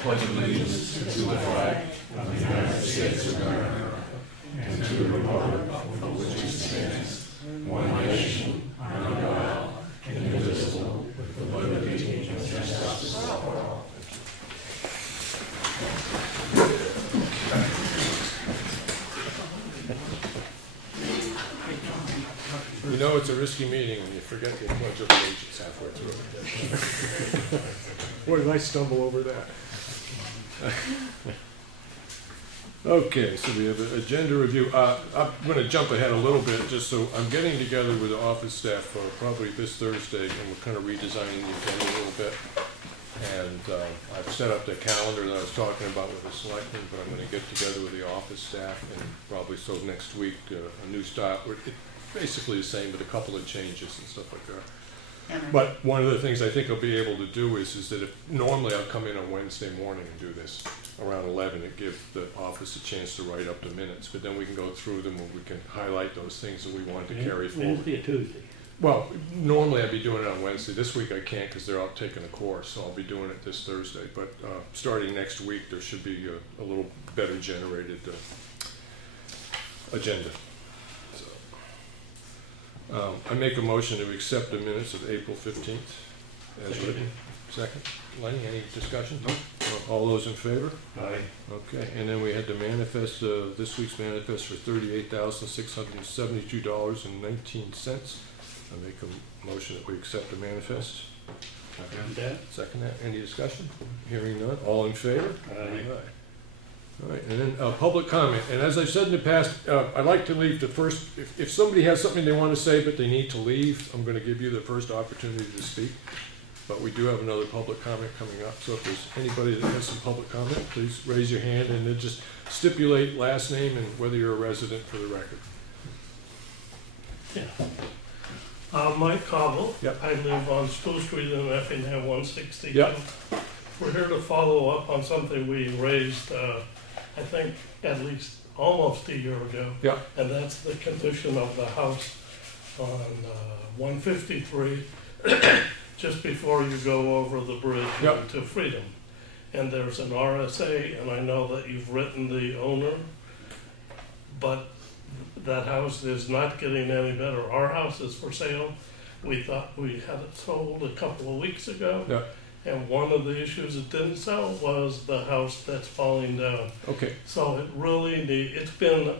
pledge allegiance to the flag of the United States of America and to the republic for which it stands, one nation, under God, indivisible, with liberty and justice for all. You know it's a risky meeting when you forget the pledge of allegiance halfway through. Boy, did I stumble over that. Okay, so we have an agenda review. I'm going to jump ahead a little bit, just so I'm getting together with the office staff probably this Thursday, and we're kind of redesigning the agenda a little bit. And I've set up the calendar that I was talking about with the selectmen, but I'm going to get together with the office staff, and probably so next week, a new style. Basically the same, but a couple of changes and stuff like that. But one of the things I think I'll be able to do is that if normally I'll come in on Wednesday morning and do this around 11 to give the office a chance to write up the minutes, but then we can go through them and we can highlight those things that we want to carry forward. Wednesday or Tuesday? Well, normally I'd be doing it on Wednesday. This week I can't because they're out taking a course, so I'll be doing it this Thursday. But starting next week, there should be a little better generated agenda. I make a motion to accept the minutes of April 15th as written. Second. Lenny, any discussion? No. All those in favor? Aye. Okay, and then we had the manifest, this week's manifest for $38,672.19. I make a motion that we accept the manifest. Second that. Any discussion? Hearing none. All in favor? Aye. Aye. All right, and then public comment. And as I've said in the past, I'd like to leave the first, if somebody has something they want to say but they need to leave, I'm going to give you the first opportunity to speak. But we do have another public comment coming up, so if there's anybody that has some public comment, please raise your hand and then just stipulate last name and whether you're a resident for the record. Yeah. Mike Cobble. Yep. I live on School Street in Effingham 162. Yep. We're here to follow up on something we raised, I think, at least almost a year ago. Yeah. And that's the condition of the house on 153, just before you go over the bridge to Freedom. And there's an RSA, and I know that you've written the owner, but that house is not getting any better. Our house is for sale. We thought we had it sold a couple of weeks ago. Yeah. And one of the issues it didn't sell was the house that's falling down. Okay. So it really it's been,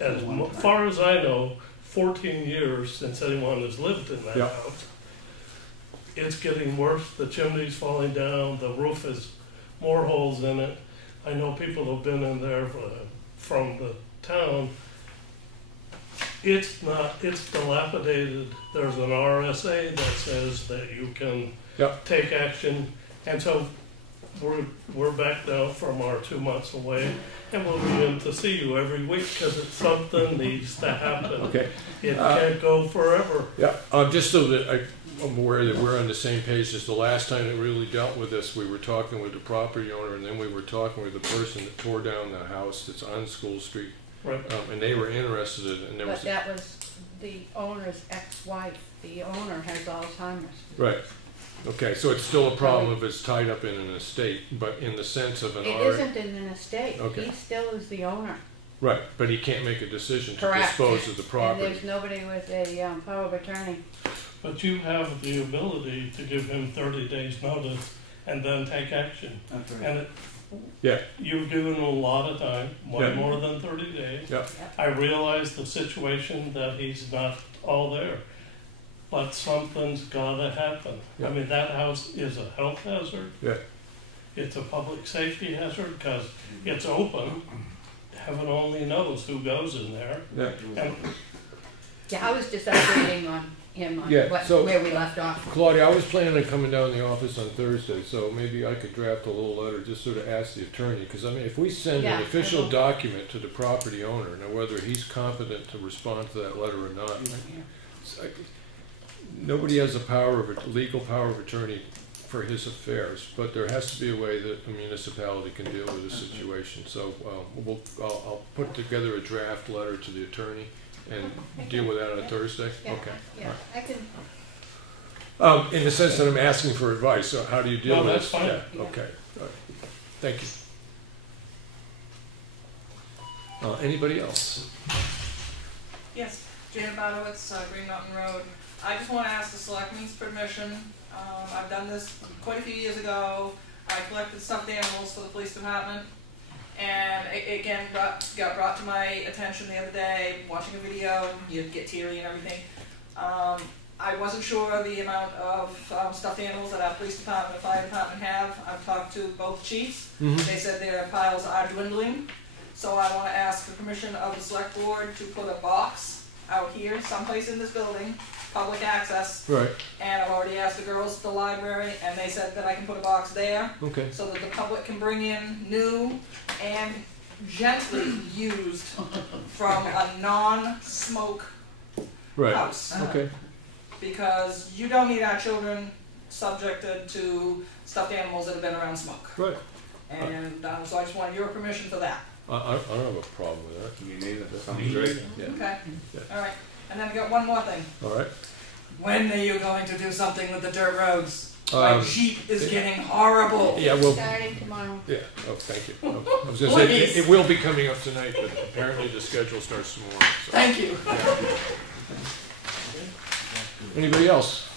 as far as I know, 14 years since anyone has lived in that house. It's getting worse. The chimney's falling down. The roof has more holes in it. I know people have been in there from the town. It's dilapidated. There's an RSA that says that you can take action, and so we're back now from our 2 months away, and we'll be in to see you every week because something needs to happen. Okay. It can't go forever. Yeah. Just so that I'm aware that we're on the same page. As the last time that we really dealt with this, we were talking with the property owner, and then we were talking with the person that tore down the house that's on School Street. Right. And they were interested in, and but that was the owner's ex-wife. The owner has Alzheimer's. Right. Okay, so it's still a problem if it's tied up in an estate, but in the sense of an... It isn't in an estate. Okay. He still is the owner. Right, but he can't make a decision to Correct. dispose of the property. And there's nobody with a power of attorney. But you have the ability to give him 30 days notice and then take action. That's right. And you've given him a lot of time, more than 30 days. Yeah. I realize the situation that he's not all there, but something's got to happen. Yeah. I mean, that house is a health hazard. Yeah. It's a public safety hazard because it's open. Heaven only knows who goes in there. Yeah. And I was just updating on him on where we left off. Claudia, I was planning on coming down to the office on Thursday, so maybe I could draft a little letter just sort of ask the attorney, because I mean, if we send an official document to the property owner, now whether he's competent to respond to that letter or not, nobody has a legal power of attorney for his affairs, but there has to be a way that the municipality can deal with the situation. So I'll put together a draft letter to the attorney and deal with that on a Thursday. Yeah, okay. Yeah, I can. In the sense that I'm asking for advice, so how do you deal No, with that's this? fine. Yeah, okay. All right. Thank you. Anybody else? Yes, Janet Badowitz, Green Mountain Road. I just want to ask the selectmen's permission. I've done this quite a few years ago. I collected stuffed animals for the police department, and it again got brought to my attention the other day, watching a video, you get teary and everything. I wasn't sure the amount of stuffed animals that our police department and fire department have. I've talked to both chiefs. They said their piles are dwindling. So I want to ask for permission of the select board to put a box out here, someplace in this building, public access. Right. And I've already asked the girls at the library, and they said that I can put a box there. Okay. So that the public can bring in new and gently used from a non-smoke house. Okay. Because you don't need our children subjected to stuffed animals that have been around smoke. Right. And so I just wanted your permission for that. I don't have a problem with that. You need it, that sounds great. Yeah. Okay. Yeah. All right. And then I got one more thing. All right. When are you going to do something with the dirt roads? My Jeep is getting horrible. Yeah, well. Starting tomorrow. Yeah. Oh, thank you. I was going to say it will be coming up tonight, but apparently the schedule starts tomorrow. So. Thank you. Yeah. Anybody else?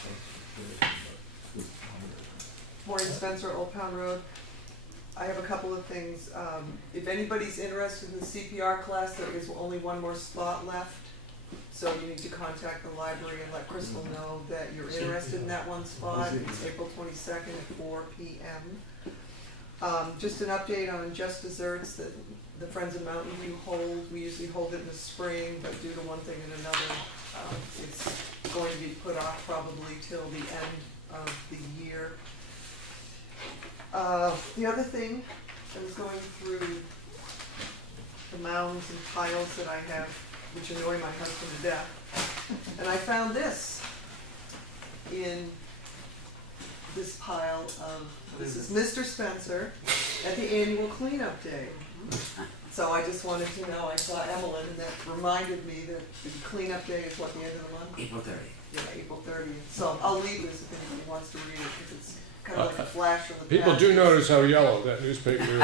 Maureen Spencer, Old Pound Road. I have a couple of things. If anybody's interested in the CPR class, there is only one more slot left. So you need to contact the library and let Crystal know that you're interested in that one spot. It's April 22nd at 4 p.m. Just an update on Just Desserts that the Friends of Mountain View hold. We usually hold it in the spring, but due to one thing and another, it's going to be put off probably till the end of the year. The other thing, I was going through the mounds and piles that I have, which annoy my husband to death, and I found this in this pile of, this is Mr. Spencer at the annual cleanup day. So I just wanted to know, I saw Evelyn, and that reminded me that the cleanup day is what, the end of the month? April 30th. Yeah, April 30th. So I'll leave this if anybody wants to read it, because it's kind of like a flash from the People past. do notice how yellow that newspaper is.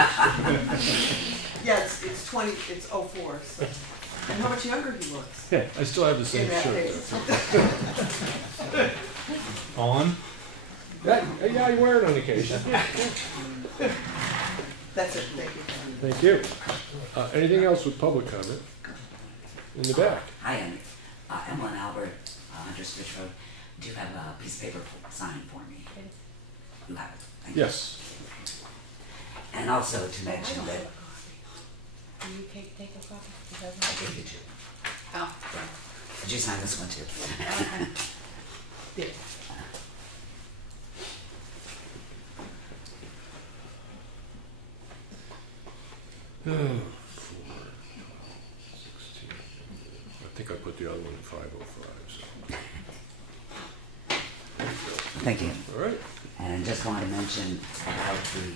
Yeah, it's 04. So. And how much younger he looks. Yeah, I still have the same In that shirt. On? Yeah, you wear it on occasion. That's it. Thank you. Thank you. Anything else with public comment? In the back. Hi, I'm Emily Albert, Hunter's Fish Road. Do you have a piece of paper signed for me? You have it. Thank Yes. you. And also to mention that Will you take a copy? I gave you two. Oh, Did you sign this one too? okay. Did. Oh, 4, 16. I think I put the other one in 505. So. Thank you. All right. And just wanted to mention about the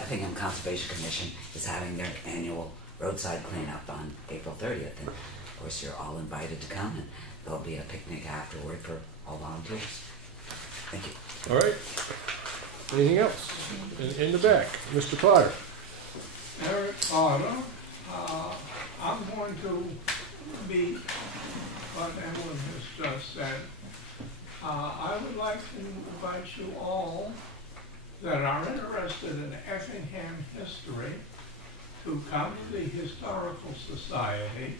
Effingham Conservation Commission is having their annual roadside cleanup on April 30th. And of course, you're all invited to come, and there'll be a picnic afterward for all volunteers. Thank you. All right. Anything else? In the back, Mr. Potter. Eric Potter. I'm going to be what Evelyn has just said. I would like to invite you all that are interested in Effingham history to come to the Historical Society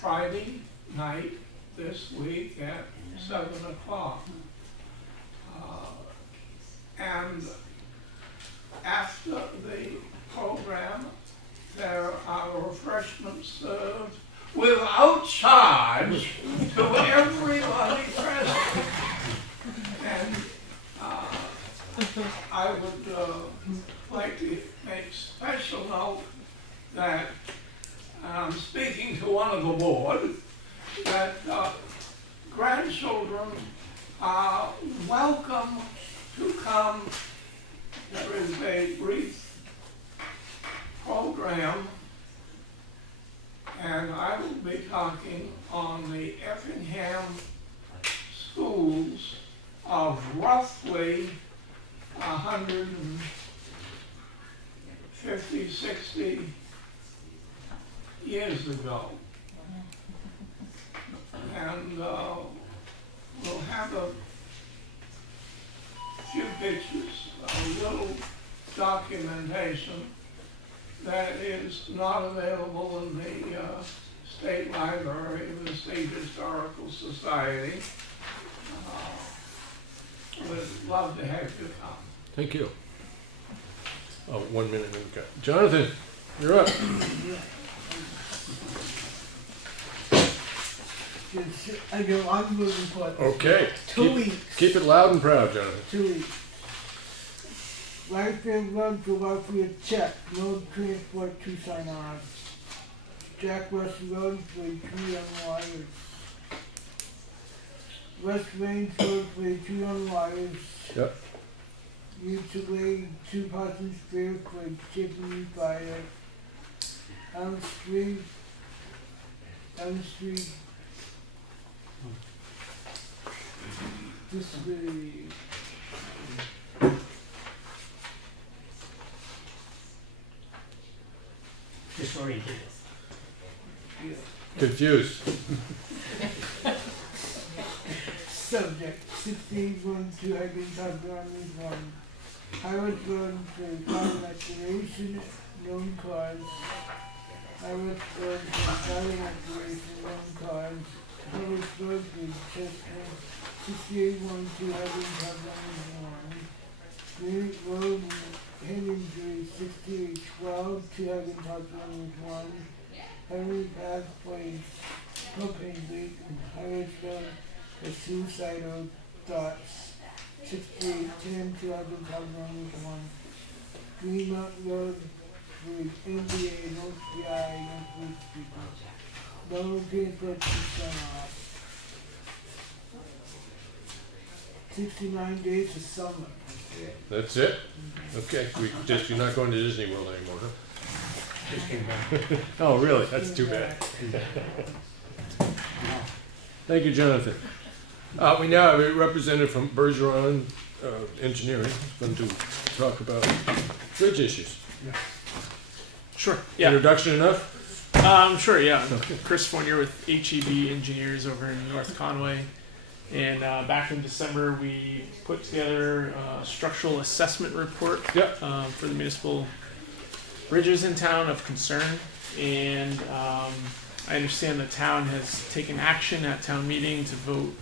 Friday night this week at 7 o'clock. And after the program, there are refreshments served without charge to everybody present. And I would like to make special note that I'm speaking to one of the board, that grandchildren are welcome to come. There is a brief program, and I will be talking on the Effingham schools roughly 150, 60 years ago. And we'll have a few pictures, a little documentation that is not available in the State Library of the State Historical Society. Would love to have you come. Thank you. 1 minute. Okay. Jonathan, you're up. I go, I'm moving for Okay. 2 weeks. Keep it loud and proud, Jonathan. 2 weeks. Lifeline run to work for a check. No transport to sign on. Jack West Road for 2 young wires. West Range Road for 2 young wires. Yep. Usually 2 Parsons Fair for chicken fire. Elm Street. This way. Disoriented. Yeah. Confused. Subject 1612 1. Howard Road for fire restoration, known cause. Howard Road for fire restoration, known cause. Howard Road for Chester 6812 Green Road, Hemingway 6812 1. Henry Path Place, Propane Leak, Howard Road for suicidal thoughts 6810 1. Green Mountain Road for NBA, North PI, North People. No transport to sign off. 69 days of summer. That's it? Okay. You're not going to Disney World anymore, huh? Oh, really? That's too bad. Thank you, Jonathan. We now have a representative from Bergeron Engineering going to talk about bridge issues. Yeah. Sure. Yeah. Introduction enough? Sure. Yeah. Okay. Chris Fournier with HEB Engineers over in North Conway. And back in December, we put together a structural assessment report for the municipal bridges in town of concern. And I understand the town has taken action at town meeting to vote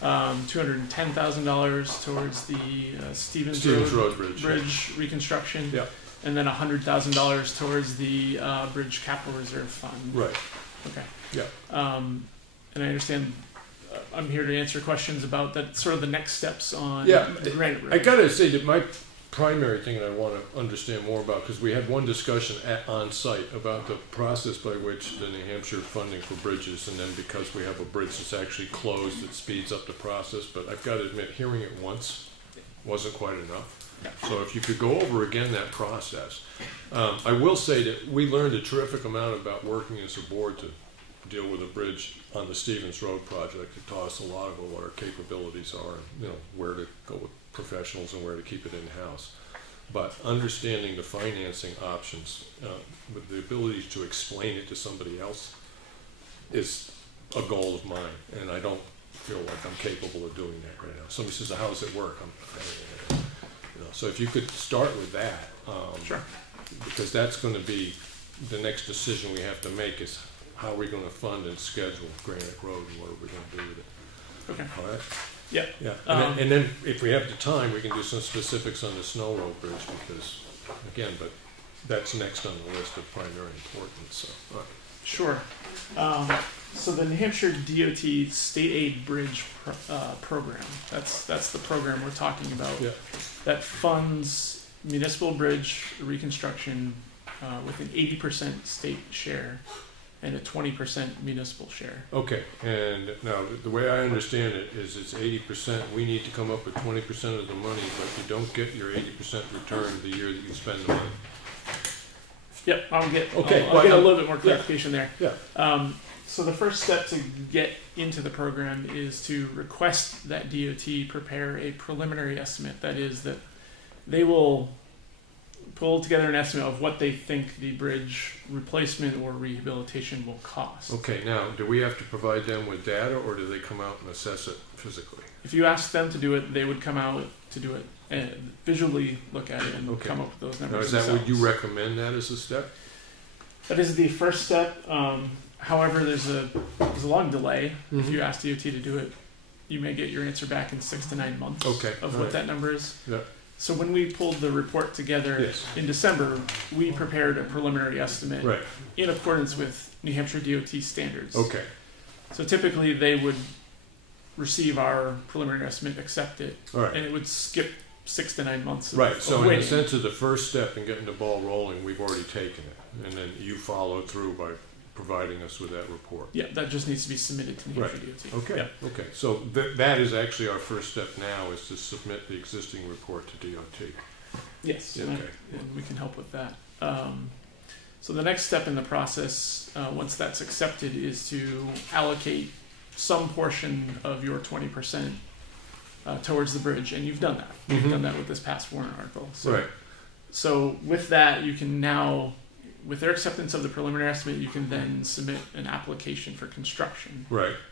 $210,000 towards the Stevens Road Bridge reconstruction. Yeah. And then $100,000 towards the Bridge Capital Reserve Fund. Right. Okay. Yeah. And I understand I'm here to answer questions about that, sort of the next steps on the Granite Road. I gotta say that my primary thing that I want to understand more about, because we had one discussion on site about the process by which the New Hampshire funding for bridges, and then because we have a bridge that's actually closed, it speeds up the process. But I've got to admit, hearing it once wasn't quite enough. So if you could go over again that process. I will say that we learned a terrific amount about working as a board to deal with a bridge on the Stevens Road project. It taught us a lot about what our capabilities are, and where to go with professionals and where to keep it in-house. But understanding the financing options with the ability to explain it to somebody else is a goal of mine, and I don't feel like I'm capable of doing that right now. Somebody says, "How does it work?" So if you could start with that, sure, because that's going to be the next decision we have to make, is how are we going to fund and schedule Granite Road, and what are we going to do with it? Okay. All right. Yeah. Yeah. And then if we have the time, we can do some specifics on the Snow Road Bridge, because again, but that's next on the list of primary importance. So. All right. Sure. So the New Hampshire DOT State Aid Bridge program, that's the program we're talking about, that funds municipal bridge reconstruction with an 80% state share and a 20% municipal share. Okay, and now the way I understand it is it's 80%, we need to come up with 20% of the money, but you don't get your 80% return the year that you spend the money. Yep, I'll get a little bit more clarification there. Yeah. So the first step to get into the program is to request that DOT prepare a preliminary estimate. That is, that they will pull together an estimate of what they think the bridge replacement or rehabilitation will cost. Okay, now, do we have to provide them with data, or do they come out and assess it physically? If you ask them to do it, they would come out to do it and visually look at it and come up with those numbers. Now, is that, would you recommend that as a step? That is the first step. However, there's a long delay. If you ask DOT to do it, you may get your answer back in 6 to 9 months of what that number is. Yeah. So when we pulled the report together in December, we prepared a preliminary estimate in accordance with New Hampshire DOT standards. Okay. So typically they would receive our preliminary estimate, accept it, and it would skip 6 to 9 months. So in the sense of the first step in getting the ball rolling, we've already taken it, and then you follow through by providing us with that report. Yeah, that just needs to be submitted to New Hampshire DOT. Okay. Yeah. Okay. So that is actually our first step now, is to submit the existing report to DOT. Yes. Okay. And we can help with that. So the next step in the process, once that's accepted, is to allocate some portion of your 20% towards the bridge, and you've done that. You've done that with this past warrant article. So with that, you can now, with their acceptance of the preliminary estimate, you can then submit an application for construction.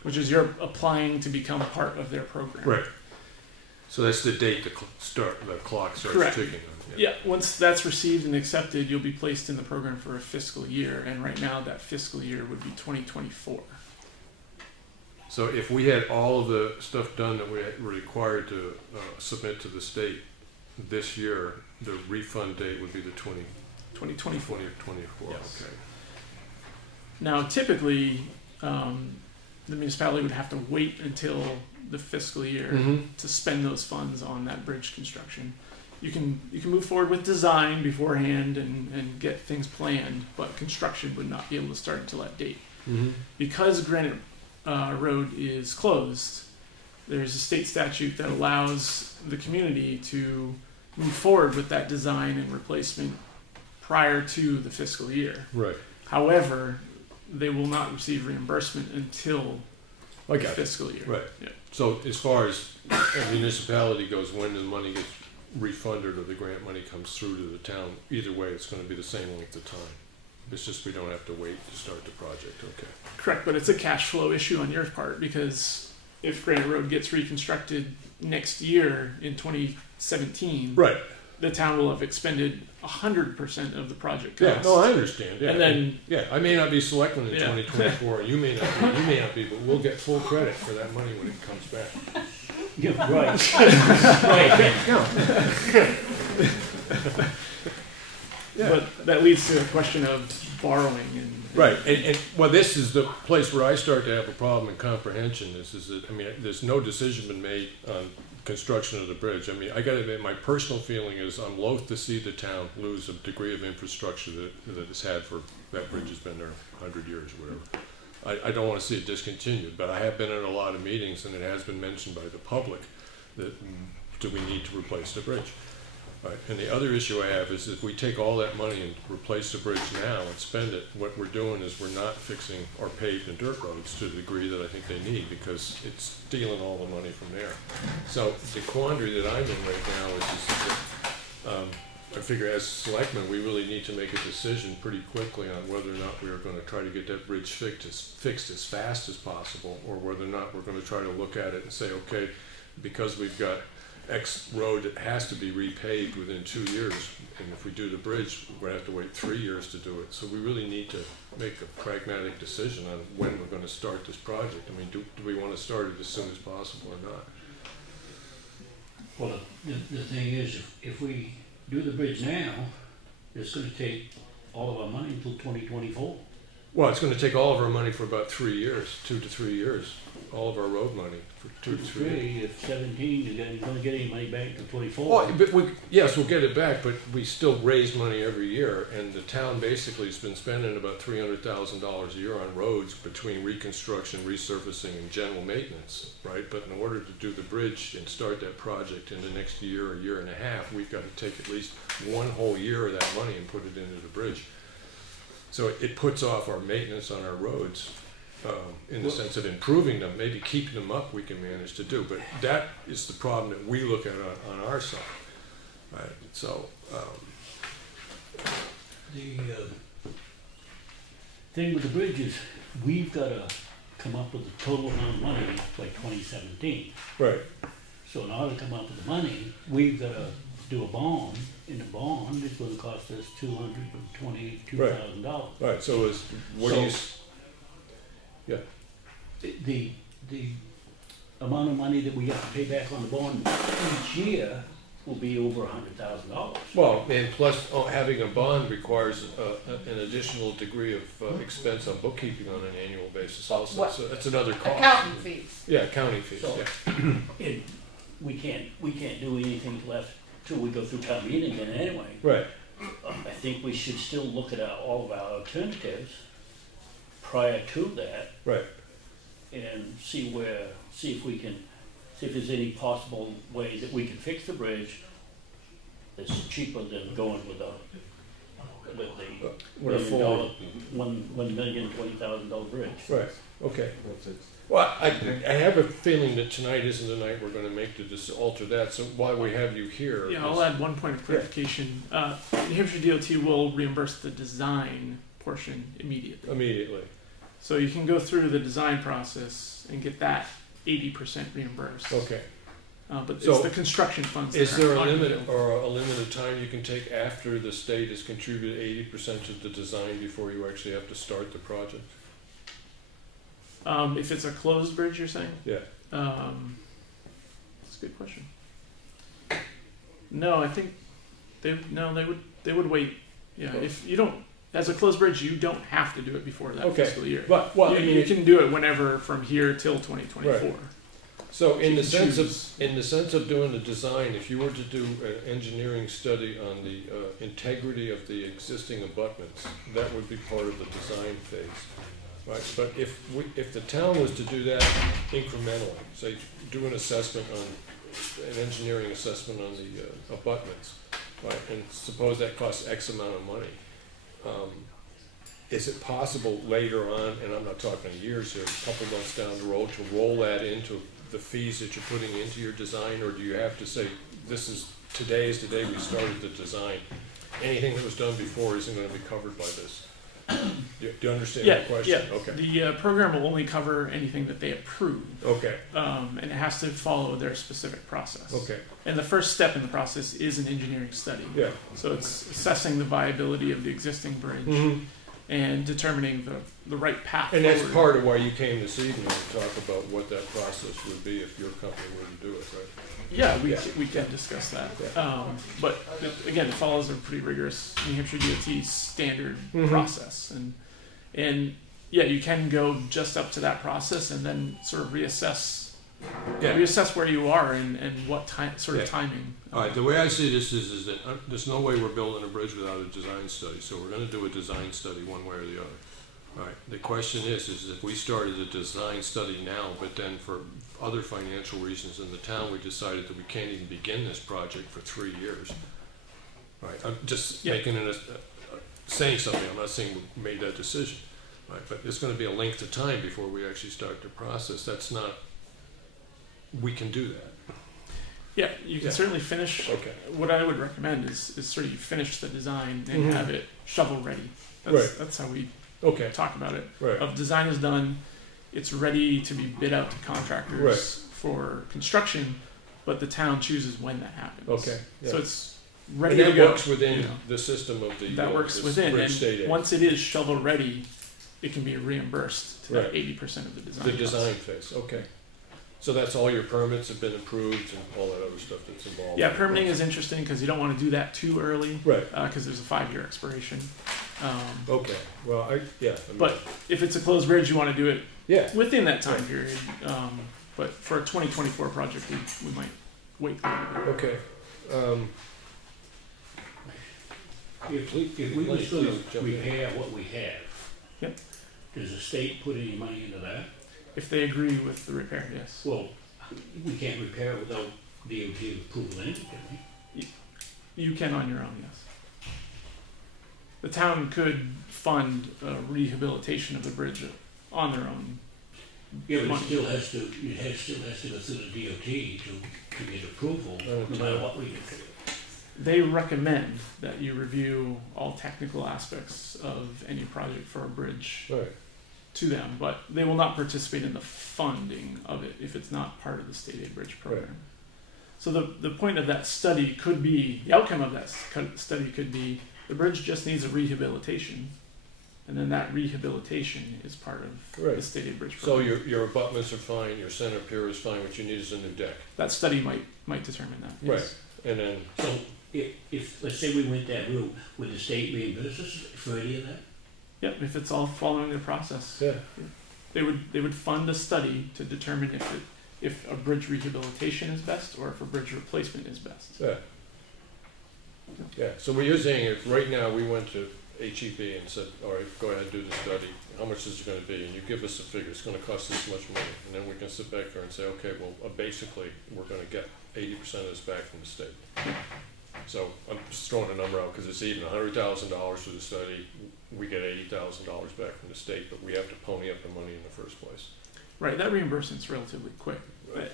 Which is you're applying to become part of their program. So that's the date the clock starts ticking. Yeah, once that's received and accepted, you'll be placed in the program for a fiscal year, and right now that fiscal year would be 2024. So if we had all of the stuff done that we were required to submit to the state this year, the refund date would be the 2024. 2024. Yes. Okay. Now, typically, the municipality would have to wait until the fiscal year to spend those funds on that bridge construction. You can move forward with design beforehand and get things planned, but construction would not be able to start until that date. Because Granite Road is closed, there's a state statute that allows the community to move forward with that design and replacement prior to the fiscal year. However, they will not receive reimbursement until the fiscal year. So as far as a municipality goes, when the money gets refunded or the grant money comes through to the town, either way it's going to be the same length of time. It's just we don't have to wait to start the project. Okay. Correct, but it's a cash flow issue on your part, because if Granite Road gets reconstructed next year in 2017, the town will have expended 100% of the project cost. Yeah, no, I understand. Yeah, and then I may not be selectman in 2024. You may not be, but we'll get full credit for that money when it comes back. Yeah, right. But that leads to a question of borrowing and well, this is the place where I start to have a problem in comprehension. Is that, I mean, there's no decision been made on construction of the bridge. I mean, I got to admit, my personal feeling is I'm loath to see the town lose a degree of infrastructure that it's had for, that bridge has been there 100 years or whatever. I don't want to see it discontinued, but I have been in a lot of meetings, and it has been mentioned by the public that do we need to replace the bridge? And the other issue I have is if we take all that money and replace the bridge now and spend it, what we're doing is we're not fixing our paved and dirt roads to the degree that I think they need, because it's stealing all the money from there. So the quandary that I'm in right now is that I figure as selectmen we really need to make a decision pretty quickly on whether or not we are going to try to get that bridge fixed as fast as possible, or whether or not we're going to try to look at it and say, okay, because we've got X road that has to be repaved within 2 years, and if we do the bridge, we're going to have to wait 3 years to do it. So we really need to make a pragmatic decision on when we're going to start this project. I mean, do we want to start it as soon as possible or not? Well, the thing is, if we do the bridge now, it's going to take all of our money until 2024. Well, it's going to take all of our money for about 3 years, 2 to 3 years. All of our road money for 2 to 3 years. If 17, you're going to get any money back to 24. Well, but yes, we'll get it back, but we still raise money every year, and the town basically has been spending about $300,000 a year on roads between reconstruction, resurfacing, and general maintenance, right? But in order to do the bridge and start that project in the next year or year and a half, we've got to take at least 1 whole year of that money and put it into the bridge. So it puts off our maintenance on our roads in the sense of improving them. Maybe keeping them up we can manage to do, but that is the problem that we look at on our side. Right, so the thing with the bridge is we've got to come up with the total amount of money by 2017. right, So in order to come up with the money, we've got to do a bond, and the bond is going to cost us $222,000. right. So is what do you? Yeah. The amount of money that we have to pay back on the bond each year will be over $100,000. Well, and plus having a bond requires an additional degree of expense on bookkeeping on an annual basis also. What? So that's another cost. Accountant fees. Yeah, accounting fees. So, yeah. We can't do anything left till we go through town meeting again anyway. Right. I think we should still look at all of our alternatives prior to that. Right. And see if there's any possible way that we can fix the bridge that's cheaper than going with the $1,020,000 bridge. Right. Okay. Well, I have a feeling that tonight isn't the night we're going to make to alter that. So while we have you here, Yeah, I'll add one point of clarification. New Hampshire DOT will reimburse the design portion immediately. Immediately. So you can go through the design process and get that 80% reimbursed. Okay. But So it's the construction funds. Is that there are a limit unavailable. or a limit of time you can take after the state has contributed 80% of the design before you actually have to start the project? If it's a closed bridge, you're saying? Yeah. That's a good question. No, I think they would wait. Yeah, if you don't, as a closed bridge, you don't have to do it before that fiscal year. But well, you can do it whenever from here till 2024. Right. So in the sense choose. of doing the design, if you were to do an engineering study on the integrity of the existing abutments, that would be part of the design phase. Right, but if the town was to do that incrementally, say do an assessment on an engineering assessment on the abutments, right, and suppose that costs X amount of money, is it possible later on, and I'm not talking years here, a couple months down the road, to roll that into the fees that you're putting into your design, or do you have to say today is the day we started the design? Anything that was done before isn't going to be covered by this. Do you understand the question? Yeah. Okay. The program will only cover anything that they approve. Okay. And it has to follow their specific process. Okay. And the first step in the process is an engineering study. Yeah. So it's assessing the viability of the existing bridge and determining the right path and forward. That's part of why you came this evening to talk about what that process would be if your company were to do it, right? Yeah, we can discuss that. Yeah. But again, it follows a pretty rigorous New Hampshire DOT standard process, and yeah, you can go just up to that process and then sort of reassess where you are and what sort of timing. All right. The way I see this is that there's no way we're building a bridge without a design study. So we're going to do a design study one way or the other. All right. The question is if we started a design study now, but then for other financial reasons in the town, we decided that we can't even begin this project for 3 years. All right. I'm just saying something. I'm not saying we made that decision. Right. But there's going to be a length of time before we actually start the process. That's not. We can do that. Yeah, you can certainly finish. Okay. What I would recommend is sort of you finish the design and have it shovel ready. That's how we talk about it. Right. Of design is done, it's ready to be bid out to contractors for construction, but the town chooses when that happens. Okay. Yeah. So it's ready to go. And that works within the system of the works within. bridge state aid. Once it is shovel ready, it can be reimbursed to that 80% of the design. The design phase. Okay. So that's all your permits have been approved and all that other stuff that's involved. Yeah, permitting is interesting because you don't want to do that too early. Right. Because there's a 5-year expiration. Okay. Well, but if it's a closed bridge, you want to do it within that time period. But for a 2024 project, we might wait a little bit. Okay. If we were to repair what we have, does the state put any money into that? If they agree with the repair, yes. Well, we can't repair it without DOT approval anyway, can we? You can on your own, yes. The town could fund rehabilitation of the bridge on their own. Yeah, but money. it still has to go through the DOT to get approval, no matter what we do. They recommend that you review all technical aspects of any project for a bridge to them, but they will not participate in the funding of it if it's not part of the state aid bridge program. Right. So the point of that study could be, the outcome of that study could be, the bridge just needs a rehabilitation, and then that rehabilitation is part of the state aid bridge program. So your abutments are fine, your center pier is fine, what you need is a new deck. That study might determine that. Yes. Right, and then... So if let's say we went that route, would the state reimburse us for any of that? Yep, if it's all following the process. Yeah. They would fund a study to determine if a bridge rehabilitation is best or if a bridge replacement is best. Yeah. Yeah, so what you're saying is right now we went to HEB and said, all right, go ahead, do the study. How much is it going to be? And you give us a figure. It's going to cost this much money. And then we can sit back there and say, okay, well, basically, we're going to get 80% of this back from the state. So I'm just throwing a number out because it's even $100,000 for the study. We get $80,000 back from the state, but we have to pony up the money in the first place. Right, that reimbursement's relatively quick.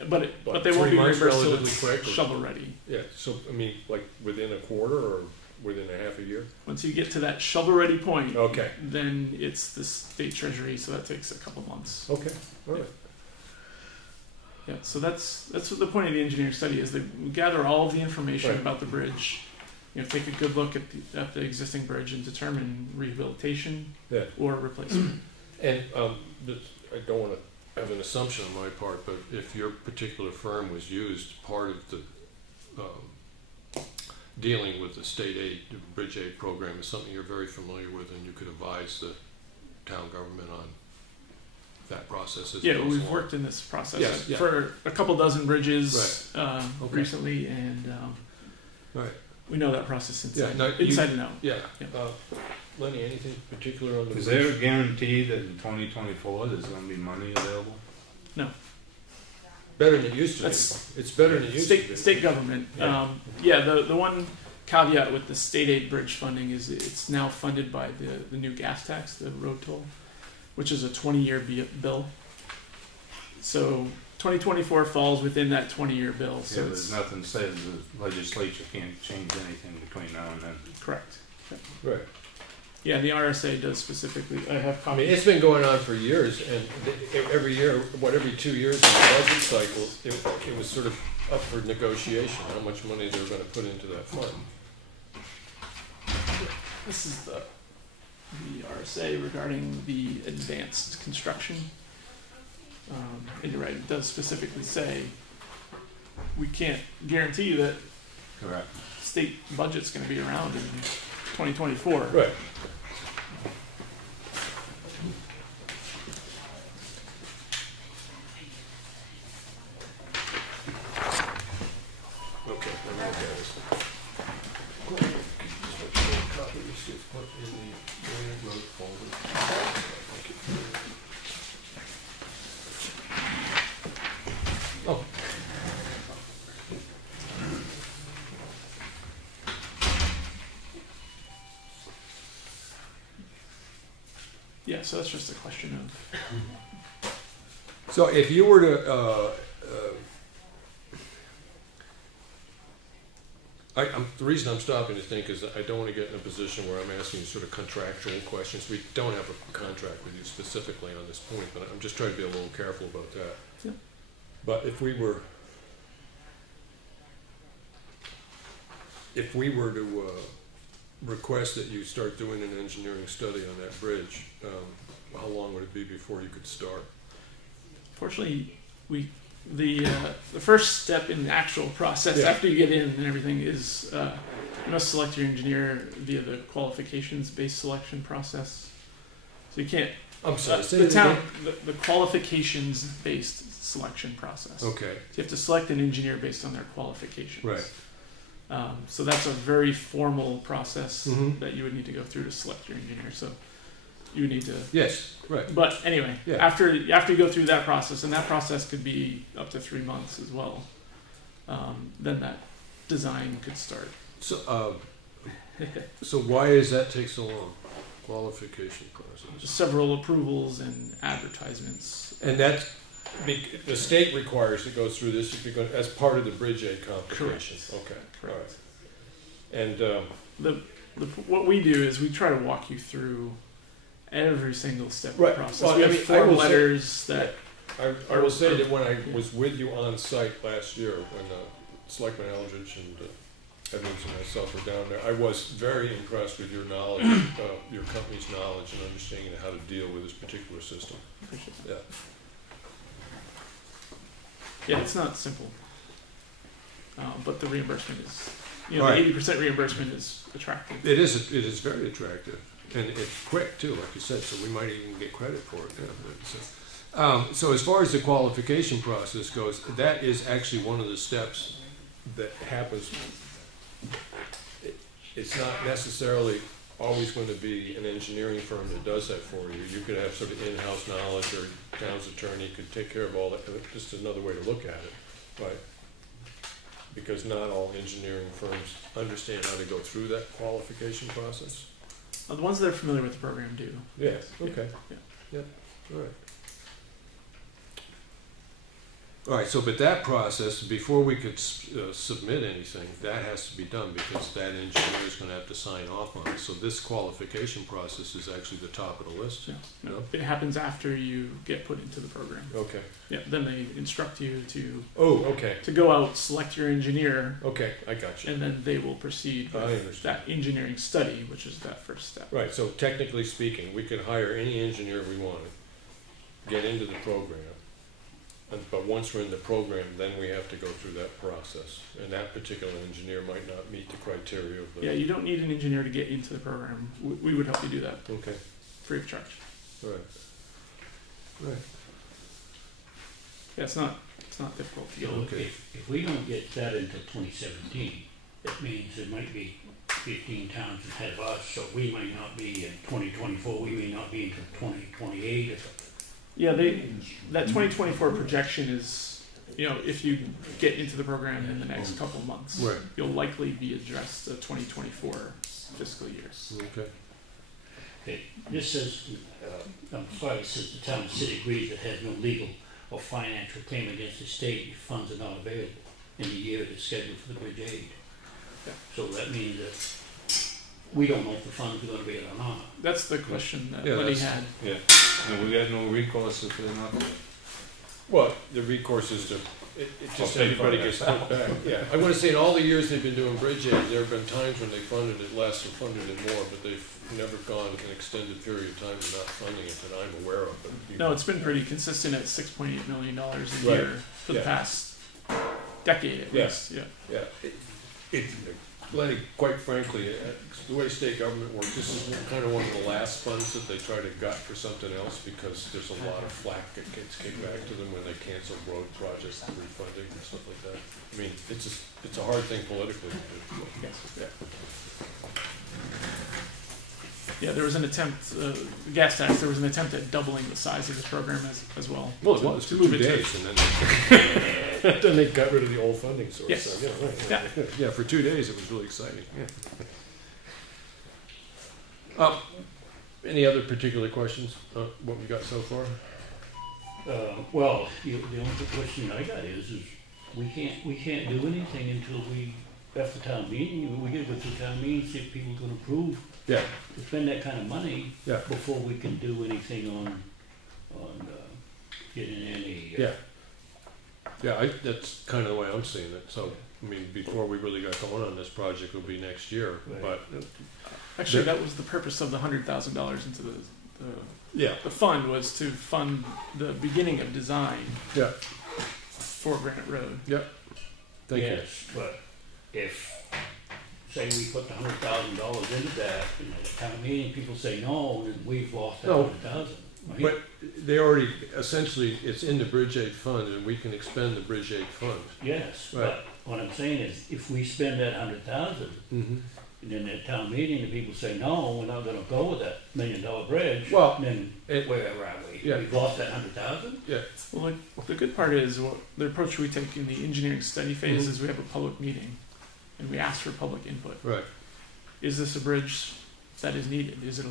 But they 3 won't be months reimbursed till relatively it's quick. shovel ready. Yeah, so I mean, like within a quarter or within a half a year? Once you get to that shovel ready point, okay, then it's the state treasury, so that takes a couple months. Okay, all right. Yeah, so that's what the point of the engineering study is. They gather all of the information about the bridge, take a good look at the existing bridge and determine rehabilitation or replacement. And I don't want to have an assumption on my part, but if your particular firm was used, part of the dealing with the state aid, the bridge aid program is something you're very familiar with, and you could advise the town government on that process as yeah, we've worked in this process for a couple dozen bridges recently, and we know that process inside and out. Yeah. Lenny, anything particular on the Is there a guarantee that in 2024 there's going to be money available? No. Better than it used to be. It's better than it used to be. State government. The one caveat with the state aid bridge funding is it's now funded by the new gas tax, the road toll, which is a 20-year bill. So 2024 falls within that 20-year bill. So there's nothing says the legislature can't change anything between now and then. Correct. Right. Yeah, the RSA does specifically. I have copies. I mean, it's been going on for years, and every year, every 2 years in the budget cycle, it was sort of up for negotiation, how much money they were going to put into that fund. This is the RSA regarding the advanced construction. And you're right, it does specifically say we can't guarantee you that state budget's going to be around in 2024. Right. Okay, let me look at this. Copy receipt put in the road folder. Thank you. Oh. Yeah, so that's just a question of. So if you were to, the reason I'm stopping to think is I don't want to get in a position where I'm asking you sort of contractual questions. We don't have a contract with you specifically on this point, but I'm just trying to be a little careful about that. Yeah. But if we were to request that you start doing an engineering study on that bridge, how long would it be before you could start? Fortunately, the first step in the actual process after you get in and everything is you must select your engineer via the qualifications-based selection process. So you can't. I'm sorry. The qualifications-based selection process. Okay. So you have to select an engineer based on their qualifications. Right. So that's a very formal process that you would need to go through to select your engineer. So you would need to. Yes. Right. But anyway, after you go through that process, and that process could be up to 3 months as well, then that design could start. So, so why does that take so long? Qualification process. Several approvals and advertisements. And that's, the state requires it goes through this if you're going, as part of the Bridge Aid competition. Correct. Okay. Correct. All right. And what we do is we try to walk you through every single step of the right. process. Well, we I have mean, form letters that. I will say that when I was with you on site last year, when Selectman Eldridge and Edwards and myself were down there, I was very impressed with your knowledge, your company's knowledge and understanding of how to deal with this particular system. Appreciate that. Yeah, it's not simple, but the reimbursement is, the 80% reimbursement is attractive. It is. It is very attractive, and it's quick too, like you said. So we might even get credit for it. Yeah, so as far as the qualification process goes, that is actually one of the steps that happens. It's not necessarily always going to be an engineering firm that does that for you. You could have sort of in-house knowledge, or town's attorney could take care of all that. Just another way to look at it, right? Because not all engineering firms understand how to go through that qualification process. The ones that are familiar with the program do. Yeah. Okay. Yeah. All right. All right, so but that process, before we could submit anything, that has to be done because that engineer is going to have to sign off on it. So this qualification process is actually the top of the list. Yeah. No, it happens after you get put into the program. Okay. Yeah. Then they instruct you to. Oh, okay. To go out, select your engineer. Okay, I got you. And then they will proceed with that engineering study, which is that first step. Right. So technically speaking, we could hire any engineer we wanted, get into the program. But once we're in the program, then we have to go through that process. And that particular engineer might not meet the criteria of the... Yeah, you don't need an engineer to get into the program. We would help you do that. Okay. Free of charge. All right. Right. Yeah, it's not difficult to get. Okay. If we don't get that until 2017, it means there might be 15 towns ahead of us, so we might not be in 2024, we may not be until 2028 or something. Yeah, that 2024 projection is, if you get into the program in the next couple of months, right, you'll likely be addressed the 2024 fiscal year. Okay. Okay. This says, it says the town or city agrees it has no legal or financial claim against the state if funds are not available in the year it is scheduled for the bridge aid. Yeah. So that means that we don't know if the funds are going to be there or not. That's the question that Lenny had. Yeah, and we got no recourse if they're not. Well, the recourse is to, it just everybody gets put back. Yeah, I want to say in all the years they've been doing bridge aid, there have been times when they funded it less or funded it more, but they've never gone an extended period of time without funding it that I'm aware of. But no, it's been pretty consistent at $6.8 million a year for the past decade at least. Yeah. Lenny, quite frankly, the way state government works, this is kind of one of the last funds that they try to gut for something else because there's a lot of flack that gets kicked back to them when they cancel road projects and refunding and stuff like that. I mean, it's a hard thing politically to do. Yes. Yeah, there was an attempt, gas tax, there was an attempt at doubling the size of the program as well. Well, it was for 2 days, and then they got rid of the old funding source. Yes. So, yeah, for 2 days it was really exciting. Yeah. Any other particular questions? What we got so far? Well, the only question I got is we can't do anything until we after town meeting. We got to go through town meeting, see if people are going to approve. Yeah. To spend that kind of money before we can do anything on getting any. That's kind of the way I'm seeing it. So, I mean, before we really got going on this project, will be next year. Right. But actually, that was the purpose of the $100,000 into the fund, was to fund the beginning of design. Yeah. For Granite Road. Yeah. Thank you. Yes, but if say we put the $100,000 into that, and at the town meeting people say no, then we've lost that $100,000. Right? But they already essentially it's in the bridge aid fund, and we can expend the bridge aid fund. Yes, right. But what I'm saying is, if we spend that $100,000, and then at town meeting the people say no, we're not going to go with that $1 million bridge. Well, then where are we? Yeah. We've lost that $100,000. Yeah. Well, the good part is the approach we take in the engineering study phase is we have a public meeting. And we ask for public input. Right. Is this a bridge that is needed. Is it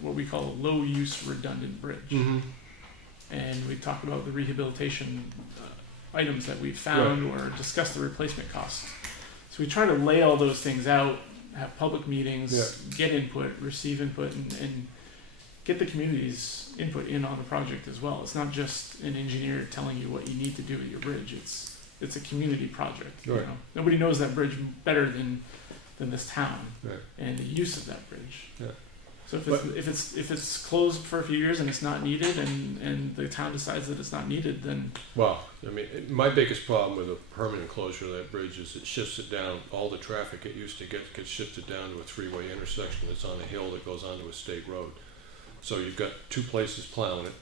what we call a low-use redundant bridge? Mm-hmm. And we talk about the rehabilitation items that we've found or discuss the replacement costs. So we try to lay all those things out, have public meetings, get input, receive input, and get the community's input in on the project as well. It's not just an engineer telling you what you need to do with your bridge. It's a community project. You know? Nobody knows that bridge better than this town and the use of that bridge. Yeah. So if it's closed for a few years and it's not needed, and the town decides that it's not needed, then I mean, my biggest problem with a permanent closure of that bridge is it shifts it down. All the traffic it used to get gets shifted down to a three-way intersection that's on a hill that goes onto a state road. So you've got two places plowing it,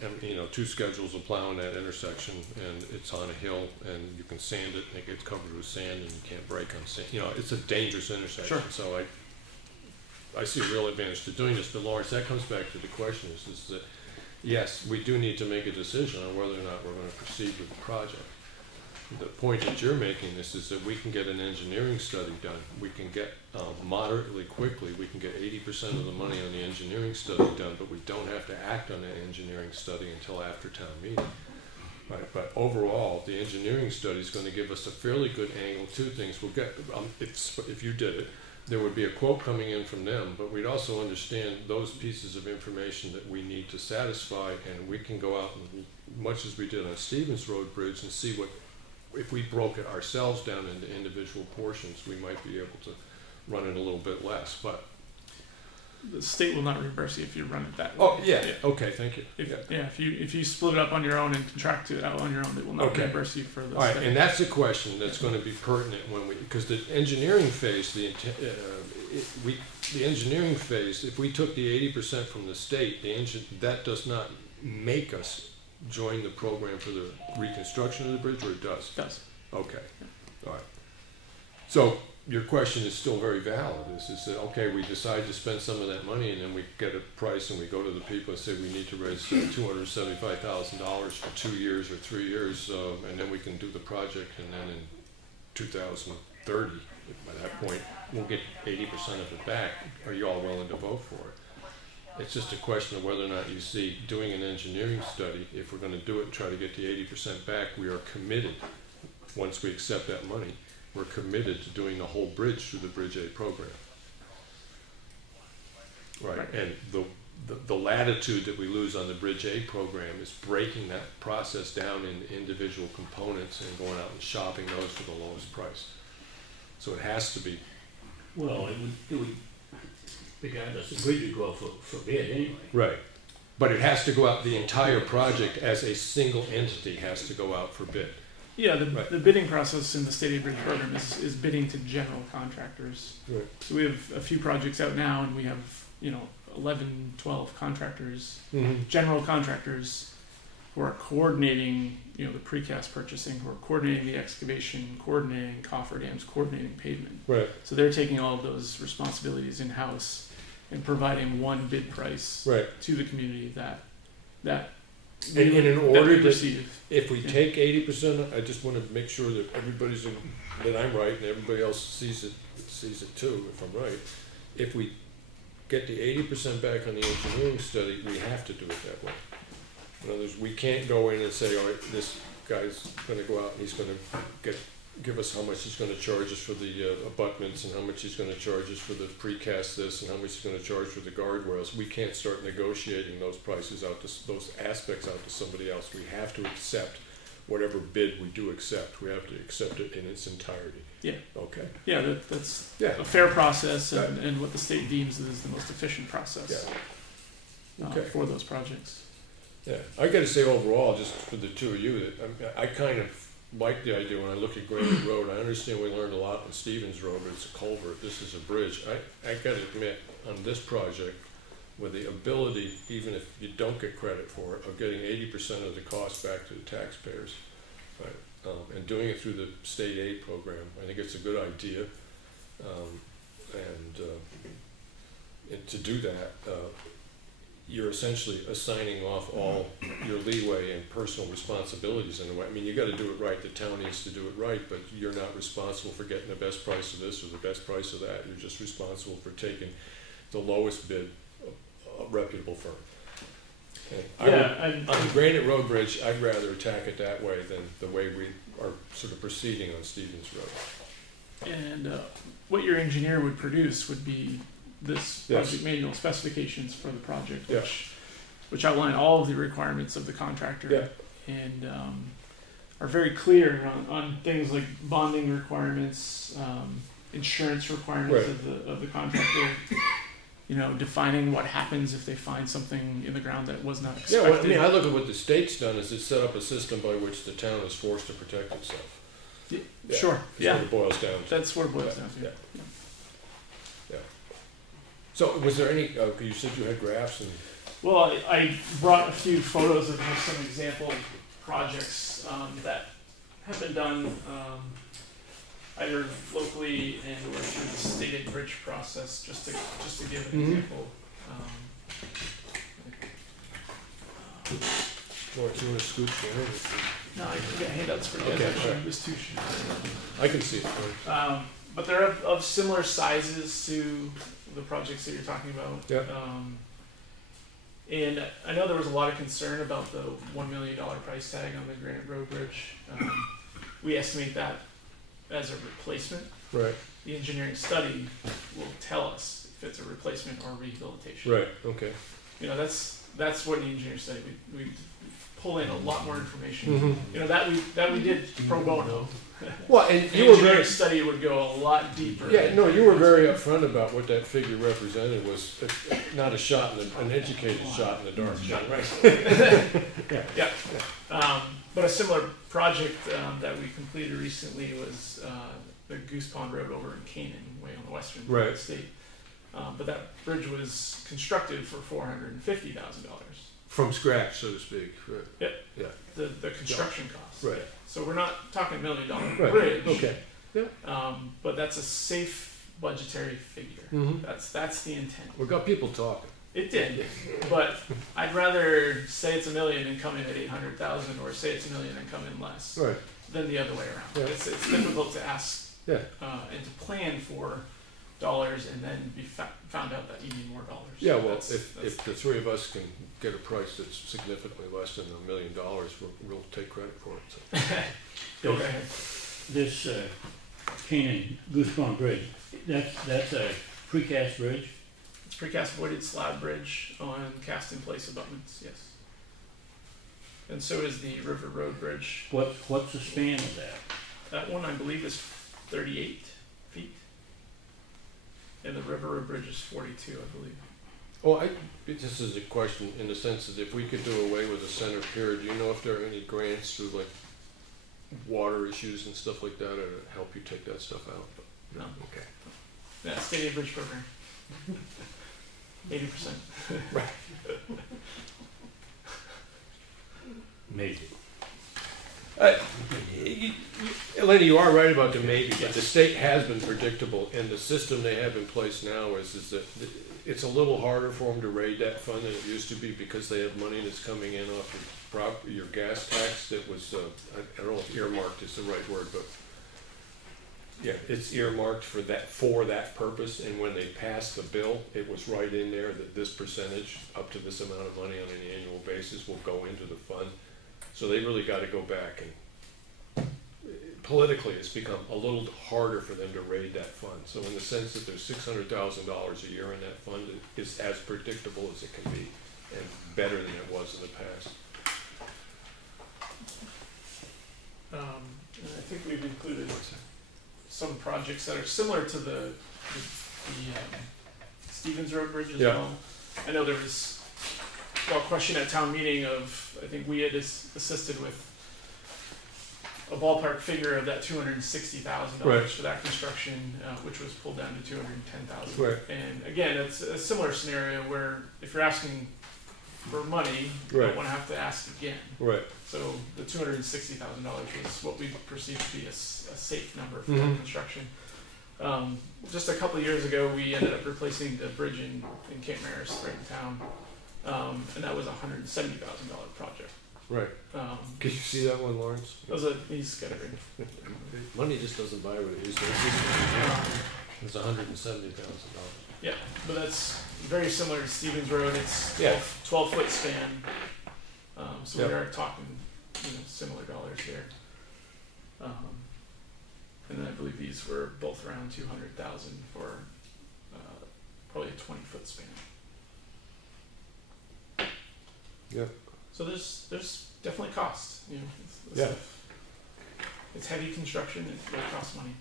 and two schedules of plowing that intersection, and it's on a hill, and you can sand it, and it gets covered with sand, and you can't brake on sand. It's a dangerous intersection. Sure. So I see a real advantage to doing this. But Lawrence, that comes back to the question: is that yes, we do need to make a decision on whether or not we're going to proceed with the project. The point that you're making is that we can get an engineering study done. We can get moderately quickly. We can get 80% of the money on the engineering study done, but we don't have to act on that engineering study until after town meeting. Right. But overall, the engineering study is going to give us a fairly good angle. Two things: we'll get if you did it, there would be a quote coming in from them, but we'd also understand those pieces of information that we need to satisfy, and we can go out and, much as we did on Stevens Road Bridge, and see what, if we broke it ourselves down into individual portions, we might be able to run it a little bit less. But the state will not reimburse you if you run it that way. Oh, yeah. Okay, thank you. If you split it up on your own and contract it out on your own, they will not reimburse you for the All right, and that's a question that's going to be pertinent because the engineering phase, the engineering phase, if we took the 80% from the state, that does not make us join the program for the reconstruction of the bridge, or it does? It does. Okay. All right. So your question is still very valid. Is that, okay, we decide to spend some of that money, and then we get a price, and we go to the people and say we need to raise $275,000 for 2 years or 3 years, and then we can do the project, and then in 2030, by that point, we'll get 80% of it back. Are you all willing to vote for it? It's just a question of whether or not you see doing an engineering study. If we're going to do it and try to get the 80% back, we are committed, once we accept that money, we're committed to doing the whole bridge through the Bridge A program. Right, and the latitude that we lose on the Bridge A program is breaking that process down into individual components and going out and shopping those for the lowest price. So it has to be. Well, it would regardless, the bridge would go out for bid anyway. Right, but it has to go out, the entire project as a single entity has to go out for bid. Yeah, the bidding process in the state aid bridge program is bidding to general contractors. Right. So we have a few projects out now, and we have 11, 12 contractors, general contractors, who are coordinating the precast purchasing, who are coordinating the excavation, coordinating cofferdams, coordinating pavement. Right. So they're taking all of those responsibilities in house and providing one bid price to the community that. And in order to, if we take 80%, I just want to make sure that that I'm right and everybody else sees it too, if I'm right. If we get the 80% back on the engineering study, we have to do it that way. In other words, we can't go in and say, all right, this guy's going to go out and he's going to give us how much he's going to charge us for the abutments, and how much he's going to charge us for the precast this, and how much he's going to charge for the guardrails. We can't start negotiating those prices out to those aspects out to somebody else. We have to accept whatever bid we do accept. We have to accept it in its entirety. Yeah. Okay. Yeah, that's a fair process, and what the state deems is the most efficient process for those projects. Yeah, I got to say overall, just for the two of you, that I kind of like the idea when I look at Granite Road. I understand we learned a lot on Stevens Road, but it's a culvert. This is a bridge. I got to admit, on this project, with the ability, even if you don't get credit for it, of getting 80% of the cost back to the taxpayers, right? And doing it through the state aid program, I think it's a good idea. And to do that, you're essentially assigning off all your leeway and personal responsibilities in a way. I mean, you got to do it right. The town needs to do it right, but you're not responsible for getting the best price of this or the best price of that. You're just responsible for taking the lowest bid, a reputable firm. Yeah, on the Granite Road Bridge, I'd rather attack it that way than the way we are sort of proceeding on Stevens Road. And what your engineer would produce would be this project manual specifications for the project, which outline all of the requirements of the contractor and are very clear on things like bonding requirements, insurance requirements of the contractor. You know, defining what happens if they find something in the ground that was not expected. Yeah, well, I mean, I look at what the state's done is it's set up a system by which the town is forced to protect itself. Yeah, sure. That's what it boils down to. That's what it boils down to. Yeah. So, was there any? You said you had graphs and. Well, I brought a few photos of just some example projects that have been done. Either locally and or through the stated bridge process, just to give an example. You want to scoot there? No, I can get handouts for you guys. Actually, there's two sheets. I can see it. But they're of similar sizes to the projects that you're talking about. Yeah. And I know there was a lot of concern about the $1 million price tag on the Granite Road Bridge. We estimate that as a replacement. Right. The engineering study will tell us if it's a replacement or rehabilitation. Right. Okay. You know, that's what the engineering study we pull in a lot more information. Mm-hmm. You know, that we did pro bono. Well, and the engineering study would go a lot deeper. Yeah, no, you were very upfront about what that figure represented was not a shot in an educated shot in the dark. Right. Yeah. But a similar project that we completed recently was the Goose Pond Road over in Canaan, way on the western part of the state. But that bridge was constructed for $450,000. From scratch, so to speak. Right. Yep. Yeah. The construction costs. Right. So we're not talking $1 million right. bridge. Okay. Yeah. But that's a safe budgetary figure. Mm-hmm. That's the intent. We got people talking. It did, but I'd rather say it's $1 million and come in at 800,000, or say it's $1 million and come in less, than the other way around. Yeah. It's difficult to ask and to plan for dollars and then be found out that you need more dollars. Yeah, well, if the three of us can get a price that's significantly less than $1 million, we'll take credit for it. So. Go ahead. This Canaan Goose Pond Bridge, that's a precast bridge? It's precast voided slab bridge on cast-in-place abutments, yes. And so is the River Road Bridge. What's the span of that? That one, I believe, is 38 feet. And the River Road Bridge is 42, I believe. Well, this is a question in the sense that if we could do away with a center pier, do you know if there are any grants through like water issues and stuff like that to help you take that stuff out? No. Okay. Yeah, State Aid Bridge Program. 80%. Right. Maybe. Elena, you are right about the maybe, but the state has been predictable, and the system they have in place now is that it's a little harder for them to raid that fund than it used to be because they have money that's coming in off of your gas tax that was, I don't know if earmarked is the right word, but yeah, it's earmarked for that purpose, and when they passed the bill, it was right in there that this percentage, up to this amount of money on an annual basis, will go into the fund. So they really got to go back, and politically it's become a little harder for them to raid that fund. So in the sense that there's $600,000 a year in that fund, it's as predictable as it can be, and better than it was in the past. And I think we've included some projects that are similar to the Stevens Road Bridge as well. I know there was a question at town meeting of, I think we had assisted with a ballpark figure of that $260,000 for that construction, which was pulled down to $210,000. Right. And again, it's a similar scenario where if you're asking for money, you don't want to have to ask again. Right. So the $260,000 was what we perceived to be a safe number for that construction. Just a couple of years ago, we ended up replacing the bridge in Cape Maris, right in town, and that was a $170,000 project. Right. Could you see that one, Lawrence? He's got it right. Money just doesn't buy what it used to. It's $170,000. Yeah, but that's very similar to Stevens Road. It's Yeah. 12-foot span. So Yep. we are talking, similar dollars here. And then I believe these were both around 200,000 for probably a 20-foot span. Yep. So there's definitely cost. Yeah. It's heavy construction. It costs money.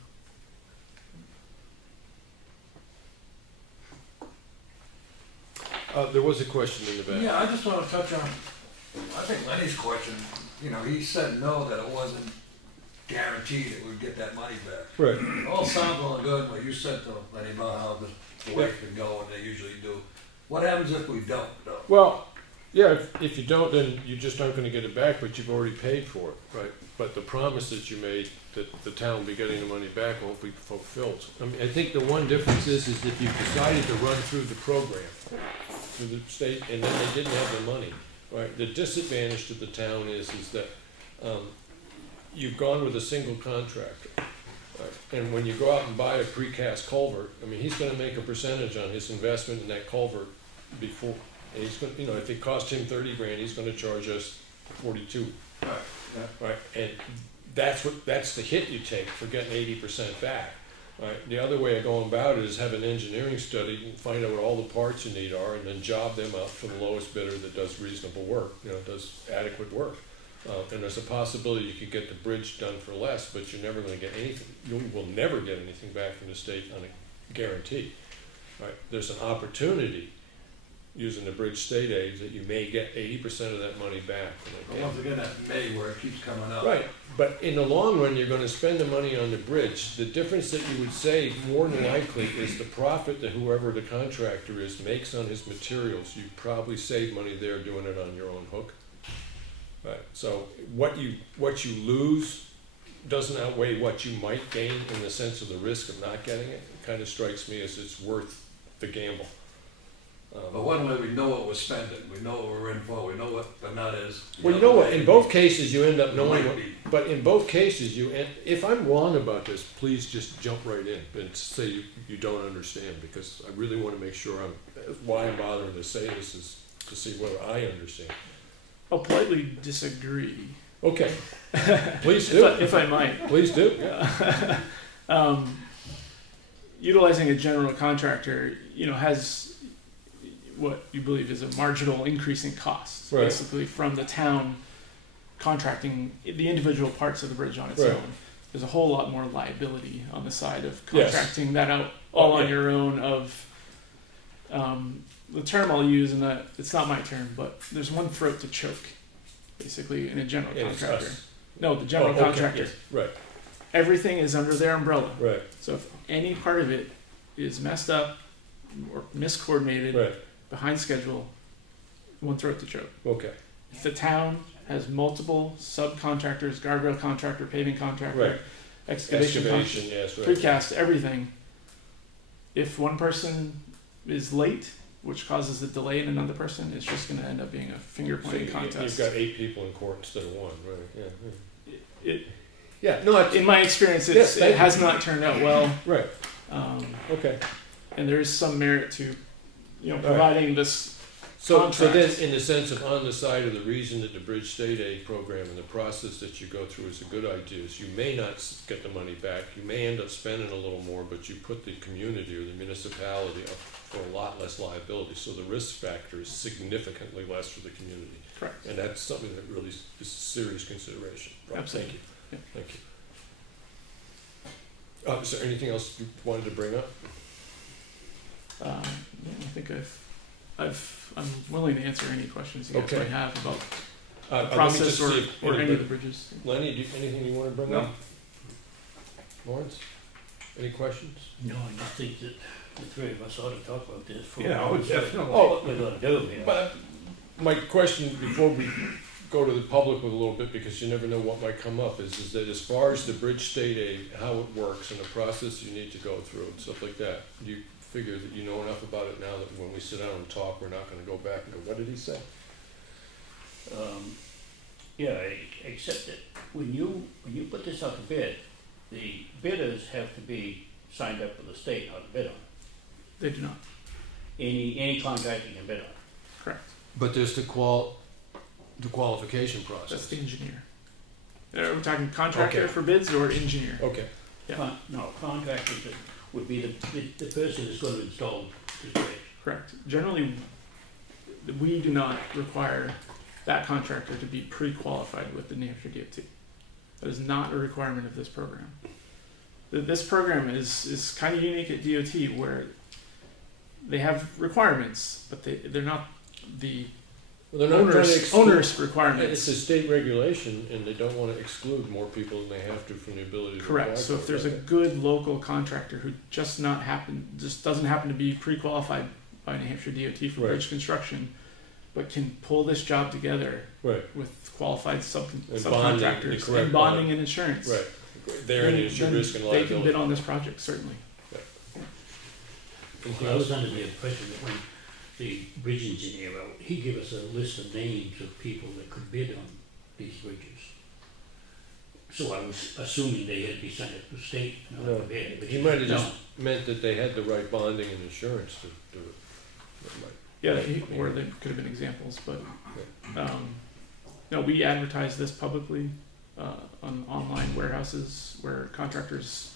There was a question in the back. Yeah, I just want to touch on, I think Lenny's question, he said no, that it wasn't guaranteed that we'd get that money back. Right. It all sounds well and good, what you said to Lenny about how the way it's been going, they usually do. What happens if we don't, though? Well, yeah, if you don't, then you just aren't going to get it back, but you've already paid for it, right? But the promise that you made that the town will be getting the money back won't be fulfilled. I mean, I think the one difference is if you've decided to run through the program, through the state, and then they didn't have the money, right? The disadvantage to the town is that you've gone with a single contractor, right? And when you go out and buy a precast culvert, I mean, he's going to make a percentage on his investment in that culvert before, and he's going, if it cost him 30 grand, he's going to charge us 42. Right. Yeah. Right, and that's the hit you take for getting 80% back. Right. The other way of going about it is have an engineering study and find out what all the parts you need are, and then job them out for the lowest bidder that does reasonable work, does adequate work. And there's a possibility you could get the bridge done for less, but you're never going to get anything. You will never get anything back from the state on a guarantee. Right. There's an opportunity using the bridge state aid that you may get 80% of that money back. But once again, that may where it keeps coming up. Right, but in the long run, you're going to spend the money on the bridge. The difference that you would save more than likely is the profit that whoever the contractor is makes on his materials. You probably save money there doing it on your own hook. Right. So what you lose doesn't outweigh what you might gain in the sense of the risk of not getting it. It kind of strikes me as it's worth the gamble. But one way we know what we're spending, we know what we're in for, we know what the nut is. Well, you know what, in both cases you end up knowing what, but in both cases if I'm wrong about this, please just jump right in and say you don't understand, because I really want to make sure why I'm bothering to say this is to see whether I understand. I'll politely disagree. Okay, please do. if I might. Please do. Yeah. Utilizing a general contractor, has what you believe is a marginal increase in costs, right, basically from the town contracting the individual parts of the bridge on its right, own. There's a whole lot more liability on the side of contracting that out all on your own. The term I'll use, and it's not my term, but there's one throat to choke, basically, in a general contractor. No, the general contractor. Yes. Right. Everything is under their umbrella. Right. So if any part of it is messed up or miscoordinated, right, behind schedule, one throat to choke. Okay. If the town has multiple subcontractors, guardrail contractor, paving contractor, right, excavation yes, right, precast, everything, if one person is late, which causes a delay in another person, it's just going to end up being a finger-pointing contest. You've got 8 people in court instead of 1, right? Yeah. In my experience, it has not turned out well. Right. Okay. And there is some merit to, providing this. So then, in the sense of on the side of the reason that the Bridge State Aid Program and the process that you go through is a good idea, is you may not get the money back. You may end up spending a little more, but you put the community or the municipality up for a lot less liability. So the risk factor is significantly less for the community. Correct. And that's something that really is serious consideration. Right. Absolutely. Thank you. Yeah. Thank you. Is there anything else you wanted to bring up? I think I'm willing to answer any questions you guys might have about the process or any of the bridges. Lenny, anything you want to bring up? Lawrence, any questions? No, I just think that the three of us ought to talk about this. Definitely. What we're going to do here. But my question before we go to the public with a little bit, because you never know what might come up, is that as far as the Bridge State Aid, how it works and the process you need to go through and stuff like that, do you figure that you know enough about it now that when we sit down and talk, we're not going to go back and go, what did he say? Except that when you put this out to bid, the bidders have to be signed up with the state how to bid on it. They do not. Any contractor can bid on it. Correct. But there's the qualification process. That's the engineer. Are we talking contractor Okay. for bids or engineer? Okay. Yeah. No, contractors would be the person that's going to install the bridge. Correct. Generally, we do not require that contractor to be pre-qualified with the New Hampshire DOT. That is not a requirement of this program. This program is kind of unique at DOT where they have requirements, but they're not the Well, they're not trying to exclude, onerous requirements. It's a state regulation, and they don't want to exclude more people than they have to from the ability to Correct. apply So for if there's it. a good local contractor who just doesn't happen to be pre-qualified by New Hampshire DOT for Right. bridge construction, but can pull this job together Right. with qualified And subcontractors correct and bonding and insurance, Right. Therein is your then risk and they liability. can bid on this project, certainly. Anything I was else? under the impression that when the bridge engineer wrote, he gave us a list of names of people that could bid on these bridges. So I was assuming they had to be sent to the state. No. Bid, He might have just meant that they had the right bonding and insurance to do it. That might- Yeah, or they could have been examples, but no, we advertise this publicly on online warehouses where contractors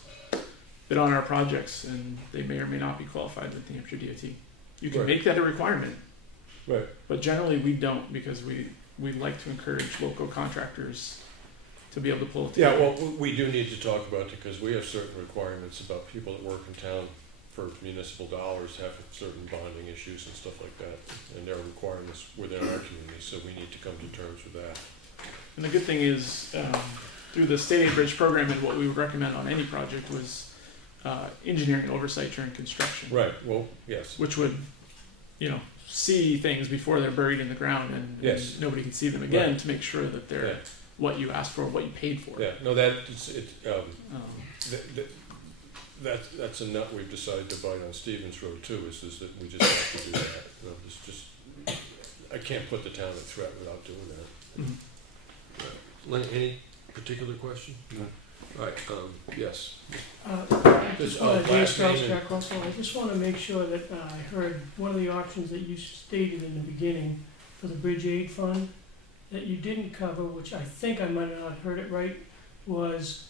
bid on our projects, and they may or may not be qualified with the New Hampshire DOT. You can Right. make that a requirement, Right. but generally we don't because we like to encourage local contractors to be able to pull it Yeah, together. well, we do need to talk about it because we have certain requirements about people that work in town for municipal dollars have certain bonding issues and stuff like that. And there are requirements within our community, so we need to come to terms with that. And the good thing is, through the state aid bridge program and what we would recommend on any project was engineering oversight during construction. Right, well, yes. Which would, see things before they're buried in the ground and Yes. nobody can see them again Right. to make sure that they're Yeah. what you asked for, what you paid for. Yeah, no, that's a nut we've decided to bite on Stevens Road too, is that we just have to do that. I can't put the town at threat without doing that. Mm-hmm. Any particular question? No. All right, yes. I Just, just want to, last name and- I just want to make sure that I heard one of the options that you stated in the beginning for the Bridge Aid Fund that you didn't cover, which I think I might have not heard it right, was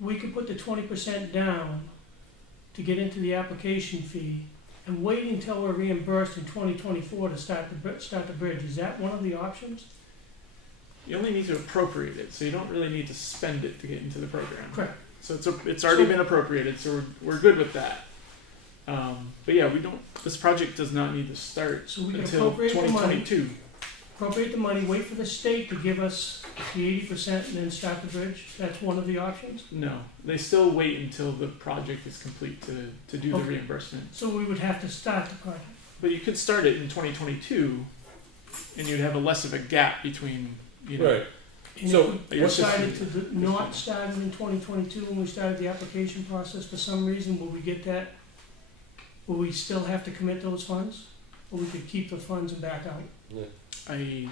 we could put the 20% down to get into the application fee and wait until we're reimbursed in 2024 to start the bridge. Is that one of the options? You only need to appropriate it, so you don't really need to spend it to get into the program. Correct. So it's already been appropriated, so we're good with that. But yeah, this project does not need to start So we can until appropriate the money. 2022. Appropriate the money, wait for the state to give us the 80% and then start the bridge? That's one of the options? No, they still wait until the project is complete to do the Okay. reimbursement. So we would have to start the project. But you could start it in 2022, and you'd have a less of a gap between, Right. And So, if we what's the- decided to not start it in 2022 when we started the application process for some reason, will we get that? Will we still have to commit those funds? Or we could keep the funds and back out? Yeah. I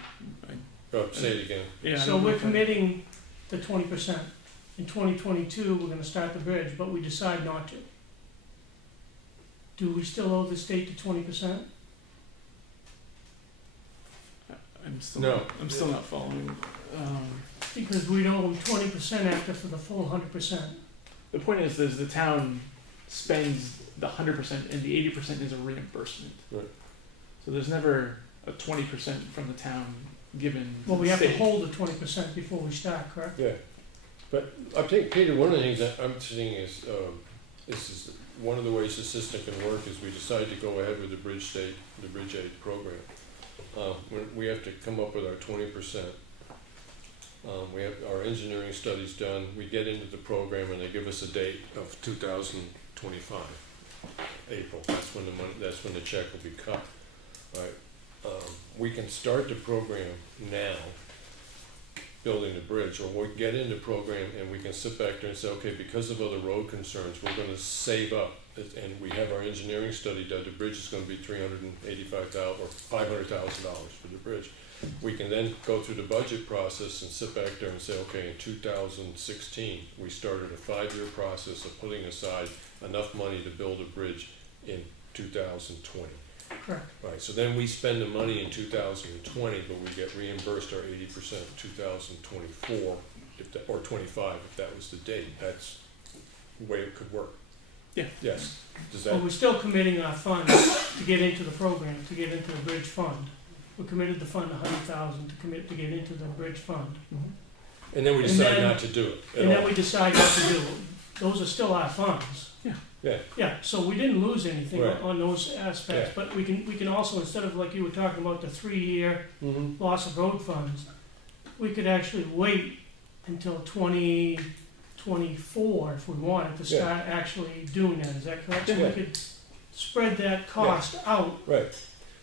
Say it again. yeah. I So don't know we're if I- committing the 20%. In 2022, we're gonna start the bridge, but we decide not to. Do we still owe the state the 20%? I'm still No. I'm still not following. Because we owe them 20% after for the full 100%. The point is the town spends the 100% and the 80% is a reimbursement. Right. So there's never a 20% from the town given. to Well, we the have to state. hold the 20% before we start, correct? Yeah, but I think, Peter, one of the things that I'm seeing is, this is one of the ways the system can work is we decide to go ahead with the Bridge Aid program. We have to come up with our 20%. We have our engineering studies done. We get into the program and they give us a date of 2025, April. That's when the check will be cut. Right. We can start the program now, building the bridge, or we get in the program and we can sit back there and say, okay, because of other road concerns, we're going to save up, and we have our engineering study done. The bridge is going to be $385,000 or $500,000 for the bridge. We can then go through the budget process and sit back there and say, okay, in 2016, we started a 5-year process of putting aside enough money to build a bridge in 2020. Correct. Right, so then we spend the money in 2020, but we get reimbursed our 80% in 2024, or 25, if that was the date. That's the way it could work. Yeah. Yes. Does Well, that? we're still committing our funds to get into the program, to get into the bridge fund. We committed to fund 100,000 to get into the bridge fund. And then we decide not to do it at And then all. we decide not to do it. Those are still our funds. Yeah. Yeah, so we didn't lose anything Right. on those aspects, Yeah. but we can also, instead of like you were talking about the 3-year Mm-hmm. loss of road funds, we could actually wait until 2024 if we wanted to start actually doing that. Is that correct? So Yeah. we could spread that cost out, Right.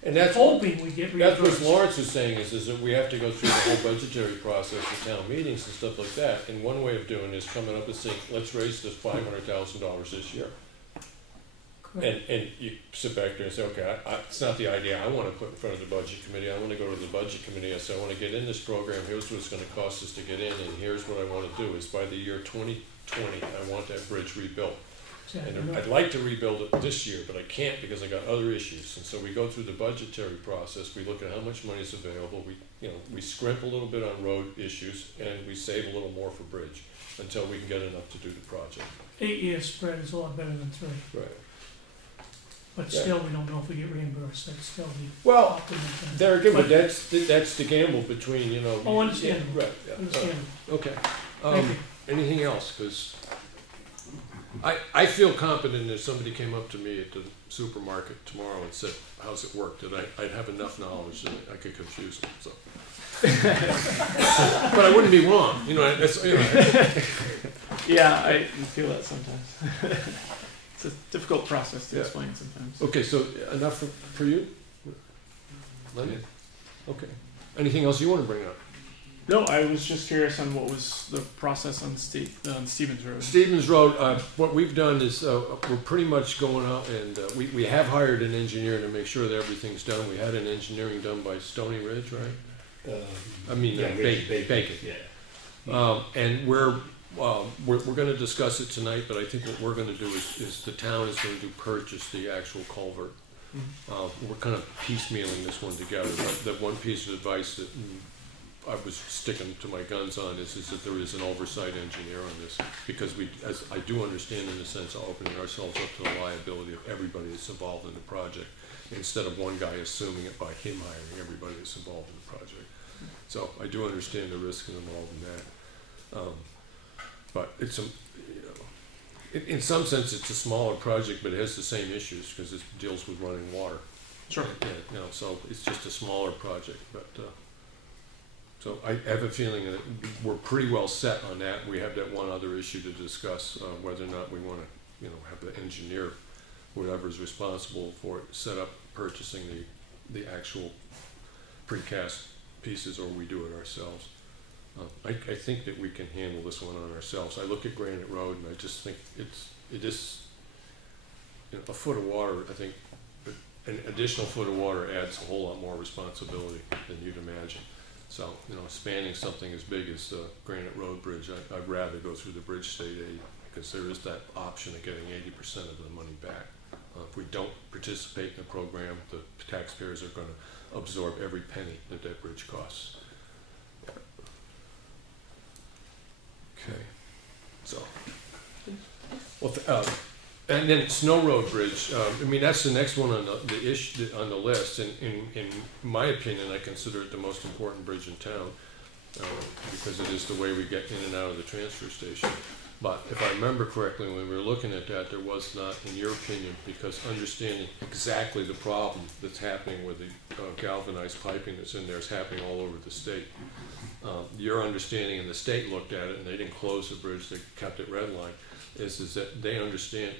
And that's hoping we get That's reimbursed. what Lawrence was saying is that we have to go through the whole budgetary process of town meetings and stuff like that. And one way of doing it is coming up and saying, let's raise this $500,000 this year. Correct. And you sit back there and say, okay, it's not the idea I want to put in front of the budget committee. I want to go to the budget committee and say, I want to get in this program. Here's what it's going to cost us to get in, and here's what I want to do. Is by the year 2020, I want that bridge rebuilt. Exactly. And I'd like to rebuild it this year, but I can't because I got other issues. And so we go through the budgetary process. We look at how much money is available. We scrimp a little bit on road issues, and we save a little more for bridge until we can get enough to do the project. 8-year spread is a lot better than 3. Right. But Yeah. still, we don't know if we get reimbursed. That's still the Well, optimal thing. there again, but that's the gamble between Oh, understandable. Right. Yeah. Understandable. Okay. Thank you. Anything else? Because I feel confident if somebody came up to me at the supermarket tomorrow and said, how's it work, that I'd have enough knowledge that I could confuse them. So. But I wouldn't be wrong. That's, Yeah, I feel that sometimes. It's a difficult process to explain sometimes. Okay, so enough for you? Lenny? Okay. Anything else you want to bring up? No, I was just curious on what was the process on Stevens Road. Stevens Road, what we've done is we're pretty much going out and we have hired an engineer to make sure that everything's done. We had an engineering done by Stony Ridge, right? Bacon. Yeah. And we're going to discuss it tonight, but I think what we're going to do is the town is going to purchase the actual culvert. We're kind of piecemealing this one together. The one piece of advice that I was sticking to my guns on is that there is an oversight engineer on this, because as I do understand in the sense of opening ourselves up to the liability of everybody that's involved in the project, instead of one guy assuming it by him hiring everybody that's involved in the project. So I do understand the risk involved in that. But it's in some sense it's a smaller project, but it has the same issues because it deals with running water. Sure. So it's just a smaller project, but. So I have a feeling that we're pretty well set on that. We have that one other issue to discuss, whether or not we want to, have the engineer, whoever is responsible for it, set up purchasing the actual precast pieces, or we do it ourselves. I think that we can handle this one on ourselves. I look at Granite Road and I just think it is a foot of water. I think an additional foot of water adds a whole lot more responsibility than you'd imagine. So, spanning something as big as the Granite Road Bridge, I'd rather go through the bridge state aid, because there is that option of getting 80% of the money back. If we don't participate in the program, the taxpayers are going to absorb every penny that bridge costs. Okay. So, and then Snow Road Bridge. That's the next one on the issue on the list. And in my opinion, I consider it the most important bridge in town because it is the way we get in and out of the transfer station. But if I remember correctly, when we were looking at that, there was not, in your opinion, because understanding exactly the problem that's happening with the galvanized piping that's in there is happening all over the state. Your understanding, and the state looked at it, and they didn't close the bridge; they kept it redline. Is that they understand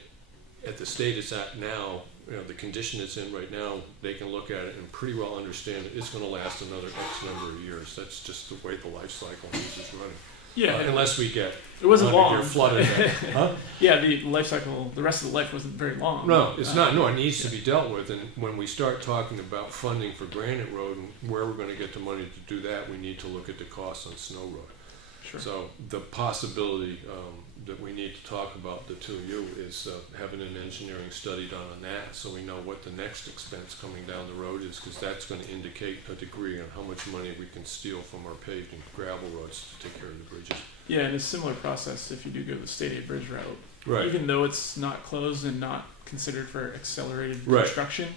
at the state it's at now, the condition it's in right now, they can look at it and pretty well understand that it's going to last another X number of years. That's just the way the life cycle is running. Yeah. Unless we get it wasn't long. Flooded. Huh? Yeah, the life cycle, the rest of the life wasn't very long. No, it's not. No, it needs to be dealt with. And when we start talking about funding for Granite Road and where we're going to get the money to do that, we need to look at the costs on Snow Road. Sure. So the possibility that we need to talk about, the two of you, is having an engineering study done on that, so we know what the next expense coming down the road is, because that's going to indicate a degree on how much money we can steal from our paved and gravel roads to take care of the bridges. Yeah, and a similar process if you do go the state aid bridge route. Right. Even though it's not closed and not considered for accelerated Right. construction,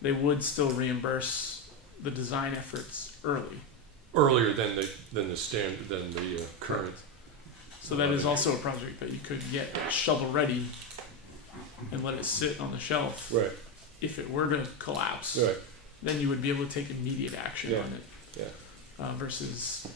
they would still reimburse the design efforts earlier than the current. So that is also a project that you could get shovel ready and let it sit on the shelf. Right. If it were to collapse, Right. then you would be able to take immediate action Yeah. on it. Yeah. Versus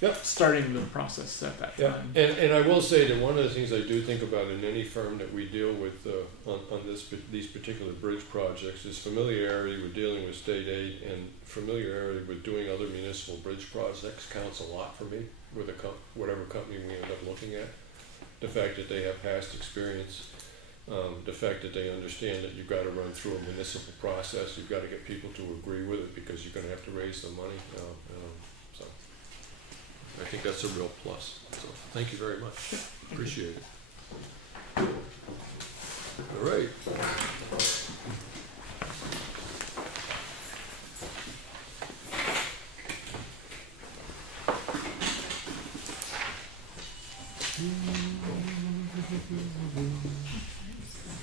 Yep. starting the process at that Yeah, time. and I will say that one of the things I do think about in any firm that we deal with on these particular bridge projects is familiarity with dealing with state aid, and familiarity with doing other municipal bridge projects counts a lot for me with whatever company we end up looking at. The fact that they have past experience, the fact that they understand that you've got to run through a municipal process, you've got to get people to agree with it because you're going to have to raise the money. So I think that's a real plus. So thank you very much. Appreciate it. All right.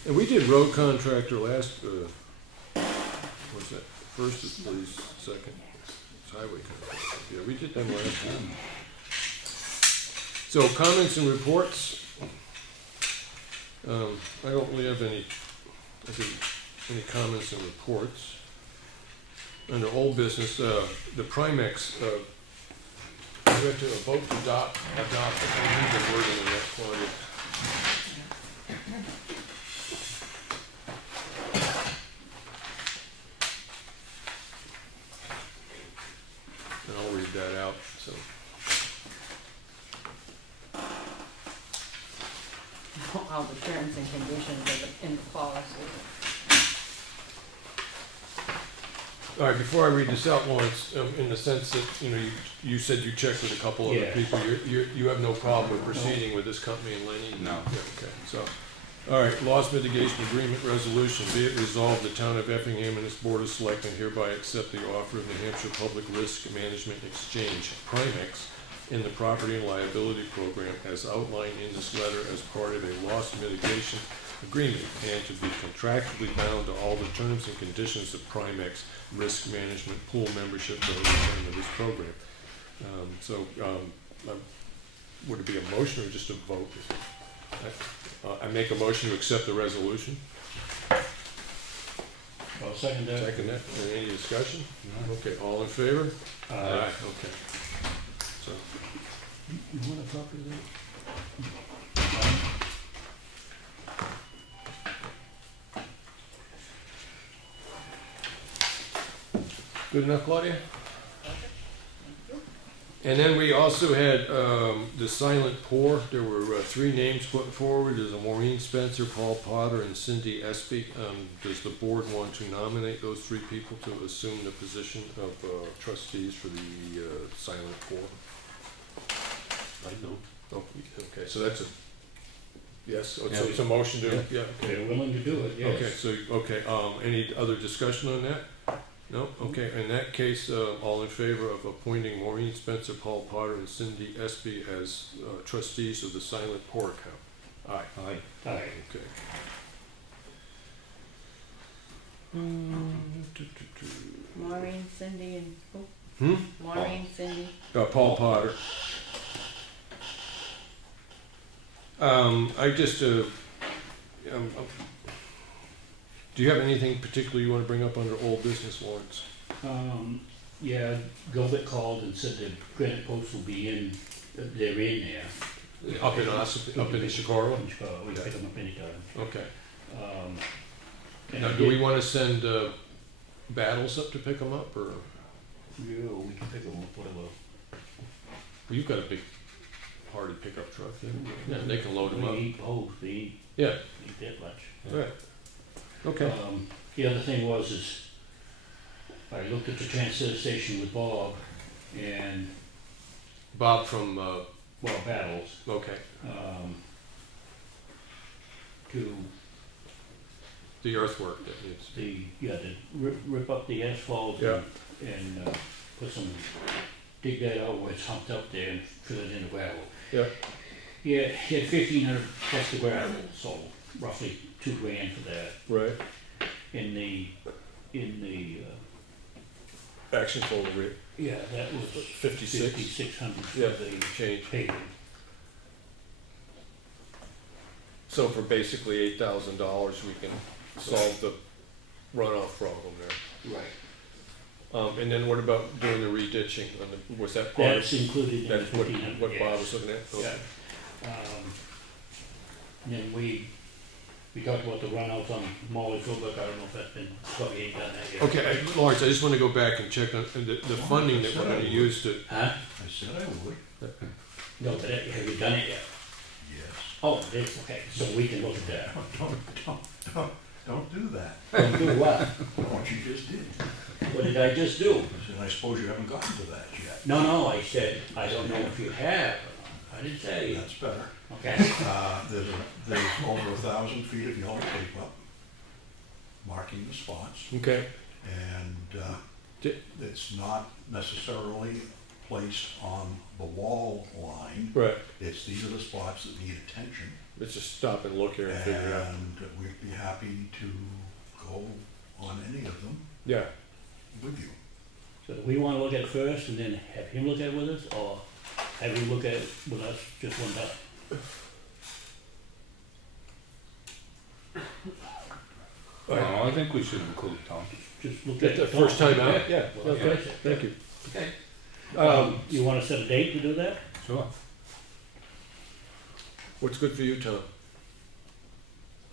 And we did road contractor last, what's that? First is police, second is highway contractor. Yeah, we did them last time. So comments and reports. I don't really have any comments and reports. Under old business, the Primex, we have to vote to adopt, I need the wording in that, Claudia. And I'll read that out, so. All the terms and conditions in the policy. All right, before I read this out, Lawrence, in the sense that, you said you checked with a couple other people, you have no problem with proceeding with this company in Lenny? No. Yeah, okay, so, all right, loss mitigation agreement resolution. Be it resolved, the town of Effingham and its board of selectmen hereby accept the offer of New Hampshire Public Risk Management Exchange, Primex, in the property and liability program as outlined in this letter as part of a loss mitigation agreement, and to be contractually bound to all the terms and conditions of Primex risk management pool membership for the term of this program. Would it be a motion or just a vote? I make a motion to accept the resolution. I'll second that. Second that. Any discussion? No. Okay, all in favor? Aye. Okay. So. You want a copy of that? Good enough, Claudia? And then we also had the silent pour. There were 3 names put forward. There's a Maureen Spencer, Paul Potter, and Cindy Espie. Does the board want to nominate those 3 people to assume the position of trustees for the silent pour? I know. Oh, okay, so that's a yes. So it's a motion to yeah. Okay. They're willing to do it. Yes. Okay. Any other discussion on that? No? Okay, in that case, all in favor of appointing Maureen Spencer, Paul Potter, and Cindy Espie as trustees of the silent pour account? Aye. Aye. Aye. Okay. Maureen, Cindy, and who? Maureen, Cindy. Paul Potter. I just, do you have anything particular you want to bring up under old business, Lawrence? Yeah, Gilbert called and said the granite posts will be in, they're in there. Up in Chicago? In Chicago, we can pick them up anytime. Okay. And Now, do we want to send battles up to pick them up, or? Yeah, we can pick them up, whatever. Well, you've got a big hardy pickup truck then. Yeah, they can load them up. They eat both, they eat that much. Right. Okay. The other thing is I looked at the transfer station with Bob, and Bob from battles, Okay. to The earthwork that needs. to rip up the asphalt Yeah. and dig that out where it's humped up there and fill it in the gravel. Yeah. Yeah, he had 1,500 plus the gravel, so roughly $2,000 for that. Right. In the Action folder rate. yeah, that was 56. 5,600 for Yeah. the Change. paving. So for basically $8,000, we can solve the runoff problem there. Right. And then what about doing the re-ditching? Was that part? That's included in the That's 1,500. what yes. Bob was looking at? Okay. Yeah. And then we talked about the runouts on Molly Philbrook. I don't know if that's been, probably ain't done that yet. Okay, Lawrence, I just want to go back and check on the funding that we're going to use to. Huh? I said I would. No, but have you done it yet? Yes. Oh, it is, okay, so we can look at that. Don't do that. Don't do what? What you just did. What did I just do? I said, I suppose you haven't gotten to that yet. No, I said, I don't know if you have. I didn't say. That's better. Okay. There's over 1,000 feet of yellow tape up, marking the spots. Okay. And it's not necessarily placed on the wall line. Right. These are the spots that need attention. Let's just stop and look here and figure it out. And we'd be happy to go on any of them. Yeah. With you. So do we want to look at it first and then have him look at it with us, or have him look at it with us just one time? No, I think we should include Tom. Just look At at the it. first time out? Yeah. Well, Okay, okay. thank you. Okay. You want to set a date to do that? Sure. What's good for you, Tom?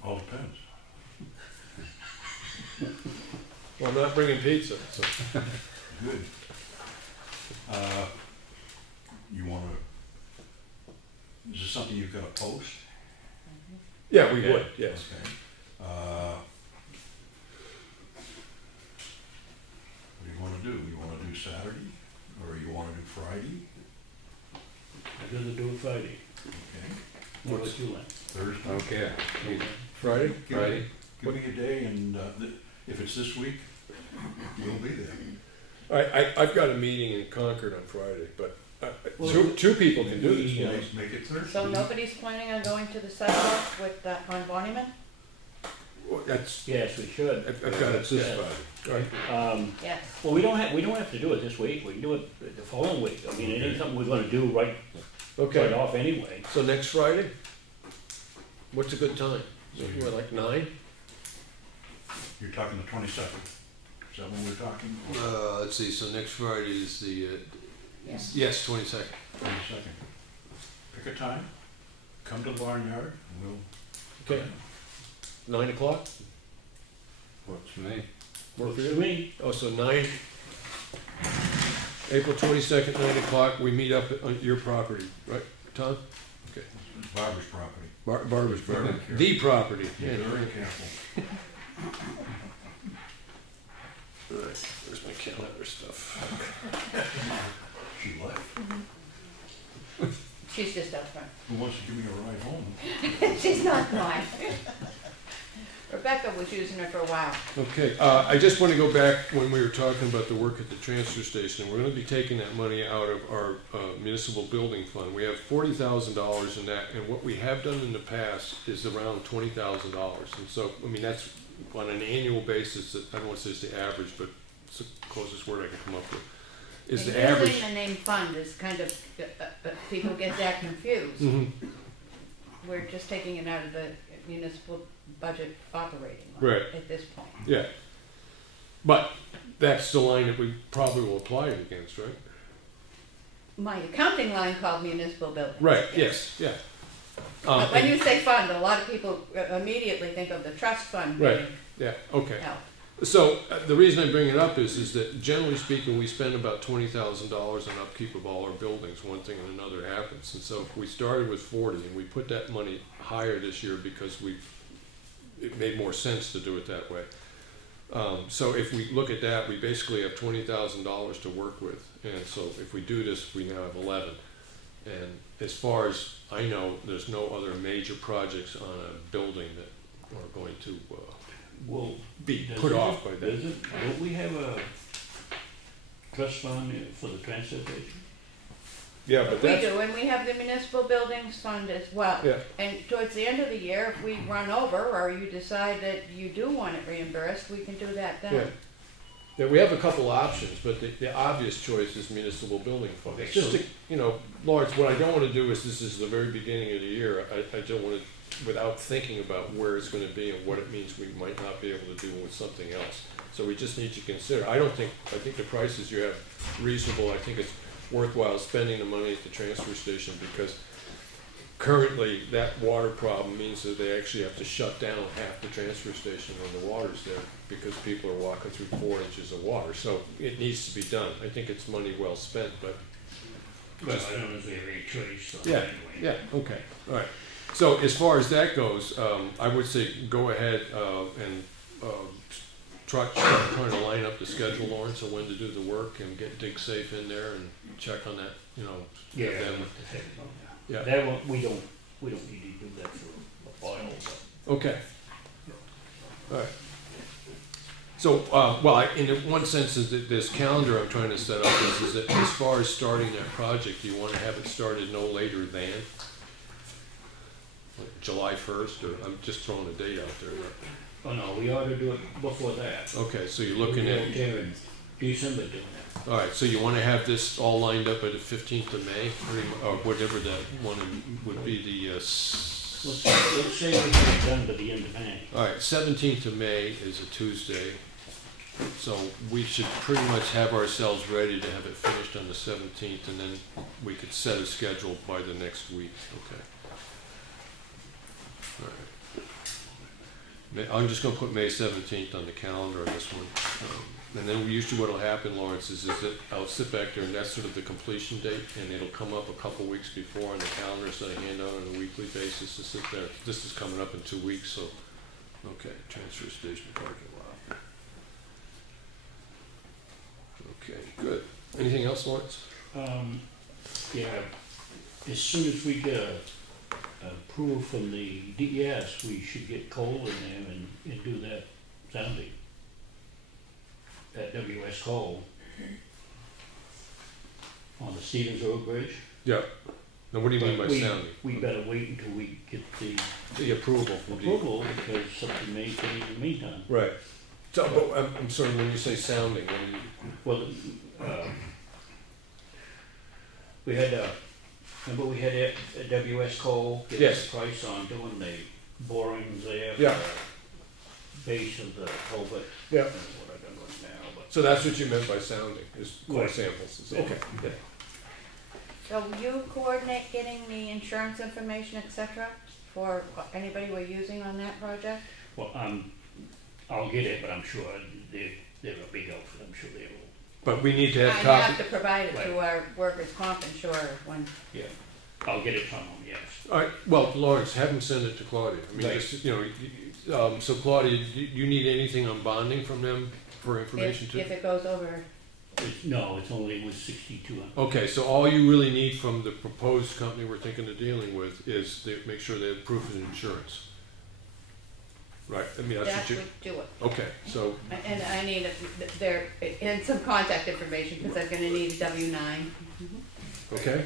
All depends. Well, I'm not bringing pizza, so. Good. You want to, is this something you've got to post? Yeah, we would, yes. Okay. What do you want to do? You want to do Saturday, or you want to do Friday? I'd rather do it Friday. Okay. What about you, Lynn? Thursday? Okay. Friday? Friday? Give me a day, and if it's this week, you'll be there. I've got a meeting in Concord on Friday, but Well, two people can do this. Make it Thursday. So nobody's planning on going to the sidewalk with, on Bonnyman? Well, that's, Yes, we should. I've got it this Yeah. Friday. Right. Yes. Well, we don't have to do it this week. We can do it the following week. I mean, it ain't something we're going to do right Okay, off anyway. so next Friday? What's a good time? What, like 9? You're talking the 22nd. Is that when we're talking? Let's see, so next Friday is the, Yes. yes, 22nd. 22nd. Pick a time, come to the barnyard, and Okay. 9 o'clock? Works for me. Work for For you? me, Oh, so 9, April 22nd, 9 o'clock, we meet up on your property, right, Tom? Okay. it's Barbara's property. Barbara's property. Very The property. Be Yeah. very careful. All right, where's my calendar stuff? She left. She's just out front. Who wants to give me a ride home? She's not mine. Rebecca was using her for a while. Okay, I just want to go back when we were talking about the work at the transfer station. We're going to be taking that money out of our municipal building fund. We have $40,000 in that, and what we have done in the past is around $20,000. And so, I mean, that's on an annual basis. I don't want to say it's the average, but it's the closest word I can come up with. Is And the average? using the name fund is kind of, people get that confused. Mhm. We're just taking it out of the municipal budget operating Right. at this point. Yeah. But that's the line that we probably will apply it against, right? My accounting line called municipal building. Right, yes, yeah. But when you say fund, a lot of people immediately think of the trust fund being Right, yeah, okay. held. So the reason I bring it up is that generally speaking, we spend about $20,000 on upkeep of all our buildings. One thing and another happens. And so if we started with 40 and we put that money higher this year because it made more sense to do it that way. So if we look at that, we basically have $20,000 to work with. And so if we do this, we now have 11. And as far as I know, there's no other major projects on a building that are going to Will be put off by that. Don't we have a trust fund for the transfer station? Yeah, but We that's... do, and we have the municipal buildings fund as well. Yeah. And towards the end of the year, if we run over, or you decide that you do want it reimbursed, we can do that then. Yeah. Yeah, we have a couple options, but the obvious choice is municipal building fund. It's just, you know, Lawrence, what I don't want to do is, this is the very beginning of the year, I don't want to, without thinking about where it's going to be and what it means we might not be able to do with something else. So we just need to consider. I think the prices you have reasonable. I think it's worthwhile spending the money at the transfer station, because currently that water problem means that they actually have to shut down half the transfer station when the water's there, because people are walking through 4 inches of water. So it needs to be done. I think it's money well spent, but Well, I don't know if we have any choice. So yeah, anyway. yeah, okay, all right. So as far as that goes, I would say go ahead and trying to line up the schedule, Lawrence, of when to do the work, and get dig safe in there and check on that. You know, Yeah, them. yeah. That one, we don't need to do that for a while. But. Okay. All right. So, well, in one sense, this calendar I'm trying to set up is that as far as starting that project, you want to have it started no later than like July 1st, or I'm just throwing a date out there. Oh no, we ought to do it before that. Okay, so you're looking at December doing that. All right, so you want to have this all lined up by the 15th of May, or whatever that one would be. The let's say we get it done by the end of May. All right, 17th of May is a Tuesday. So we should pretty much have ourselves ready to have it finished on the 17th, and then we could set a schedule by the next week. Okay. All right. I'm just going to put May 17th on the calendar on this one. And then usually what will happen, Lawrence, is that I'll sit back there, and that's sort of the completion date, and it'll come up a couple weeks before on the calendars that I hand out on a weekly basis to sit there. This is coming up in 2 weeks, so, okay, transfer station parking lot. Okay, good. Anything else, Lawrence? Yeah, as soon as we get approval from the DES, we should get Cole in there and do that sounding. At WS Cole on the Stevens Road Bridge. Yeah. Now, what do you mean by sounding? We better wait until we get the approval from because something may change in the meantime. Right. So, but I'm sorry, when you say sounding, well, we had remember we had a WS Cole get us a price on doing the borings there for the base of the culvert. Yeah. So that's what you meant by sounding, is core samples. Okay. Yeah. So will you coordinate getting the insurance information, etc., for anybody we're using on that project? Well, I'll get it, but I'm sure they're a big outfit. I'm sure they will. But we need to have I have to provide it to our workers' comp insurer when. Yeah, I'll get it from them. Yes. All right. Well, Lawrence, have him send it to Claudia. I mean, just so Claudia, do you need anything on bonding from them? For information too? If it goes over. No, it's only with 62. Okay, so all you really need from the proposed company we're thinking of dealing with is to make sure they have proof of insurance. Right. I mean, that's what you would do it. Okay, so. And I need and some contact information because I'm going to need a W-9. Okay.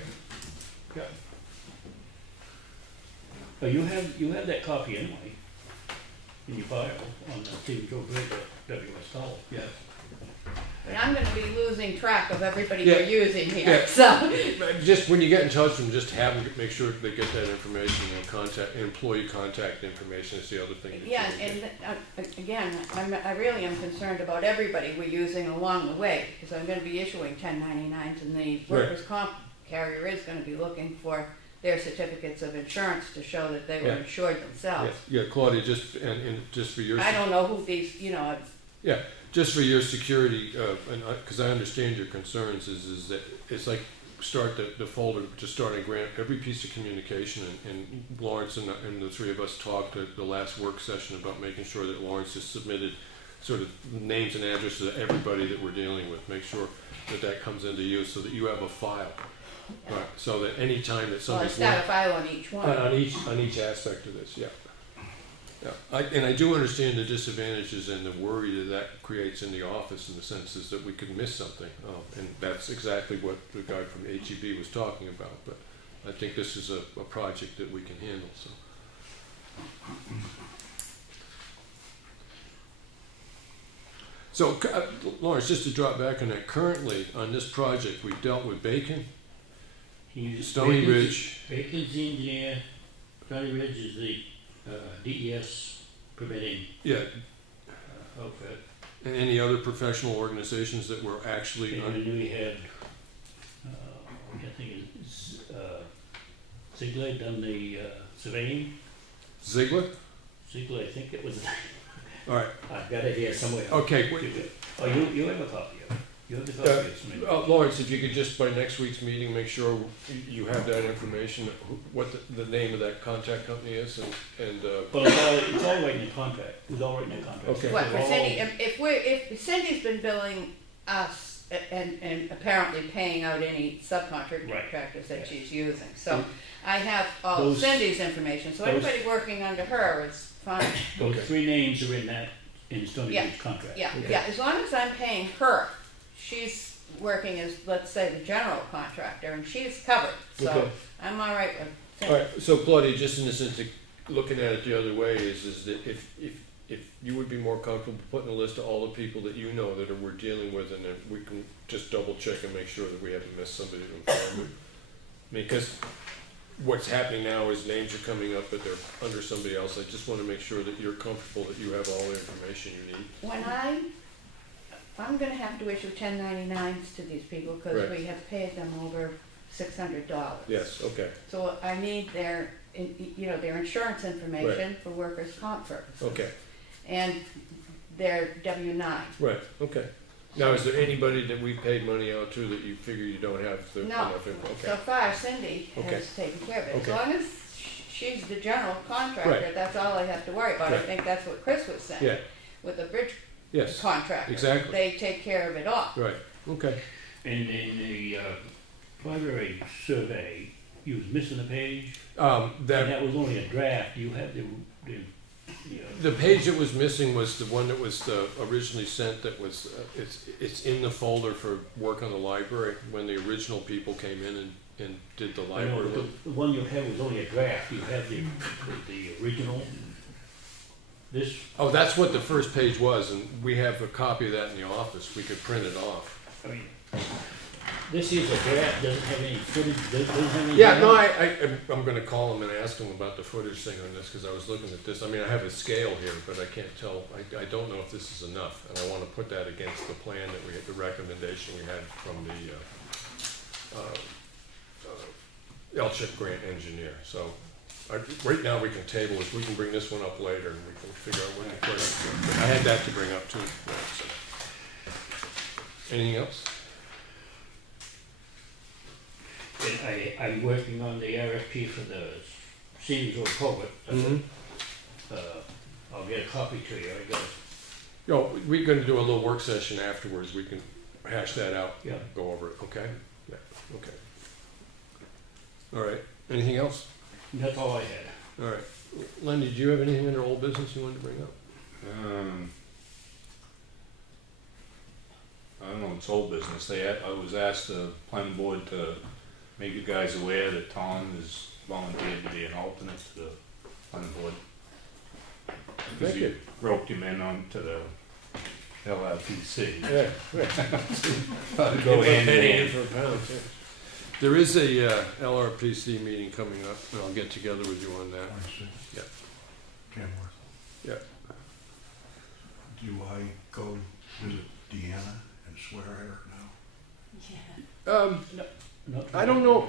Yeah. Oh, you have that copy anyway in your file on the Stevens Road Bridge. WS Cole. Yes. But I'm going to be losing track of everybody we're using here. Yeah. So just when you get in touch with them, just have them make sure they get that information. Employee contact information is the other thing. Yeah, and again, I really am concerned about everybody we're using along the way because I'm going to be issuing 1099s, and the workers' comp carrier is going to be looking for their certificates of insurance to show that they were insured themselves. Yeah, Claudia, just for your. I don't know who these, Yeah, just for your security, and because I understand your concerns, is that it's like start the folder, just starting grant every piece of communication, and Lawrence and the three of us talked at the last work session about making sure that Lawrence has submitted sort of names and addresses of everybody that we're dealing with. Make sure that comes into you so that you have a file. Yeah. Right, so that any time that Well, I somebody's start a file on each one. on each aspect of this, yeah. Yeah, and I do understand the disadvantages and the worry that creates in the office, in the sense is that we could miss something, and that's exactly what the guy from HEB was talking about. But I think this is a project that we can handle. So, Lawrence, just to drop back on that, currently on this project, we've dealt with Bacon, Stony Ridge. Bacon's the engineer, Stony Ridge is the DES permitting Yeah. outfit. And any other professional organizations that were actually And we had, I think it's Ziegler done the surveying. Ziegler? Ziegler, I think it was. All right. I've got it here somewhere. Okay. Oh, you have a copy of it. You have the copy of it. Lawrence, if you could just by next week's meeting make sure you have that information, what the name of that contact company is, and Well, it's all right in the contract. It's all right in the contract. Okay. What, for Cindy, if Cindy's been billing us and apparently paying out any subcontractors that she's using, so I have all of Cindy's information, so anybody working under her is fine. Those three names are in Stony Ridge contract. Yeah, as long as I'm paying her, she's working as, let's say, the general contractor, and she's covered, so I'm all right with Cindy. all right. So, Claudia, just in the sense of looking at it the other way, is that if you would be more comfortable putting a list of all the people that you know that we're dealing with, and then we can just double check and make sure that we haven't missed somebody to inform you. I mean, because what's happening now is names are coming up, but they're under somebody else. I just want to make sure that you're comfortable that you have all the information you need. When I'm going to have to issue 1099s to these people because we have paid them over $600. Yes. Okay. So I need their insurance information for workers' comp purposes. Okay. And their W-9. Right. Okay. Now, is there anybody that we paid money out to that you figure you don't have enough info? Okay. So far Cindy has taken care of it. As long as she's the general contractor, that's all I have to worry about. I think that's what Chris was saying. Yeah. With the bridge contractor. Exactly. They take care of it all. Right. Okay. And in the library survey, you was missing a page. That was only a draft. You had the page that was missing was the one that was originally sent. That was it's in the folder for work on the library when the original people came in and did the library. I know, the one you had was only a draft. You had the original. This. Oh, that's what the first page was, and we have a copy of that in the office. We could print it off. I mean, this is a draft. Doesn't have any footage. Doesn't have any. Yeah, no, I'm going to call him and ask him about the footage thing on this because I was looking at this. I mean, I have a scale here, but I can't tell. I don't know if this is enough, and I want to put that against the plan that we had, the recommendation we had from the L-chip grant engineer. So right now we can table this. We can bring this one up later, and we can figure out what to put up. I had that to bring up too. So. Anything else? I'm working on the RFP for the Seniors Road Culvert. I'll get a copy to you. I guess. We're going to do a little work session afterwards. We can hash that out. Yeah. Go over it. Okay. Yeah. Okay. All right. Anything else? That's all I had. All right. Lenny, do you have anything under old business you wanted to bring up? I don't know, it's old business. I was asked the planning board to make you guys aware that Tom has volunteered to be an alternate to the planning board. Because you roped him in onto the LRPC. Yeah, right. Go hand in hand. For a pound, yeah. There is a LRPC meeting coming up, and I'll get together with you on that. Yeah. Kenworth. Yeah. Do I go visit Deanna and swear her now? I don't know.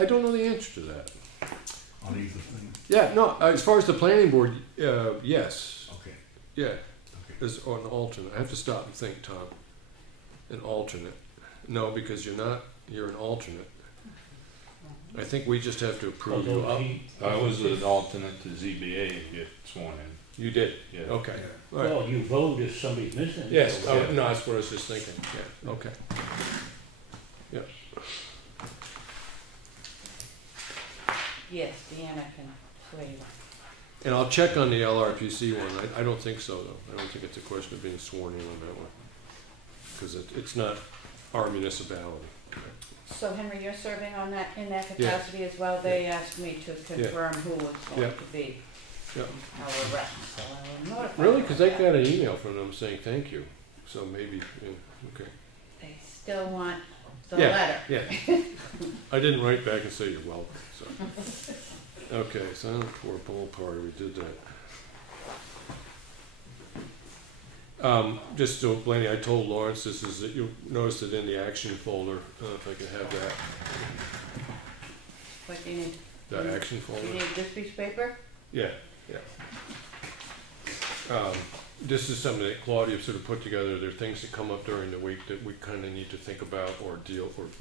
I don't know the answer to that. On either thing? Yeah, no. As far as the planning board, yes. Okay. Yeah. Okay. As an alternate, I have to stop and think, Tom. An alternate? No, because you're not. You're an alternate. I think we just have to approve you. I was an alternate to ZBA if you sworn in. You did? Yeah. Okay. Yeah. All right. Well, you vote if somebody's missing. Yes. Yeah. No, that's what I was just thinking. Yeah. Okay. Yeah. Yes, Deanna can sway you. And I'll check on the LRPC one. I don't think so, though. I don't think it's a question of being sworn in on that one. Because it's not our municipality. So Henry, you're serving on that, in that capacity as well? They asked me to confirm who was going to be our rep, so I will notify Really? them Because of I that. got an email from them saying thank you. So maybe, okay. They still want the Yeah, letter. yeah. I didn't write back and say you're welcome, so. Okay, silent for a poll party, we did that. Just so, Blaney, I told Lawrence this is, that you'll notice it in the action folder, if I can have that, What do you need? the action Do folder. you need this piece of paper? Yeah, yeah. This is something that Claudia sort of put together. There are things that come up during the week that we kind of need to think about or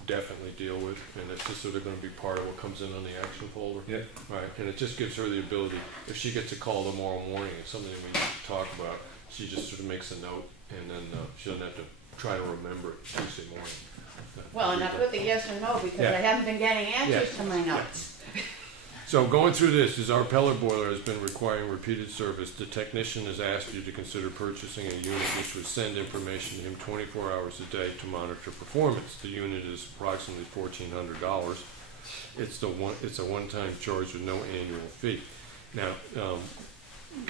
definitely deal with, and it's just sort of going to be part of what comes in on the action folder. Yeah. Right, and it just gives her the ability, if she gets a call tomorrow morning, it's something that we need to talk about, she just sort of makes a note, and then she doesn't have to try to remember it Tuesday morning. Well, and I put the yes or no because Yeah. I haven't been getting answers Yeah. to my notes. So going through this, is our pellet boiler has been requiring repeated service. The technician has asked you to consider purchasing a unit which would send information to him 24 hours a day to monitor performance. The unit is approximately $1,400. It's a one-time charge with no annual fee. Now,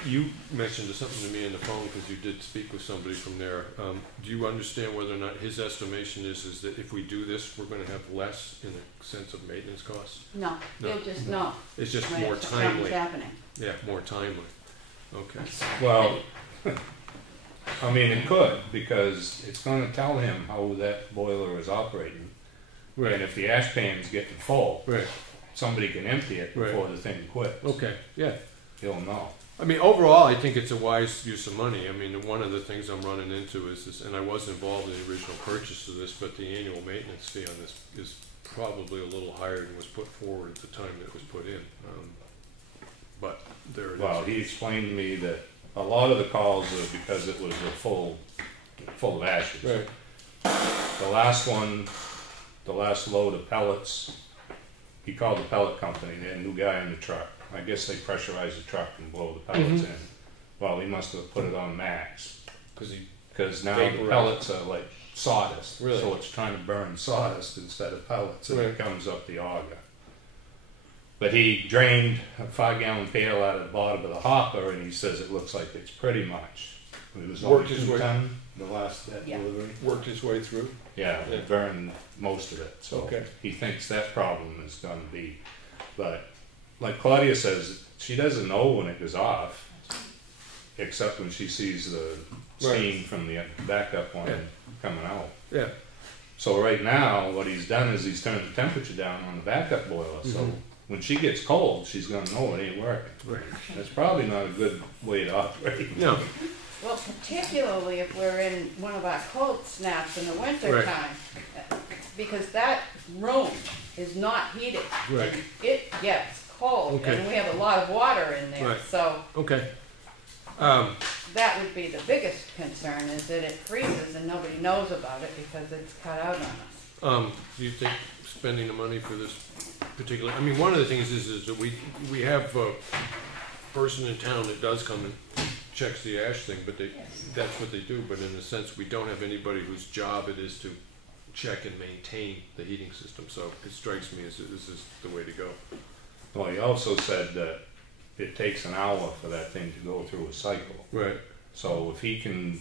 you mentioned something to me on the phone because you did speak with somebody from there. Do you understand whether or not his estimation is that if we do this, we're going to have less in the sense of maintenance costs? No, No. you'll just know. It's just when more something's timely. happening. Yeah, more timely. Okay. Well, I mean, it could, because it's gonna tell him how that boiler is operating. And if the ash pan's getting full, Right. somebody can empty it before the thing quits. Okay. Yeah. He'll know. I mean, overall, I think it's a wise use of money. I mean, one of the things I'm running into is this, and I was involved in the original purchase of this, but the annual maintenance fee on this is probably a little higher than was put forward at the time that it was put in. But there it is. Well, he explained to me that a lot of the calls are because it was a full of ashes. Right. The last one, the last load of pellets, he called the pellet company. They had a new guy in the truck. I guess they pressurize the truck and blow the pellets in. Well, he must have put it on max. Because now the pellets are like sawdust. Really? So it's trying to burn sawdust instead of pellets, and it comes up the auger. But he drained a 5-gallon pail out of the bottom of the hopper, and he says it looks like it's pretty much. It was Worked only his 2 way- ton, the last Yeah. delivery. Worked its way through. Yeah, Yeah. it burned most of it. So Okay. he thinks that problem is going to be. But like Claudia says, she doesn't know when it goes off, except when she sees the steam from the backup one coming out. Yeah. So right now, what he's done is he's turned the temperature down on the backup boiler. So when she gets cold, she's going to know it ain't working. Right. That's probably not a good way to operate. No. Well, particularly if we're in one of our cold snaps in the winter Right. time, because that room is not heated. Right. It gets cold, Okay. and we have a lot of water in there. Right. So Okay. that would be the biggest concern, is that it freezes and nobody knows about it because it's cut out on us. Do you think spending the money for this particular? I mean, one of the things is that we have a person in town that does come and checks the ash thing, but that's what they do. But in a sense, we don't have anybody whose job it is to check and maintain the heating system. So it strikes me as this is the way to go. Well, he also said that it takes an hour for that thing to go through a cycle. Right. So if he can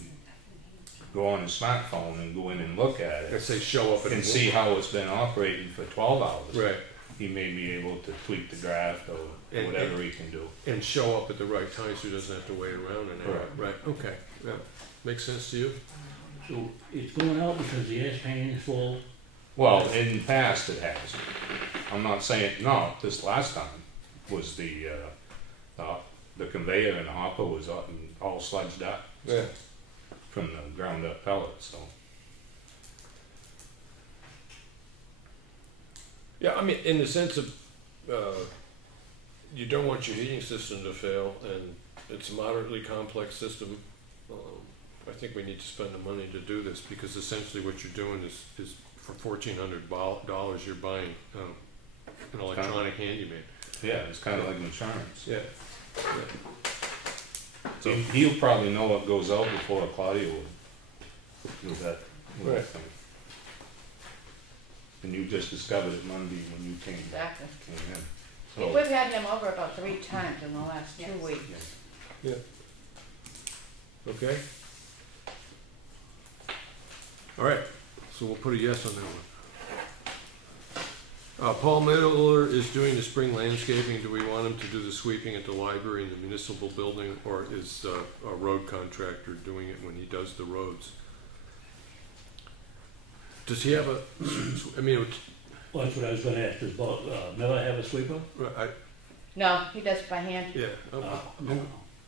go on his smartphone and go in and look at it, I say show up and see how it's been operating for 12 hours, Right. he may be able to tweak the draft or whatever he can do. And show up at the right time so he doesn't have to wait around an hour. Right. Right. Okay. Yeah. Makes sense to you? So it's going out because the ash pan is full. Well, in the past it has. I'm not saying, no, this last time was the conveyor and the hopper was all sludged up Yeah. from the ground up pellets, so. Yeah, I mean, in the sense of, you don't want your heating system to fail, and it's a moderately complex system. I think we need to spend the money to do this, because essentially what you're doing is for $1,400 you're buying an electronic handyman. Yeah, it's kind of like insurance. Yeah. So he'll probably know what goes out before Claudia would. With that Right. thing. And you just discovered it Monday when you came Exactly. in. So, We've had him over about 3 times in the last 2 weeks. Yeah. Okay. All right, so we'll put a yes on that one. Paul Miller is doing the spring landscaping. Do we want him to do the sweeping at the library and the municipal building, or is a road contractor doing it when he does the roads? Does he have a, I mean, Well, that's what I was gonna ask, does Miller have a sweeper? No, he does it by hand. yeah. No,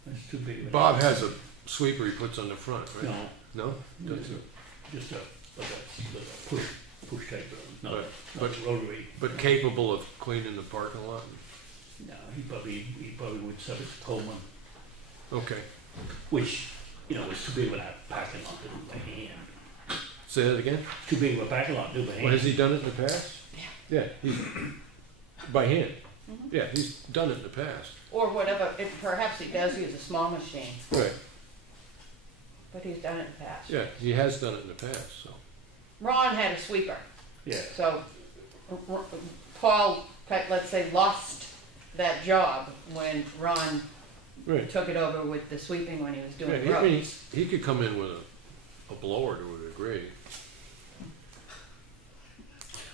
that's too big. of a- Bob has a sweeper he puts on the front, right? No, No? just like a push type of, no, But- not a rotary. But capable of cleaning the parking lot? No, he probably would sub it to Coleman, Okay. which, you know, is too big of a parking lot to do by hand. Say that again? Too big of a parking lot to do by hand. Well, has he done it in the past? Yeah, he's, by hand. Mhm. Yeah, he's done it in the past. Or whatever, if perhaps he does use a small machine, Right. but he's done it in the past. Yeah, he has done it in the past, so. Ron had a sweeper, Yeah, so Paul, let's say, lost that job when Ron Right. took it over with the sweeping when he was Yeah, doing I mean, roads. he could come in with a blower to a degree.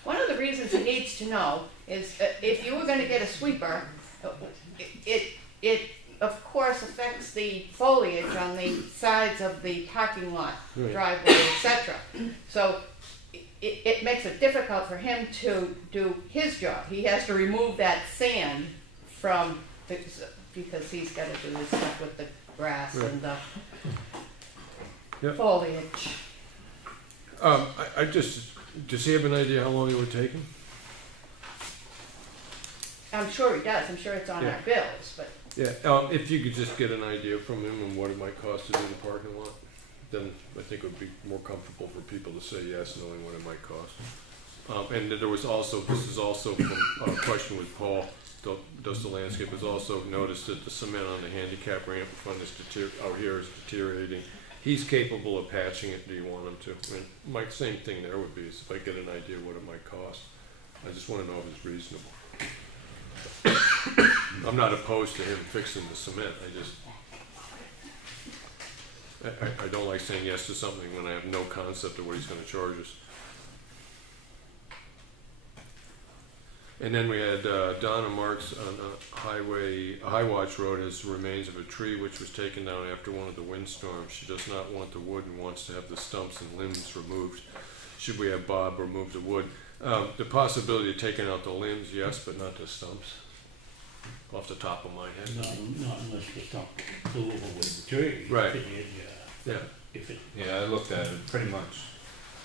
One of the reasons he needs to know is if you were going to get a sweeper, it of course affects the foliage on the sides of the parking lot, Right. driveway, etc. So it makes it difficult for him to do his job. He has to remove that sand from because he's got to do this stuff with the grass Right. and the Yep. foliage. I just, does he have an idea how long it would take him? I'm sure he does. I'm sure it's on Yeah. our bills, but Yeah, if you could just get an idea from him and what it might cost to do the parking lot, then I think it would be more comfortable for people to say yes, knowing what it might cost. And there was also, this is also from a question with Paul, does the landscape, has also noticed that the cement on the handicap ramp in front is out here is deteriorating. He's capable of patching it, do you want him to? I mean, my same thing there would be, is if I get an idea what it might cost. I just wanna know if it's reasonable. I'm not opposed to him fixing the cement, I don't like saying yes to something when I have no concept of what he's gonna charge us. And then we had Donna Marks on High Watch Road has the remains of a tree which was taken down after one of the windstorms. She does not want the wood and wants to have the stumps and limbs removed. Should we have Bob remove the wood? The possibility of taking out the limbs, yes, but not the stumps. Off the top of my head. not unless the stump flew over with the tree. Right. Yeah. Yeah. If it, yeah, I looked at it, pretty much,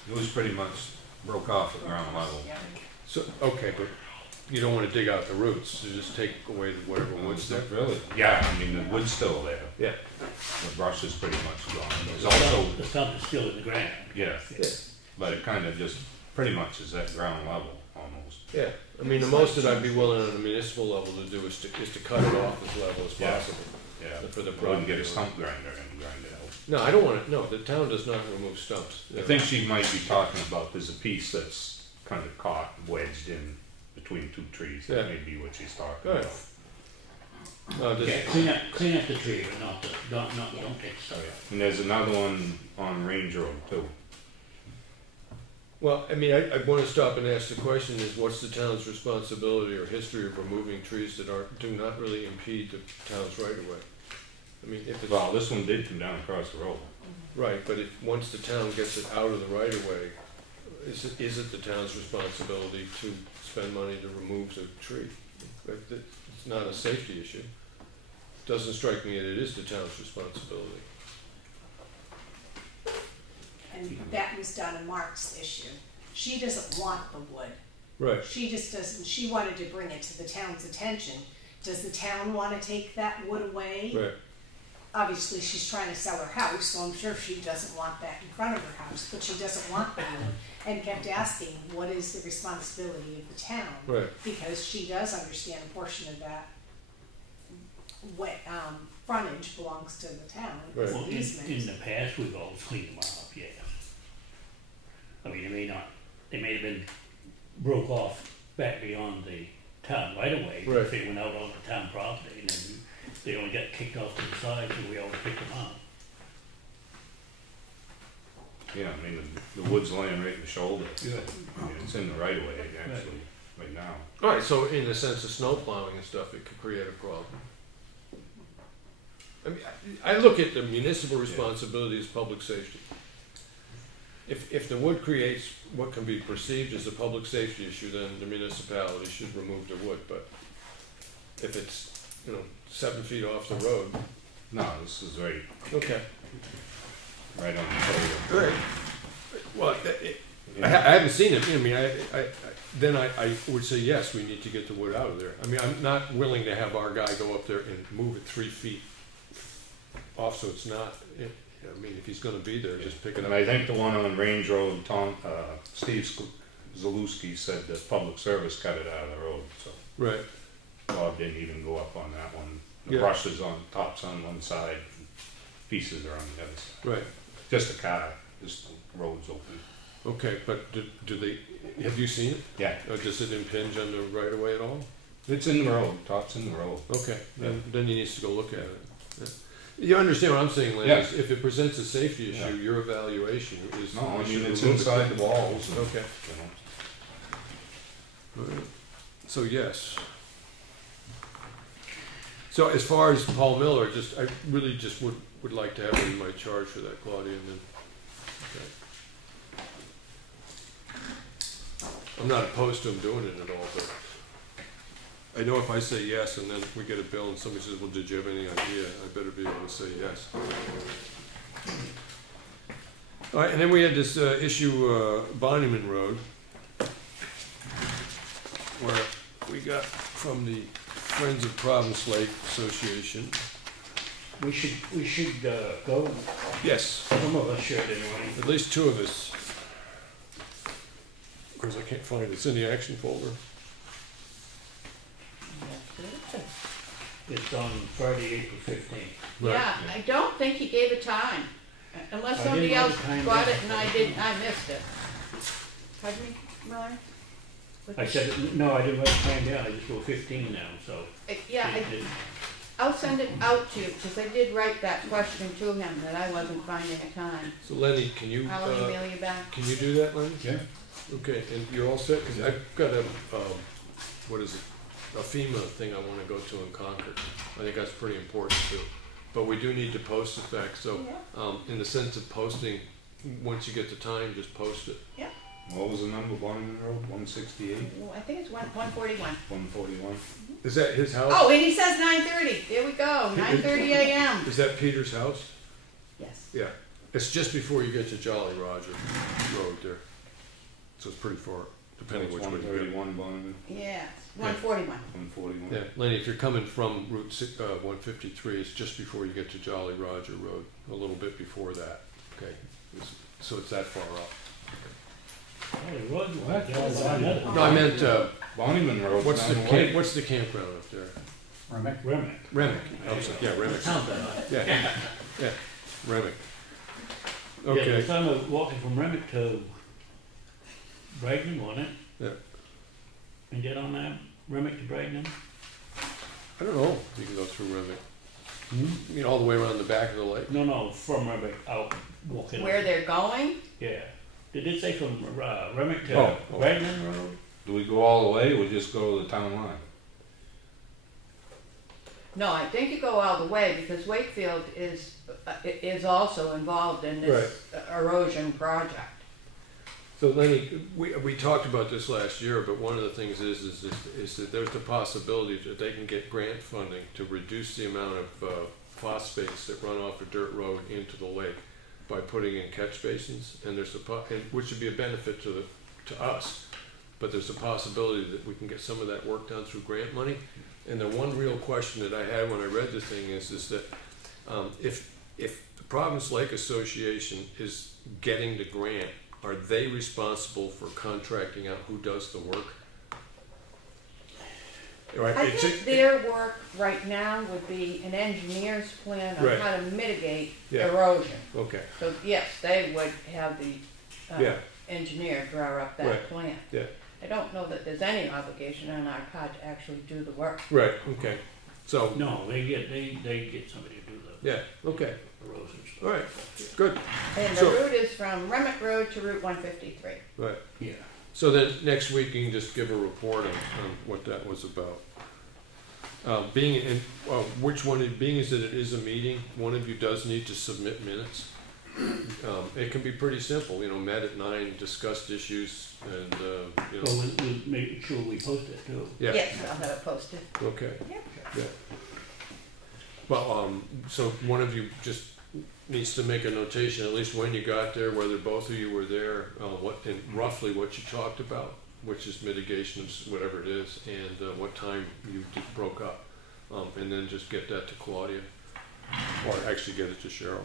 it was pretty much broke off at ground level. So, okay, but you don't want to dig out the roots, you just take away whatever wood's there. Really? Yeah, I mean, the wood's still there. Yeah. The brush is pretty much gone. There's also, the stump is still in the ground. yeah, Yeah. but it kind of just, pretty much is at ground level, almost. Yeah, I mean, the most that I'd be willing on a municipal level to do is to cut it off as level as Yeah. possible. Yeah, For the I wouldn't property get a owner. stump grinder and grind it out. No, I don't want to, no, the town does not remove stumps. I think she might be talking about, there's a piece that's kind of caught, wedged in between two trees. Yeah. That may be what she's talking Good. about. No, just, Yeah, clean up the tree, but don't take the stuff out. And there's another one on Range Road too. well, I mean, I want to stop and ask the question is, what's the town's responsibility or history of removing trees that do not really impede the town's right of way? I mean, if it's, Well, this one did come down across the road. right, but if, once the town gets it out of the right of way, is it the town's responsibility to spend money to remove the tree? It's not a safety issue. Doesn't strike me that it is the town's responsibility. And that was Donna Mark's issue. She doesn't want the wood. Right. She just doesn't, she wanted to bring it to the town's attention. Does the town want to take that wood away? Right. obviously she's trying to sell her house, so I'm sure she doesn't want that in front of her house, but she doesn't want that. And kept asking, what is the responsibility of the town? Right. Because she does understand a portion of that wet, frontage belongs to the town. Right. It's Well, an easement. in the past, we've always cleaned them up, yeah. I mean, they may have been broke off back beyond the town right away. Right. If they went out on the town property, and then they only got kicked off to the side, so we always picked them up. Yeah, I mean, the wood's laying right in the shoulder. Yeah. I mean, it's in the right of way, actually, right now. All right, so in the sense of snow plowing and stuff, it could create a problem. I mean, I look at the municipal responsibility as public safety. If the wood creates what can be perceived as a public safety issue, then the municipality should remove the wood. But if it's, 7 feet off the road. No, this is right, Okay. right on the shoulder. Right. Well, I haven't seen it. I mean, I would say, yes, we need to get the wood out of there. I mean, I'm not willing to have our guy go up there and move it 3 feet off so it's not, I mean, if he's gonna be there, just pick it up. And I think the one on Range Road, Steve Zalewski said that public service cut it out of the road, so. Right. Bob didn't even go up on that one. The Yeah. brush is top's on one side, pieces are on the other side. Right. Just a car, just the road's open. Okay, but do they, have you seen it? Yeah, Or does it impinge on the right of way at all? it's in the road, top's in the road. Okay, Yeah. then he needs to go look at it. Yeah. You understand what I'm saying, Lance? Yeah. If it presents a safety issue, Yeah. your evaluation is. No, I we mean, should it's remove it. inside the walls. and, Okay. you know. Alright. So yes. So as far as Paul Miller, I really just would like to have him in my charge for that, Claudia, and then, okay. I'm not opposed to him doing it at all, but I know if I say yes and then we get a bill and somebody says, well, did you have any idea? I better be able to say yes. All right, and then we had this issue, Bonnyman Road, where we got from the Friends of Providence Lake Association. We should go, Yes, some of us should anyway. at least 2 of us. Of course, I can't find it. It's in the action folder. It's on Friday, April 15th. Right. Yeah, I don't think he gave a time, unless I somebody didn't write else a time got down. it and I missed it. Pardon me, Miller? I said, no, I didn't write the time down, I just wrote 15 now, so. Yeah, I'll send it out to you, because I did write that question to him, that I wasn't finding a time. So Lenny, can you, I'll email you back. can you do that, Lenny? Yeah. Okay, and you're all set? Because I've got a, what is it? A FEMA thing I want to go to in Concord. I think that's pretty important too. But we do need to post the fact, so in the sense of posting, once you get the time, just post it. Yeah, What was the number, Bonnyman Road, 168, well, I think it's 141. 141? Is that his house? Oh, and he says 9:30. There we go, 9:30 a.m. Is that Peter's house? Yes. Yeah. It's just before you get to Jolly Roger Road there. So it's pretty far, depending which way you go. 131 Bonnyman, Yes, 141. 141. Yeah, Lenny, if you're coming from Route 153, it's just before you get to Jolly Roger Road, a little bit before that. Okay, so it's that far up. No, I meant Bonnyman Road. what's the campground up there? Remick. Remick. Oh, sorry, yeah, Remick. Sounds better. Yeah, Remick. Yeah, Okay. the time of walking from Remick to Brighton, wasn't it? Yeah. And get on that Remick to Brighton? I don't know if you can go through Remick. You mean all the way around the back of the lake? No, from Remick out walking. Where they're going? Yeah. Did it say from Remick to Oh. Brighton Road? Do we go all the way, or just go to the town line? No, I think you go all the way because Wakefield is also involved in this erosion project. So Lenny, we talked about this last year, but one of the things is that there's the possibility that they can get grant funding to reduce the amount of phosphates that run off a dirt road into the lake by putting in catch basins, and which would be a benefit to us. But there's a possibility that we can get some of that work done through grant money. And the one real question that I had when I read the thing is that If the Providence Lake Association is getting the grant, are they responsible for contracting out who does the work? Right. I think their work right now would be an engineer's plan on Right. how to mitigate Yeah. erosion. Okay. So yes, they would have the Yeah. engineer draw up that Right. plan. Yeah. I don't know that there's any obligation on our part to actually do the work. Right. Okay. So. No, they get somebody to do the Yeah. Okay. erosion stuff. All right. Good. And the So- route is from Remick Road to Route 153. Right. Yeah. So then next week you can just give a report on what that was about. Being as that it is a meeting, one of you does need to submit minutes. It can be pretty simple, met at 9, discussed issues, and Well, we'll make sure we post it too. yeah. Yes, I'll have it posted. Okay. Yep. Yeah. Well, so one of you just needs to make a notation, at least when you got there, whether both of you were there, and roughly what you talked about, which is mitigation of whatever it is, and what time you broke up, and then just get that to Claudia, or actually get it to Cheryl.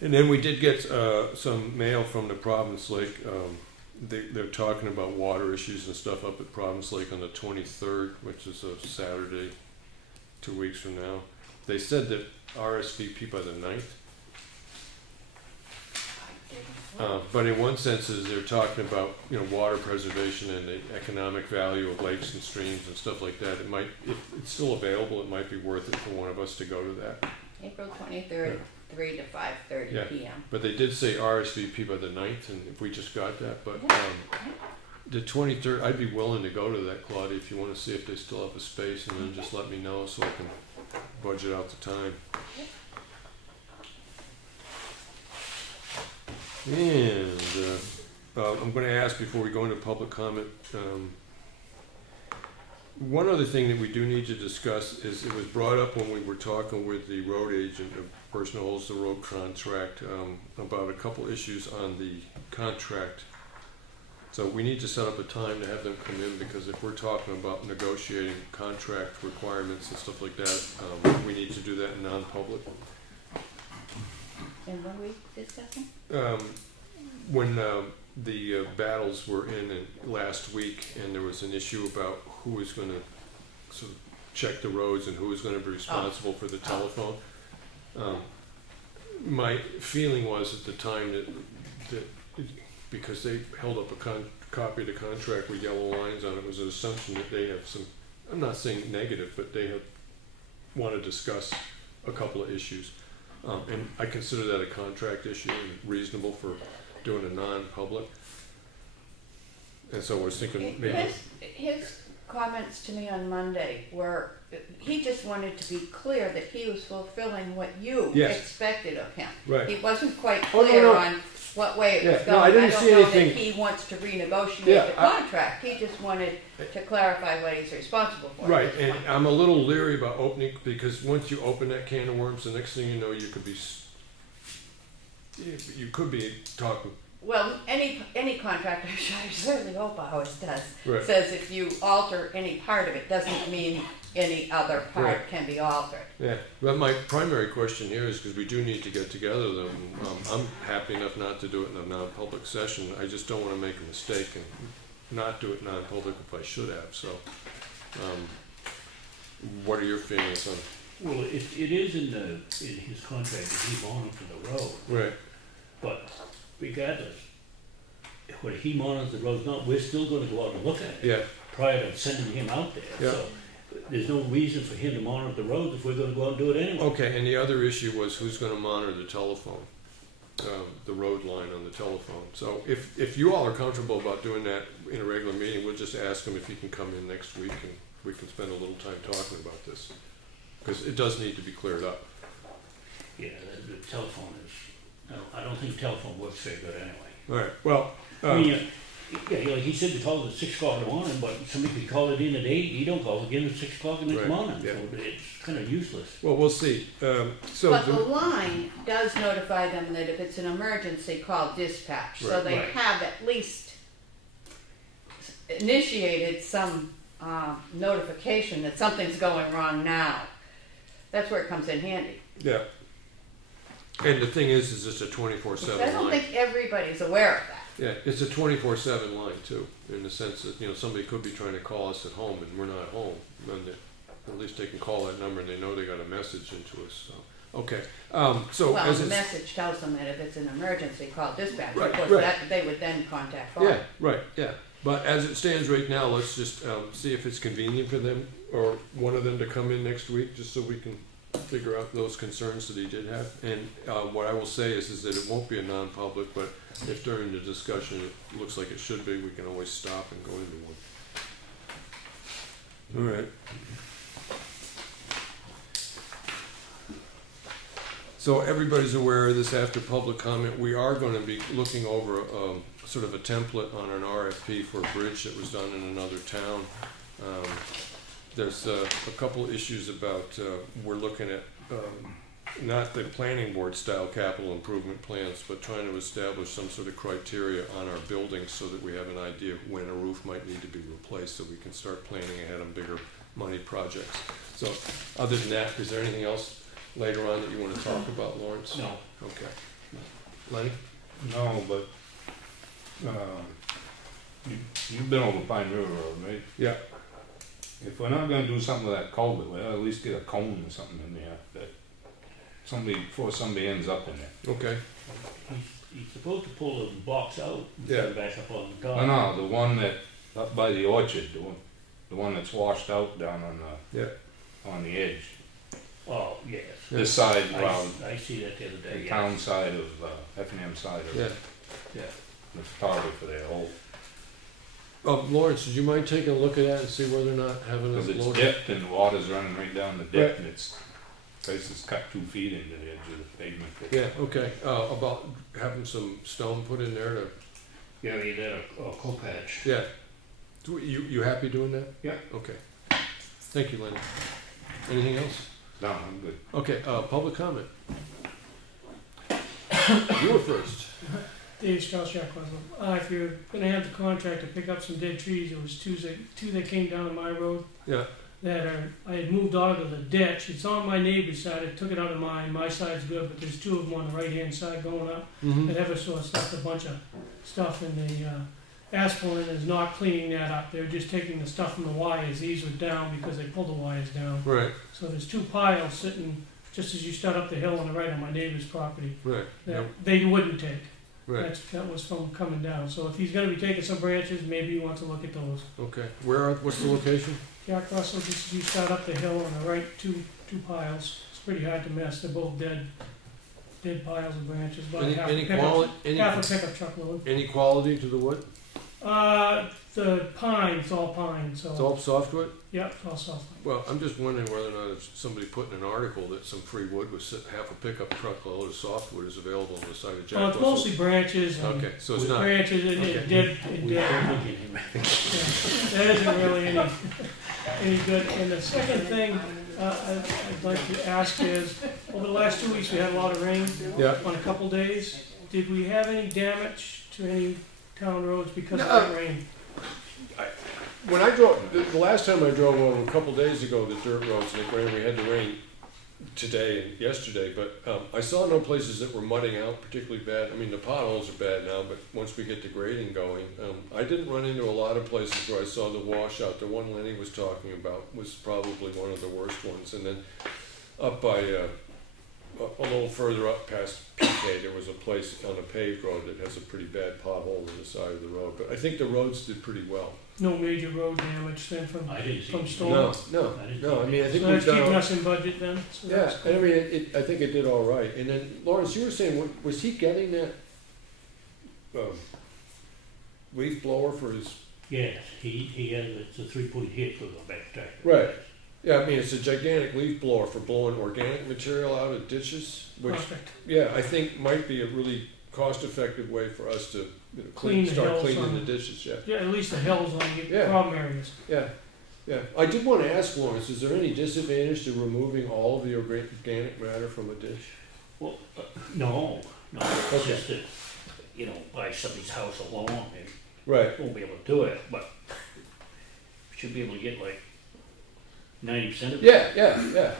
And then we did get some mail from the Providence Lake. They're talking about water issues and stuff up at Providence Lake on the 23rd, which is a Saturday, 2 weeks from now. They said that RSVP by the 9th. But in one sense, they're talking about water preservation and the economic value of lakes and streams and stuff like that. If it's still available, it might be worth it for one of us to go to that. April 23rd, 3 to 5:30 Yeah. p.m. But they did say RSVP by the 9th, and if we just got that. But the 23rd, I'd be willing to go to that, Claudia, if you want to see if they still have a space, and then just let me know so I can budget out the time. And I'm going to ask before we go into public comment, one other thing that we do need to discuss is it was brought up when we were talking with the road agent, the person who holds the road contract, about a couple issues on the contract. So we need to set up a time to have them come in, because if we're talking about negotiating contract requirements and stuff like that, we need to do that in non-public. And what are we discussing? When the battles were in last week, and there was an issue about who was going to sort of check the roads and who was going to be responsible for the telephone. My feeling was at the time that because they held up a copy of the contract with yellow lines on it, was an assumption that they have some, I'm not saying negative, but they want to discuss a couple of issues. And I consider that a contract issue and reasonable for doing a non-public. And so I was thinking maybe... His comments to me on Monday were, he just wanted to be clear that he was fulfilling what you expected of him. Right. He wasn't quite clear on what way it was going. No, I didn't see anything. I don't know that he wants to renegotiate the contract. He just wanted to clarify what he's responsible for. Right, and I'm a little leery about opening, because once you open that can of worms, the next thing you know, you could be talking. Well, any contract, I certainly hope ours does, Right. says if you alter any part of it, doesn't mean any other part can be altered. Yeah, but my primary question here is, because we do need to get together, I'm happy enough not to do it in a non-public session. I just don't want to make a mistake and not do it non-public if I should have. So, what are your feelings on? Well, it is in his contract that he monitors the road. Right. But regardless, when he monitors the road, we're still going to go out and look at it prior to sending him out there. Yeah. So there's no reason for him to monitor the roads if we're going to go out and do it anyway. Okay, and the other issue was who's going to monitor the telephone, the road line on the telephone. So if you all are comfortable about doing that in a regular meeting, we'll just ask him if he can come in next week and we can spend a little time talking about this, because it does need to be cleared up. Yeah, the telephone is. I don't think telephone works very good anyway. All right. Well, I mean, like he said, to call it at 6 o'clock in the morning, but somebody could call it in at 8. You don't call it again at 6 o'clock in the morning. Yeah. So it's kind of useless. Well, we'll see. But the line does notify them that if it's an emergency, call dispatch. So they have at least initiated some notification that something's going wrong now. that's where it comes in handy. Yeah. And the thing is it's a 24/7 line. I don't think everybody's aware of that. Yeah, it's a 24/7 line too, in the sense that, you know, somebody could be trying to call us at home and we're not home. And at least they can call that number and they know they got a message into us, so. Okay, so Well, as the it's, message tells them that if it's an emergency, call dispatch. Right, Of course, right. that, they would then contact fire. yeah, right, yeah. But as it stands right now, let's just see if it's convenient for them or one of them to come in next week, just so we can figure out those concerns that he did have. And what I will say is that it won't be a non-public, but if during the discussion it looks like it should be, we can always stop and go into one. All right. So everybody's aware of this. After public comment, we are going to be looking over sort of a template on an RFP for a bridge that was done in another town. There's a couple issues about, we're looking at not the planning board style capital improvement plans, but trying to establish some sort of criteria on our buildings so that we have an idea of when a roof might need to be replaced, so we can start planning ahead on bigger money projects. So other than that, is there anything else later on that you want to talk about, Lawrence? No. Okay. Lenny? No, but, you've been over Pine River Road, right? Yeah. If we're not gonna do something with that culvert, we'll at least get a cone or something in there that before somebody ends up in there. Okay. He's supposed to pull the box out and Yeah. set it back up on the top. No, the one that, up by the orchard, the one that's washed out down on on the edge. Oh, yes. This side around I see that the other day, the yes. town side of, Effingham side of Yeah. Yeah. the photographer there, whole, Lawrence, did you mind taking a look at that and see whether or not having because us it's load dipped and the water's running right down the dip Right. and it's, place is cut 2 feet into the edge of the pavement. Yeah, okay. About having some stone put in there to, Yeah, either a coal patch. yeah. You happy doing that? Yeah. Okay. Thank you, Lenny. Anything else? No, I'm good. Okay, public comment. You were first. Dave Strauss-Jack, if you're gonna have the contractor pick up some dead trees, there was two that came down on my road Yeah. that I had moved out of the ditch. It's on my neighbor's side, I took it out of mine, my side's good, but there's two of them on the right-hand side going up. Mm-hmm. That Eversource stuffed a bunch of stuff in the asphalt and is not cleaning that up. They're just taking the stuff from the wires. These were down because they pulled the wires down. Right, So there's two piles sitting just as you start up the hill on the right on my neighbor's property right. that Yep. they wouldn't take. Right. That was from coming down. So if he's gonna be taking some branches, maybe he wants to look at those. Okay. What's the location? Jack Russell, just as you start up the hill on the right, two piles. It's pretty hard to miss. They're both dead piles of branches. About half a pickup truck load. Any quality to the wood? The pine, it's all pine, so. It's all softwood? Yeah, it's all soft. Well, I'm just wondering whether or not if somebody put in an article that some free wood was half a pickup truck load of softwood is available on the side of Jack Well, it's Russell. mostly branches and Okay, so it's not. branches and Okay. dead. Yeah. That isn't really any good. And the second thing I'd like to ask is, over the last 2 weeks, we had a lot of rain Yeah. on a couple days. Did we have any damage to any town roads because of that rain? When I drove, the last time I drove over a couple days ago, the dirt roads, and we had the rain today and yesterday, but I saw no places that were mudding out particularly bad. I mean, the potholes are bad now, but once we get the grading going, I didn't run into a lot of places where I saw the washout. The one Lenny was talking about was probably one of the worst ones. And then up by, a little further up past PK, there was a place on a paved road that has a pretty bad pothole in the side of the road. But I think the roads did pretty well. No major road damage then from storms? No. I mean, I think so we've that's keeping done. us in budget then? So Yeah, that's and I mean, I think it did all right. And then, Lawrence, you were saying, was he getting that leaf blower for his? Yes, he has, it's a 3-point hit for the back tractor. Right. Yeah, I mean, it's a gigantic leaf blower for blowing organic material out of ditches, which, perfect. yeah, I think might be a really cost-effective way for us to Clean the start hills cleaning on- the ditches. Yeah. Yeah, at least the hills on the Yeah. problem areas. Yeah. Yeah. I did want to ask Lawrence, is there any disadvantage to removing all of the organic matter from a ditch? Well, no, it's Okay. just that, by somebody's house alone, they Right. won't be able to do it, but we should be able to get like 90% of it. Yeah.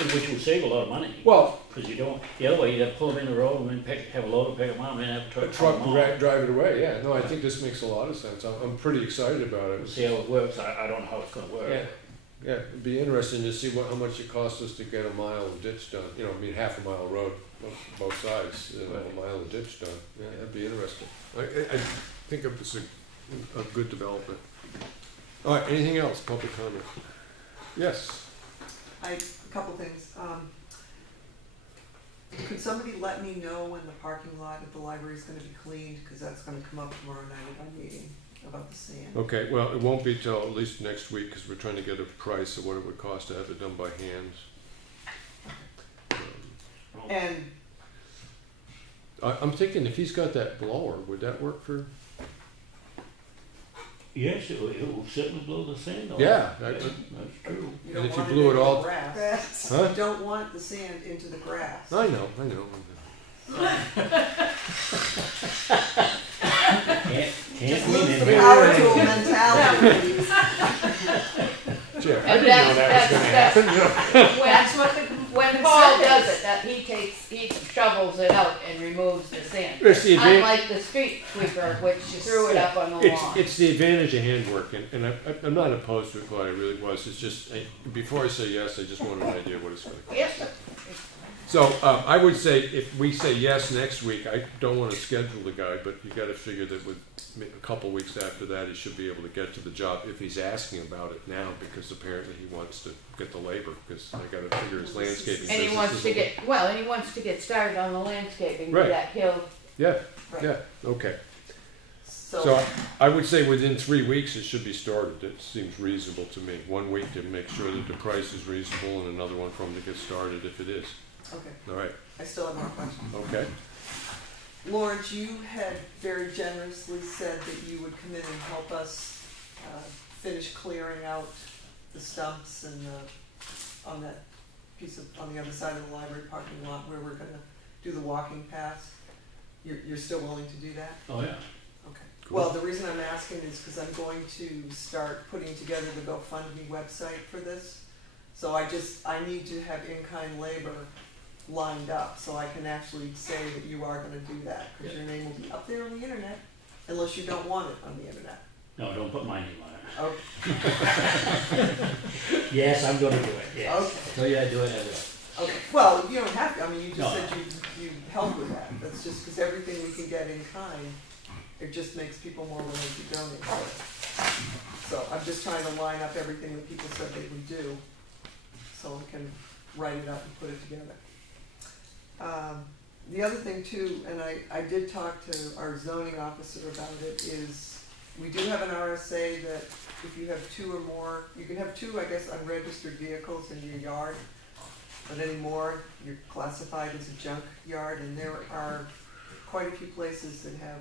Which will save a lot of money. Well, Because you don't, the other way, you'd have to pull them in the road and then have a loader pick them up and then have a a truck. truck haul 'em off. drive it away, yeah. No, I think this makes a lot of sense. I'm pretty excited about We'll it. see how it works. I don't know how it's gonna work. Yeah, yeah, it'd be interesting to see how much it costs us to get a mile of ditch done. You know, I mean, half a mile road, both sides, a mile of ditch done. Yeah, that'd be interesting. I think it's a good development. All right, anything else? Public comment? Yes. A couple things. Could somebody let me know when the parking lot at the library is gonna be cleaned? Because that's gonna come up tomorrow night at our meeting about the sand. Okay, well, it won't be till at least next week, because we're trying to get a price of what it would cost to have it done by hand. And I'm thinking if he's got that blower, would that work for? Yes, it will certainly blow the sand off. Yeah, That's true. you And don't if you want blew it into all- the grass. Huh? You don't want the sand into the grass. I know. Can't Just win lose in the here. power tool mentality, please. Jeff, I And didn't know that was gonna happen. That's what the When the Paul consent does is. it, that he shovels it out and removes the sand. It's the advantage. Unlike the street sweeper, which threw it up on the lawn. It's the advantage of handwork, and I'm not opposed to it, Claudia, I really was. It's just, before I say yes, I just want an idea what it's going to cost. Yes, So I would say if we say yes next week, I don't want to schedule the guy, but you got to figure that with a couple weeks after that, he should be able to get to the job if he's asking about it now, because apparently he wants to get the labor, because I got to figure his landscaping and he business wants is to a- get, well, and he wants to get started on the landscaping, Right. that hill. Yeah, Right. yeah, okay. So, So I would say within 3 weeks it should be started. It seems reasonable to me. 1 week to make sure that the price is reasonable, and another one for him to get started if it is. okay, All right, I still have more questions. okay. Lawrence, you had very generously said that you would come in and help us finish clearing out the stumps and on that piece of, on the other side of the library parking lot where we're gonna do the walking paths. You're still willing to do that? Oh, yeah. Okay. Well, the reason I'm asking is because I'm going to start putting together the GoFundMe website for this. So I need to have in-kind labor lined up so I can actually say that you are gonna do that, because your name will be up there on the internet, unless you don't want it on the internet. No, don't put my name on it. Okay, Yes, I'm gonna do it, yes. okay, Tell you I do it, I will. okay. Well, you don't have to, I mean, you No. just said you help with that. That's just because everything we can get in kind, it just makes people more willing to donate to it. So I'm just trying to line up everything that people said they would do, so we can write it up and put it together. The other thing too, and I did talk to our zoning officer about it, is we do have an RSA that if you have 2 or more, you can have 2, I guess, unregistered vehicles in your yard, but any more, you're classified as a junk yard, and there are quite a few places that have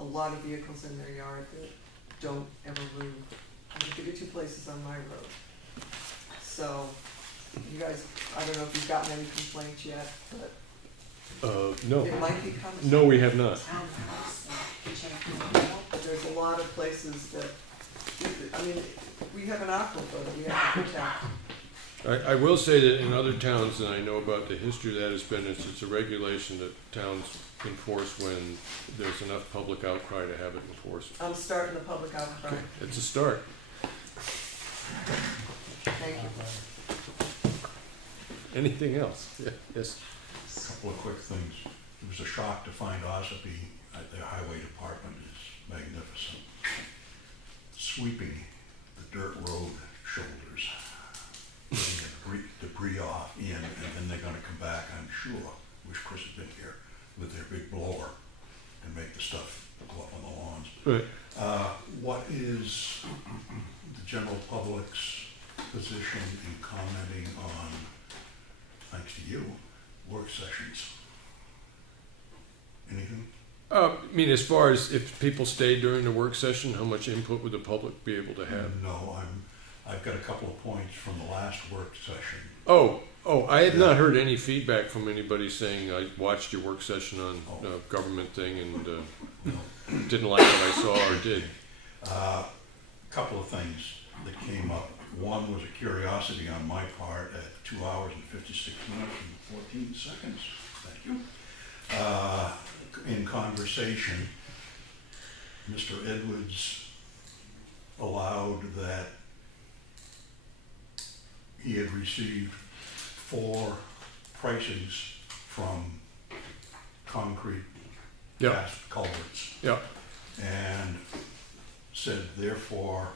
a lot of vehicles in their yard that don't ever move. I can think of 2 places on my road. So, you guys, I don't know if you've gotten any complaints yet, but No, it might be coming. no, we have not. But there's a lot of places that, I mean, we have an aquifer that we have to protect. I will say that in other towns, and I know about the history that has been, it's a regulation that towns enforce when there's enough public outcry to have it enforced. I'm starting the public outcry. It's a start. Thank you. Anything else? Yeah, yes. Couple of quick things. It was a shock to find Ossipee at their highway department is magnificent. Sweeping the dirt road shoulders, getting the debris off in, and then they're gonna come back, I'm sure, wish Chris had been here, with their big blower and make the stuff go up on the lawns. Right. What is the general public's position in commenting on, thanks to you, work sessions? Anything? I mean, as far as if people stayed during the work session, how much input would the public be able to have? No, I've got a couple of points from the last work session. Oh, I have not heard any feedback from anybody saying I watched your work session on government thing and didn't like what I saw or did. Couple of things that came up. One was a curiosity on my part at 2 hours and 56 minutes and 14 seconds. Thank you. In conversation, Mr. Edwards allowed that he had received 4 pricings from concrete cast culverts. Yeah. And said, therefore,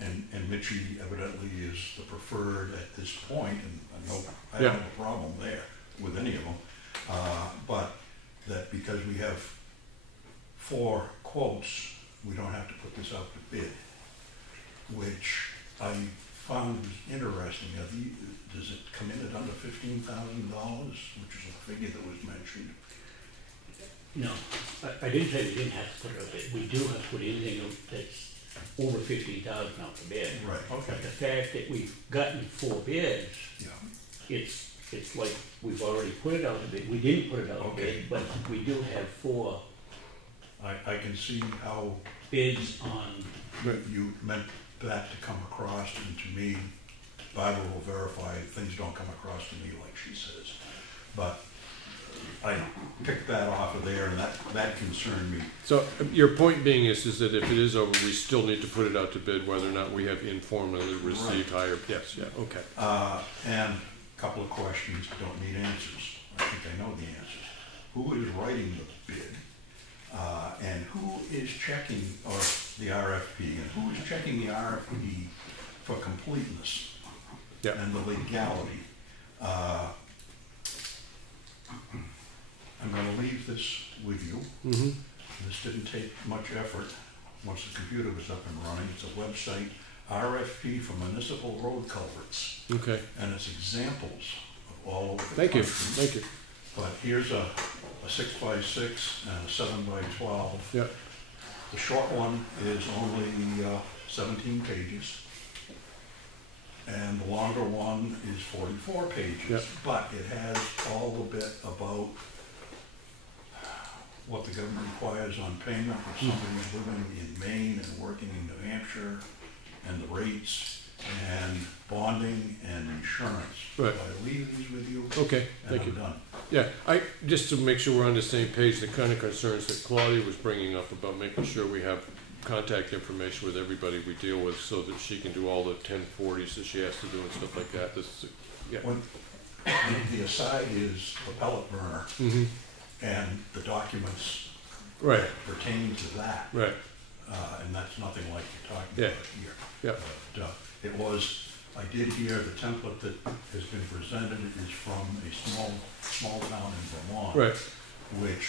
and Mitchie evidently is the preferred at this point, and I don't have a problem there with any of them, but that because we have 4 quotes, we don't have to put this out to bid, which I found was interesting. Does it come in at under $15,000, which is a figure that was mentioned? No, I didn't say we didn't have to put it out there. We do have to put anything that's over 15,000 out to bid. Right, okay. But the fact that we've gotten 4 bids, it's like we've already put it out to bid. We didn't put it out to bid, but we do have 4. I can see how bids on. You meant that to come across, and to me, Barbara will verify things don't come across to me like she says. But I picked that off of there, and that concerned me. So your point being is that if it is over, we still need to put it out to bid, whether or not we have informally received higher. Yes, yeah, okay. And a couple of questions don't need answers. I think I know the answers. Who is writing the bid? And who is checking, or the RFP, and who is checking the RFP for completeness and the legality? I'm going to leave this with you. Mm-hmm. This didn't take much effort once the computer was up and running. It's a website, RFP for municipal road culverts. Okay. And it's examples of all over the Thank country. you. Thank you. But here's a 6x6 and a 7x12. Yeah. The short one is only 17 pages. And the longer one is 44 pages. Yep. But it has all the bit about what the government requires on payment for somebody living in Maine and working in New Hampshire, and the rates, and bonding, and insurance. Right. I leave these with you. Okay, thank you. Done. Yeah, just to make sure we're on the same page, the kind of concerns that Claudia was bringing up about making sure we have contact information with everybody we deal with so that she can do all the 1040s that she has to do and stuff like that. This is, When the aside is the pellet burner, and the documents pertaining to that. Right. And that's nothing like you're talking about here. Yeah. But it was, I did hear the template that has been presented is from a small town in Vermont. Right. Which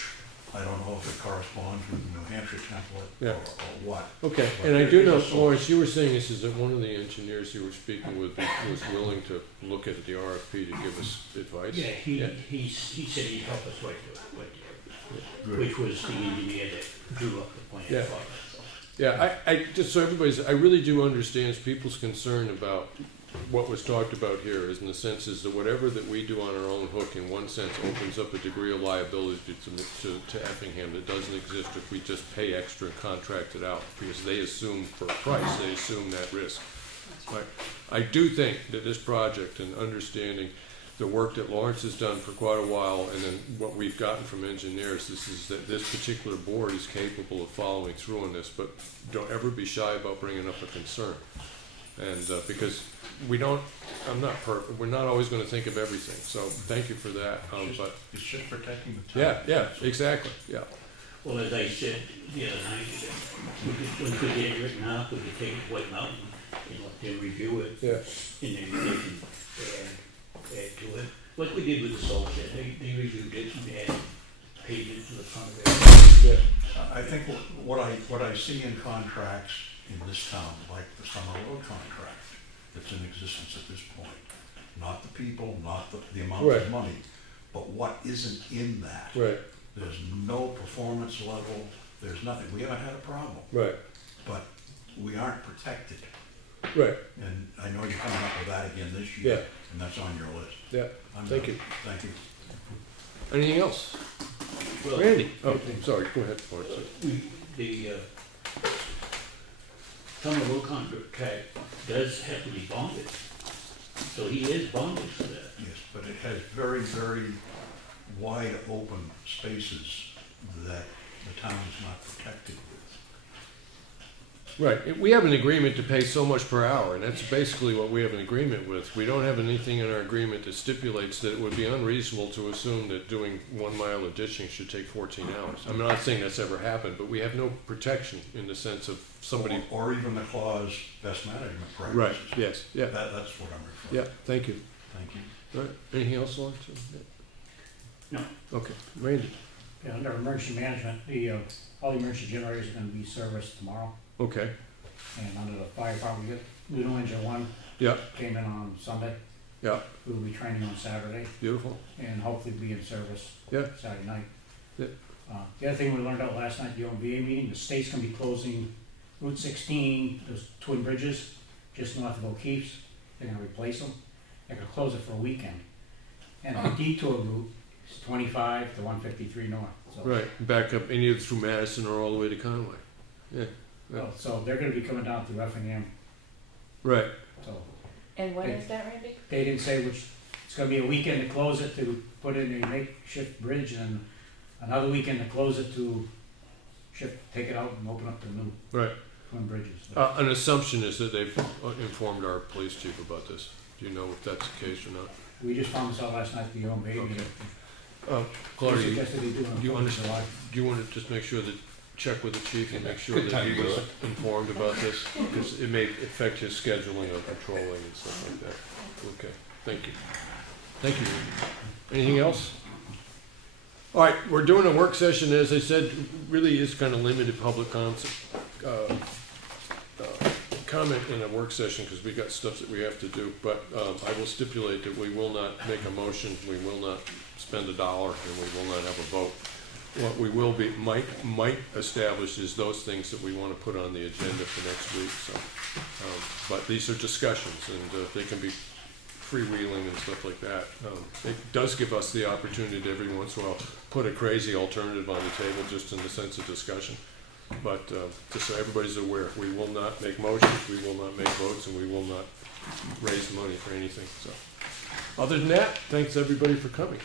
I don't know if it corresponds with the New Hampshire template or what. Okay, but and I do know, Lawrence, you were saying is that one of the engineers you were speaking with was willing to look at the RFP to give us advice? Yeah, he said he'd help us write it, which was the engineer that drew up the plan for us. Yeah, I just so I really do understand people's concern about what was talked about here is in the sense is that whatever that we do on our own hook in one sense opens up a degree of liability to Effingham that doesn't exist if we just pay extra and contract it out because they assume for a price, they assume that risk. Right. I do think that this project and understanding the work that Lawrence has done for quite a while and then what we've gotten from engineers, this is that this particular board is capable of following through on this, but don't ever be shy about bringing up a concern. And because we don't, I'm not perfect, we're not always going to think of everything, so thank you for that. But it's just protecting the time. Yeah, exactly, yeah. Well, as I said the other night, we could get it written up, we could take it to White Mountain, let them review it, and then they can add to it. Like we did with the salt shed, they reviewed it and added pages to the front of it. I think what I see in contracts in this town, like the summer road contract that's in existence at this point, not the people, not the amount of money, but what isn't in that. Right. There's no performance level, there's nothing. We haven't had a problem. Right. But we aren't protected. Right. And I know you're coming up with that again this year. Yeah. And that's on your list. Yeah. Thank you. Thank you. Anything else? Well, Randy? Oh, I'm sorry. Go ahead. some of the road contract does have to be bonded. So he is bonded for that. Yes, but it has very, very wide open spaces that the town is not protected with. Right, we have an agreement to pay so much per hour, and that's basically what we have an agreement with. We don't have anything in our agreement that stipulates that it would be unreasonable to assume that doing 1 mile of ditching should take 14 hours. I'm not saying that's ever happened, but we have no protection in the sense of somebody... Or even the clause best management practices. Right, yes, yeah. That's what I'm referring Yeah, thank you. Thank you. All right, anything else, Lawrence? No. Okay, Randy? Yeah, under emergency management, all the emergency generators are gonna be serviced tomorrow. Okay, And under the fire department, we got Ludo Engine 1 yeah, came in on Sunday. yeah, We will be training on Saturday beautiful. and hopefully be in service Yeah. Saturday night. Yeah. The other thing we learned out last night at the OMVA meeting, the state's gonna be closing Route 16, those twin bridges, just north of O'Keefe's. They're gonna replace them. They're gonna close it for a weekend. And the detour route is 25 to 153 north. So, Right, back up either through Madison or all the way to Conway. Yeah, so they're gonna be coming down through Effingham. right. So And when is that, Randy? they didn't say which. It's gonna be a weekend to close it to put in a makeshift bridge, and another weekend to close it to take it out and open up the new Right. twin bridges. An assumption is that they've informed our police chief about this. Do you know if that's the case or not? We just found this out last night at the OMVA meeting. Claudia, They suggested they do it on you 4th of understand? July. Do you want to just make sure that, check with the chief and make sure Good that time he to do was it. informed about this? Because it may affect his scheduling of patrolling and stuff like that. Okay, thank you. Thank you. Anything else? All right, we're doing a work session, as I said, really is kind of limited public comment in a work session because we got stuff that we have to do, but I will stipulate that we will not make a motion, we will not spend $1, and we will not have a vote. What we will be, might establish is those things that we want to put on the agenda for next week, so. But these are discussions, and they can be freewheeling and stuff like that. It does give us the opportunity to every once in a while put a crazy alternative on the table, just in the sense of discussion. But just so everybody's aware, we will not make motions, we will not make votes, and we will not raise money for anything. So, other than that, thanks everybody for coming.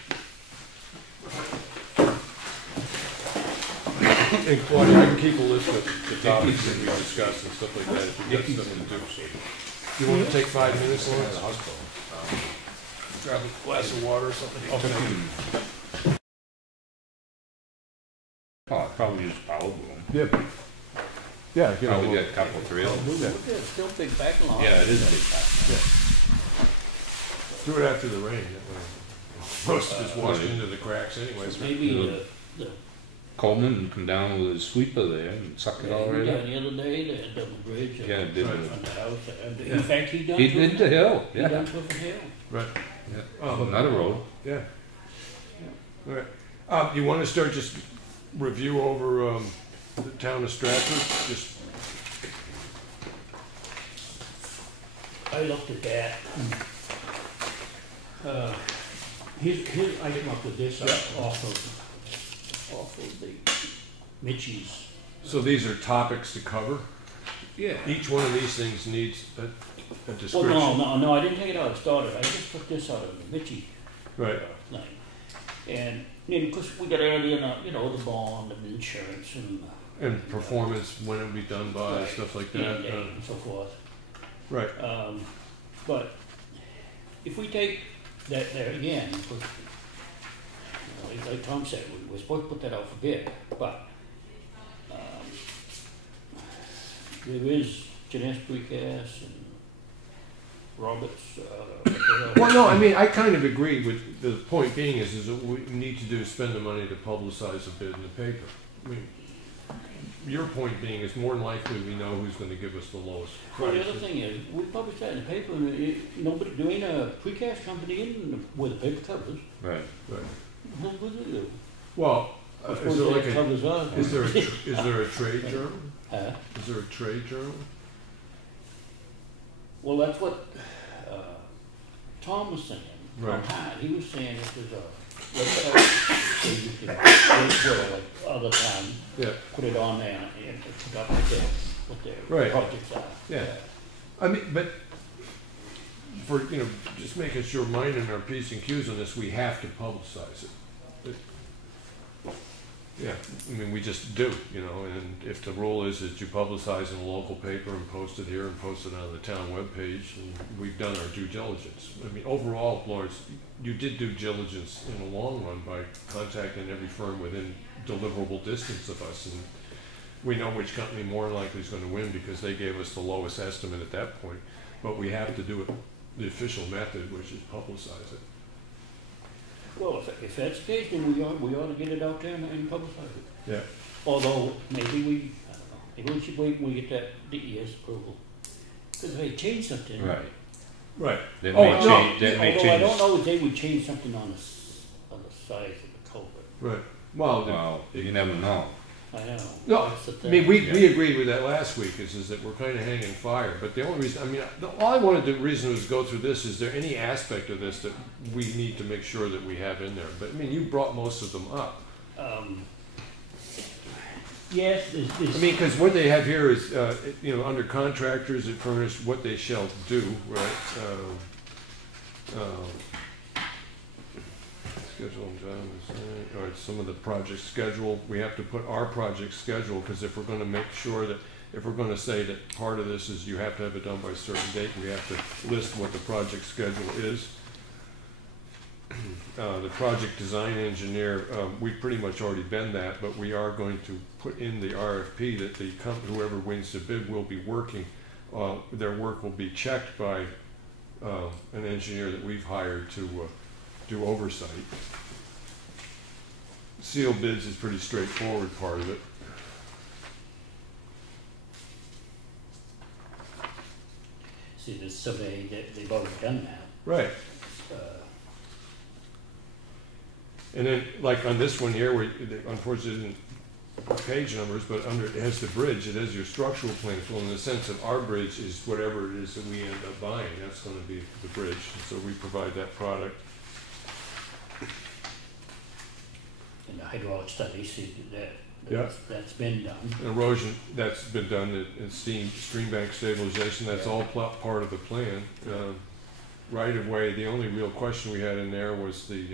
And Claudia, I can keep a list of the topics that we discussed and stuff like that if we got stuff to do. You want to take 5 minutes, Lawrence? Grab a glass of water or something? Okay. Oh, probably use power boom. Yeah. Yeah, get Probably get a couple, 3 of them. Look at it, still big parking lot. Yeah, it is a big pack. Do it after the rain. That way most of it's washed into the cracks anyways. Maybe the Coleman and come down with his sweeper there and suck it all right up. the other day, they had done the bridge. Yeah, it did. Right from the house. In fact, he done. He did the hill, He yeah. done Clifford Hill. Right. Yeah. Oh, Another road. Yeah. All right. You want to start just review over the town of Stratford? Just I looked at that. I came up with this off of the Mitchie's. so these are topics to cover. Yeah. Each one of these things needs a Well, description. no, I didn't take it out of starter. I just took this out of the Mitchie Right. thing. And then, because we got to add in, the bond and insurance And performance, when it will be done by, Right. stuff like and that. date and so forth. Right. But if we take that there again, because, like Tom said, we're supposed to put that out for bid, but there is Jeunesse Precast and Roberts. Well, no, I mean, I kind of agree with the point being is that what we need to do is spend the money to publicize a bid in the paper. I mean, your point being is more than likely we know who's going to give us the lowest Well, price. the other thing is, we publish that in the paper, and nobody, there ain't a precast company in where the paper covers. Right. Right. What do they do? Well, Of is course, there like it a covers us. is there a trade journal? Huh? Is there a trade journal? Well, that's what Tom was saying. Right. Tom Hyde, he was saying if there's a website, so you can, like other times, Yeah. put it on there and put up like that. what their Right. projects are. Yeah. I mean, but for, you know, just making sure mine and our P's and Q's on this, we have to publicize it. Yeah, I mean, we just do, you know, and if the rule is that you publicize in a local paper and post it here and post it on the town webpage, and we've done our due diligence. I mean, overall, Lawrence, you did due diligence in the long run by contacting every firm within deliverable distance of us, and we know which company more likely is going to win because they gave us the lowest estimate at that point, but we have to do it the official method, which is publicize it. Well, if that's the case, then we ought to get it out there and publicize it. Yeah. Although, maybe I don't know, maybe we should wait when we get that DES approval. Because if they change something. Right. Right. That Oh, may no. change, that may Although change. I don't know if they would change something on the size of the culvert. Right. Well, Well, you never know. I know. no, That's the I mean, thing. we agreed with that last week, is that we're kind of hanging fire. But the only reason, I mean, all I wanted the reason was to go through this, is there any aspect of this that we need to make sure that we have in there? But I mean, you brought most of them up. Yes, I mean, because what they have here is, you know, under contractors that furnish what they shall do, right? Schedule and time, or some of the project schedule. We have to put our project schedule, because if we're going to make sure that, if we're going to say that part of this is you have to have it done by a certain date, we have to list what the project schedule is. The project design engineer, we've pretty much already been that, but we are going to put in the RFP that the company, whoever wins the bid, will be working. Their work will be checked by an engineer that we've hired to do oversight. Sealed bids is pretty straightforward part of it. see, there's somebody that they've already done that. Right. And then, like on this one here, where unfortunately isn't page numbers, but under it has the bridge, it has your structural plans. Well, in the sense of our bridge is whatever it is that we end up buying, that's going to be the bridge. And so we provide that product. And the hydraulic study, see that Yeah. that's been done. Erosion, that's been done, and stream bank stabilization, that's all part of the plan. Right of way, the only real question we had in there was the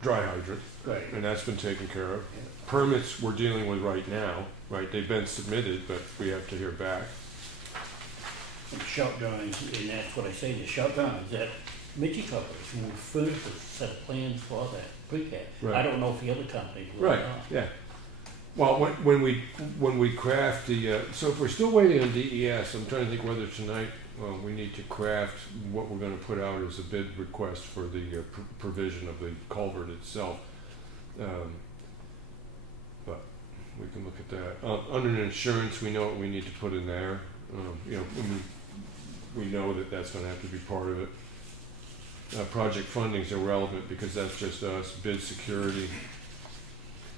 dry hydrant, Right. and that's been taken care of. Yeah. Permits we're dealing with right now, right? They've been submitted, but we have to hear back. And shop drawings, and that's what I say, the shop drawings, that Mitchie Corporation will furnish a set of plans for that precast. Right. I don't know if the other companies will or Right, not. yeah. Well, when we craft the, so if we're still waiting on DES, I'm trying to think whether tonight we need to craft what we're going to put out as a bid request for the provision of the culvert itself. But we can look at that. Under insurance, we know what we need to put in there. You know, we know that that's going to have to be part of it. Project funding is irrelevant because that's just us. Bid security.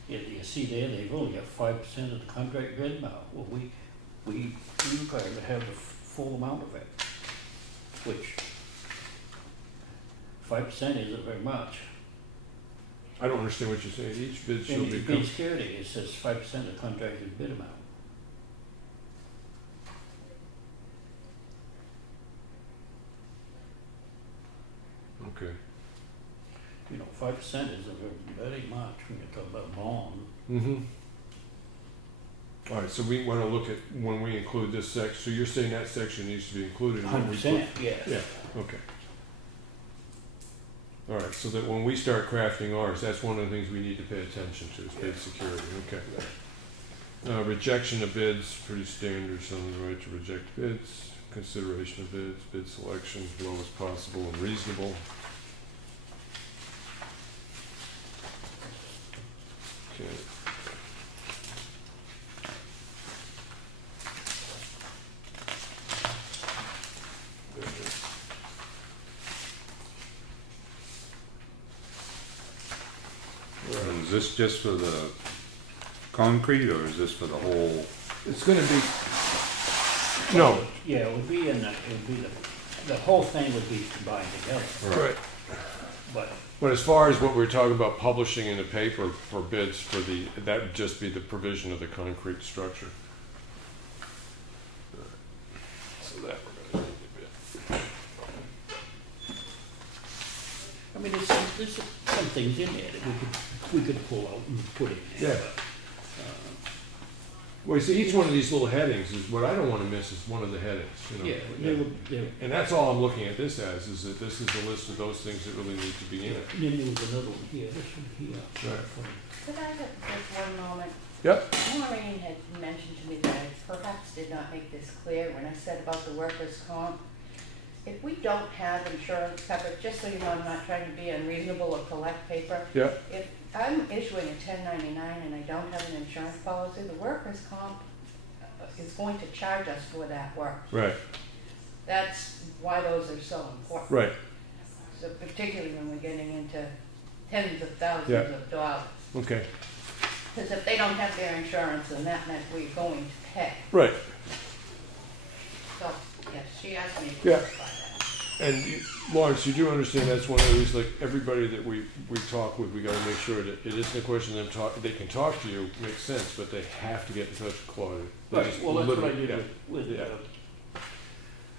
Yeah, you see there, they've only got 5% of the contract bid now. Well, we require to have the full amount of it, which 5% isn't very much. I don't understand what you're saying. Each bid shall In be. bid security, it says 5% of the contracted bid amount. Okay. You know, 5% isn't very much when you talk about bond. Mm-hmm. All right, so we want to look at when we include this section. So you're saying that section needs to be included in what we put? 100%, yes. Yeah, okay. All right, so that when we start crafting ours, that's one of the things we need to pay attention to, is bid security, okay. Rejection of bids, pretty standard, some of the right to reject bids, consideration of bids, bid selection, lowest possible and reasonable. Okay. Is this just for the concrete, or is this for the whole? It's going to be, no. Yeah, it would be the whole thing would be combined together. Right. But as far as what we're talking about publishing in the paper for bids for that would just be the provision of the concrete structure. So that we're going to need a bit. I mean, there's some things in there that we could pull out and put in there. Yeah. Well, you see, each one of these little headings is what I don't want to miss is one of the headings. You know? Yeah, and that's all I'm looking at this as, is that this is a list of those things that really need to be in it. And then there was another one here, this one here. Right. Could I have just one moment? Yep. Maureen had mentioned to me that I perhaps did not make this clear when I said about the workers' comp. If we don't have insurance coverage, just so you know, I'm not trying to be unreasonable or collect paper. Yeah. If I'm issuing a 1099 and I don't have an insurance policy, the workers' comp is going to charge us for that work. Right. That's why those are so important. Right. So particularly when we're getting into tens of thousands of dollars. Okay. Because if they don't have their insurance, then that meant we're going to pay. Right. So, yes, she asked me to Yeah. clarify that. And Lawrence, you do understand that's one of these, like everybody that we talk with, we got to make sure that it isn't a question of them they can talk to you, makes sense, but they have to get in touch with Claudia. Right, well, that's what I did with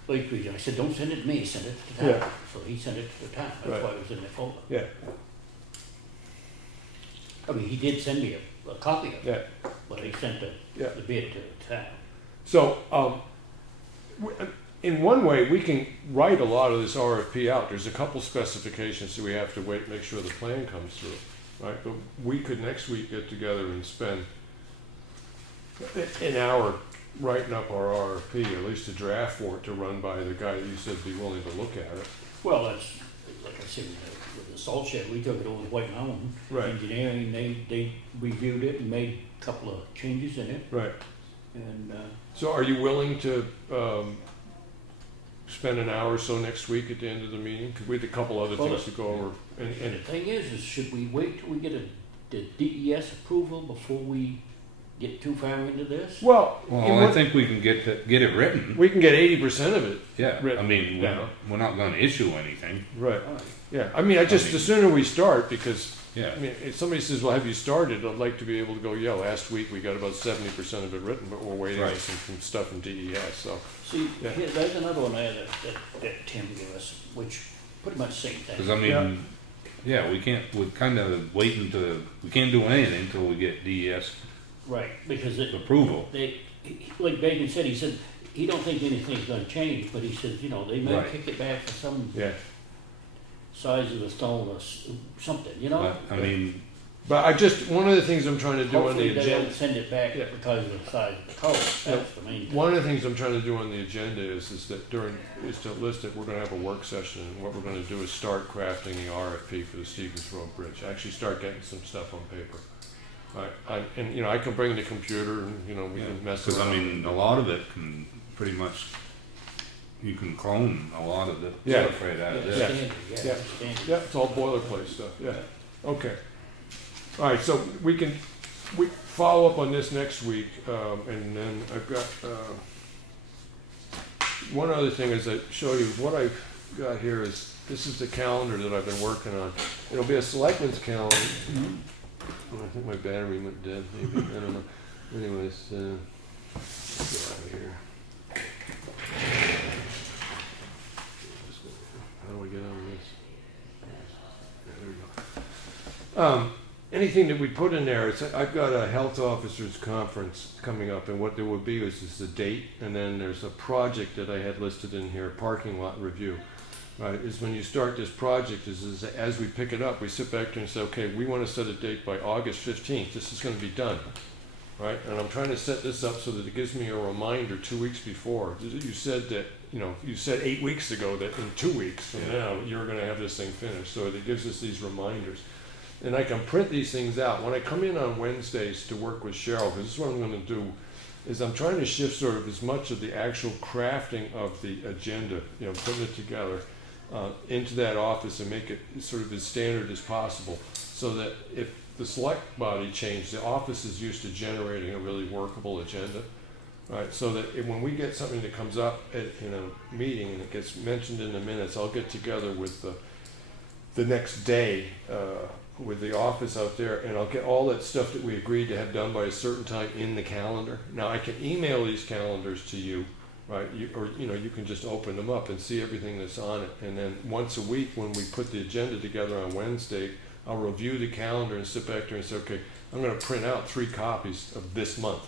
Lake Region. I said, don't send it to me, send it to the town. Yeah. So he sent it to the town. That's Right. why it was in the folder. Yeah. I mean, he did send me a copy of it, Yeah. but he sent the bid to the town. So, in one way, we can write a lot of this RFP out. There's a couple specifications that we have to make sure the plan comes through, right? But we could next week get together and spend an hour writing up our RFP, or at least a draft for it to run by the guy that you said would be willing to look at it. Well, that's, like I said, with the salt shed, we took it over to White Mountain Right. Engineering. They reviewed it and made a couple of changes in it. Right. And So are you willing to spend an hour or so next week at the end of the meeting? Because we had a couple other things to go over. And the thing is should we wait till we get the DES approval before we get too far into this? Well, I think we can get it written. We can get 80% of it. Yeah, written I mean, down. we're not going to issue anything. Right. Yeah. I mean, the sooner we start, because Yeah. I mean, if somebody says, "Well, have you started?" I'd like to be able to go, "Yeah, last week we got about 70% of it written, but we're waiting on some stuff from DES." So, see, here, there's another one there that Tim gave us, which pretty much same thing. Because I mean, we can't. We're kind of waiting to. We can't do anything until we get DES right because approval. Like Bacon said, he said he don't think anything's going to change, but he says they may kick it back for some. Size of the stone or something, But, I mean, but one of the things I'm trying to do on the agenda. They don't send it back because of the size of the color. That's the main thing. One of the things I'm trying to do on the agenda is to list it. We're going to have a work session, and what we're going to do is start crafting the RFP for the Stevens Road Bridge. Actually, start getting some stuff on paper. And I can bring the computer, and we can mess around. Because I mean, a lot of it can pretty much. You can clone a lot of the stuff right out of this. Yeah, it's all boilerplate stuff. Yeah. Okay. All right, so we follow up on this next week, and then I've got one other thing is I show you what I've got here is this is the calendar that I've been working on. It'll be a selectmen's calendar. I think my battery went dead. Maybe I don't know. Anyways, let's get out of here. How do we get out of this? Yeah, there we go. Anything that we put in there, I've got a health officers conference coming up, and what there will be is the date, and then there's a project that I had listed in here, parking lot review. Right, is when you start this project, is as we pick it up, we sit back there and say, okay, we want to set a date by August 15th. This is going to be done. Right, and I'm trying to set this up so that it gives me a reminder 2 weeks before. You said that, you said 8 weeks ago that in 2 weeks from now you're going to have this thing finished. So it gives us these reminders. And I can print these things out. When I come in on Wednesdays to work with Cheryl, because this is what I'm going to do, is I'm trying to shift sort of as much of the actual crafting of the agenda, putting it together into that office and make it sort of as standard as possible so that if the select body changed, the office is used to generating a really workable agenda, right? So that when we get something that comes up in a meeting and it gets mentioned in the minutes, I'll get together with the next day with the office out there, and I'll get all that stuff that we agreed to have done by a certain time in the calendar. Now I can email these calendars to you, right? Or you can just open them up and see everything that's on it. And then once a week, when we put the agenda together on Wednesday, I'll review the calendar and sit back there and say, okay, I'm going to print out 3 copies of this month,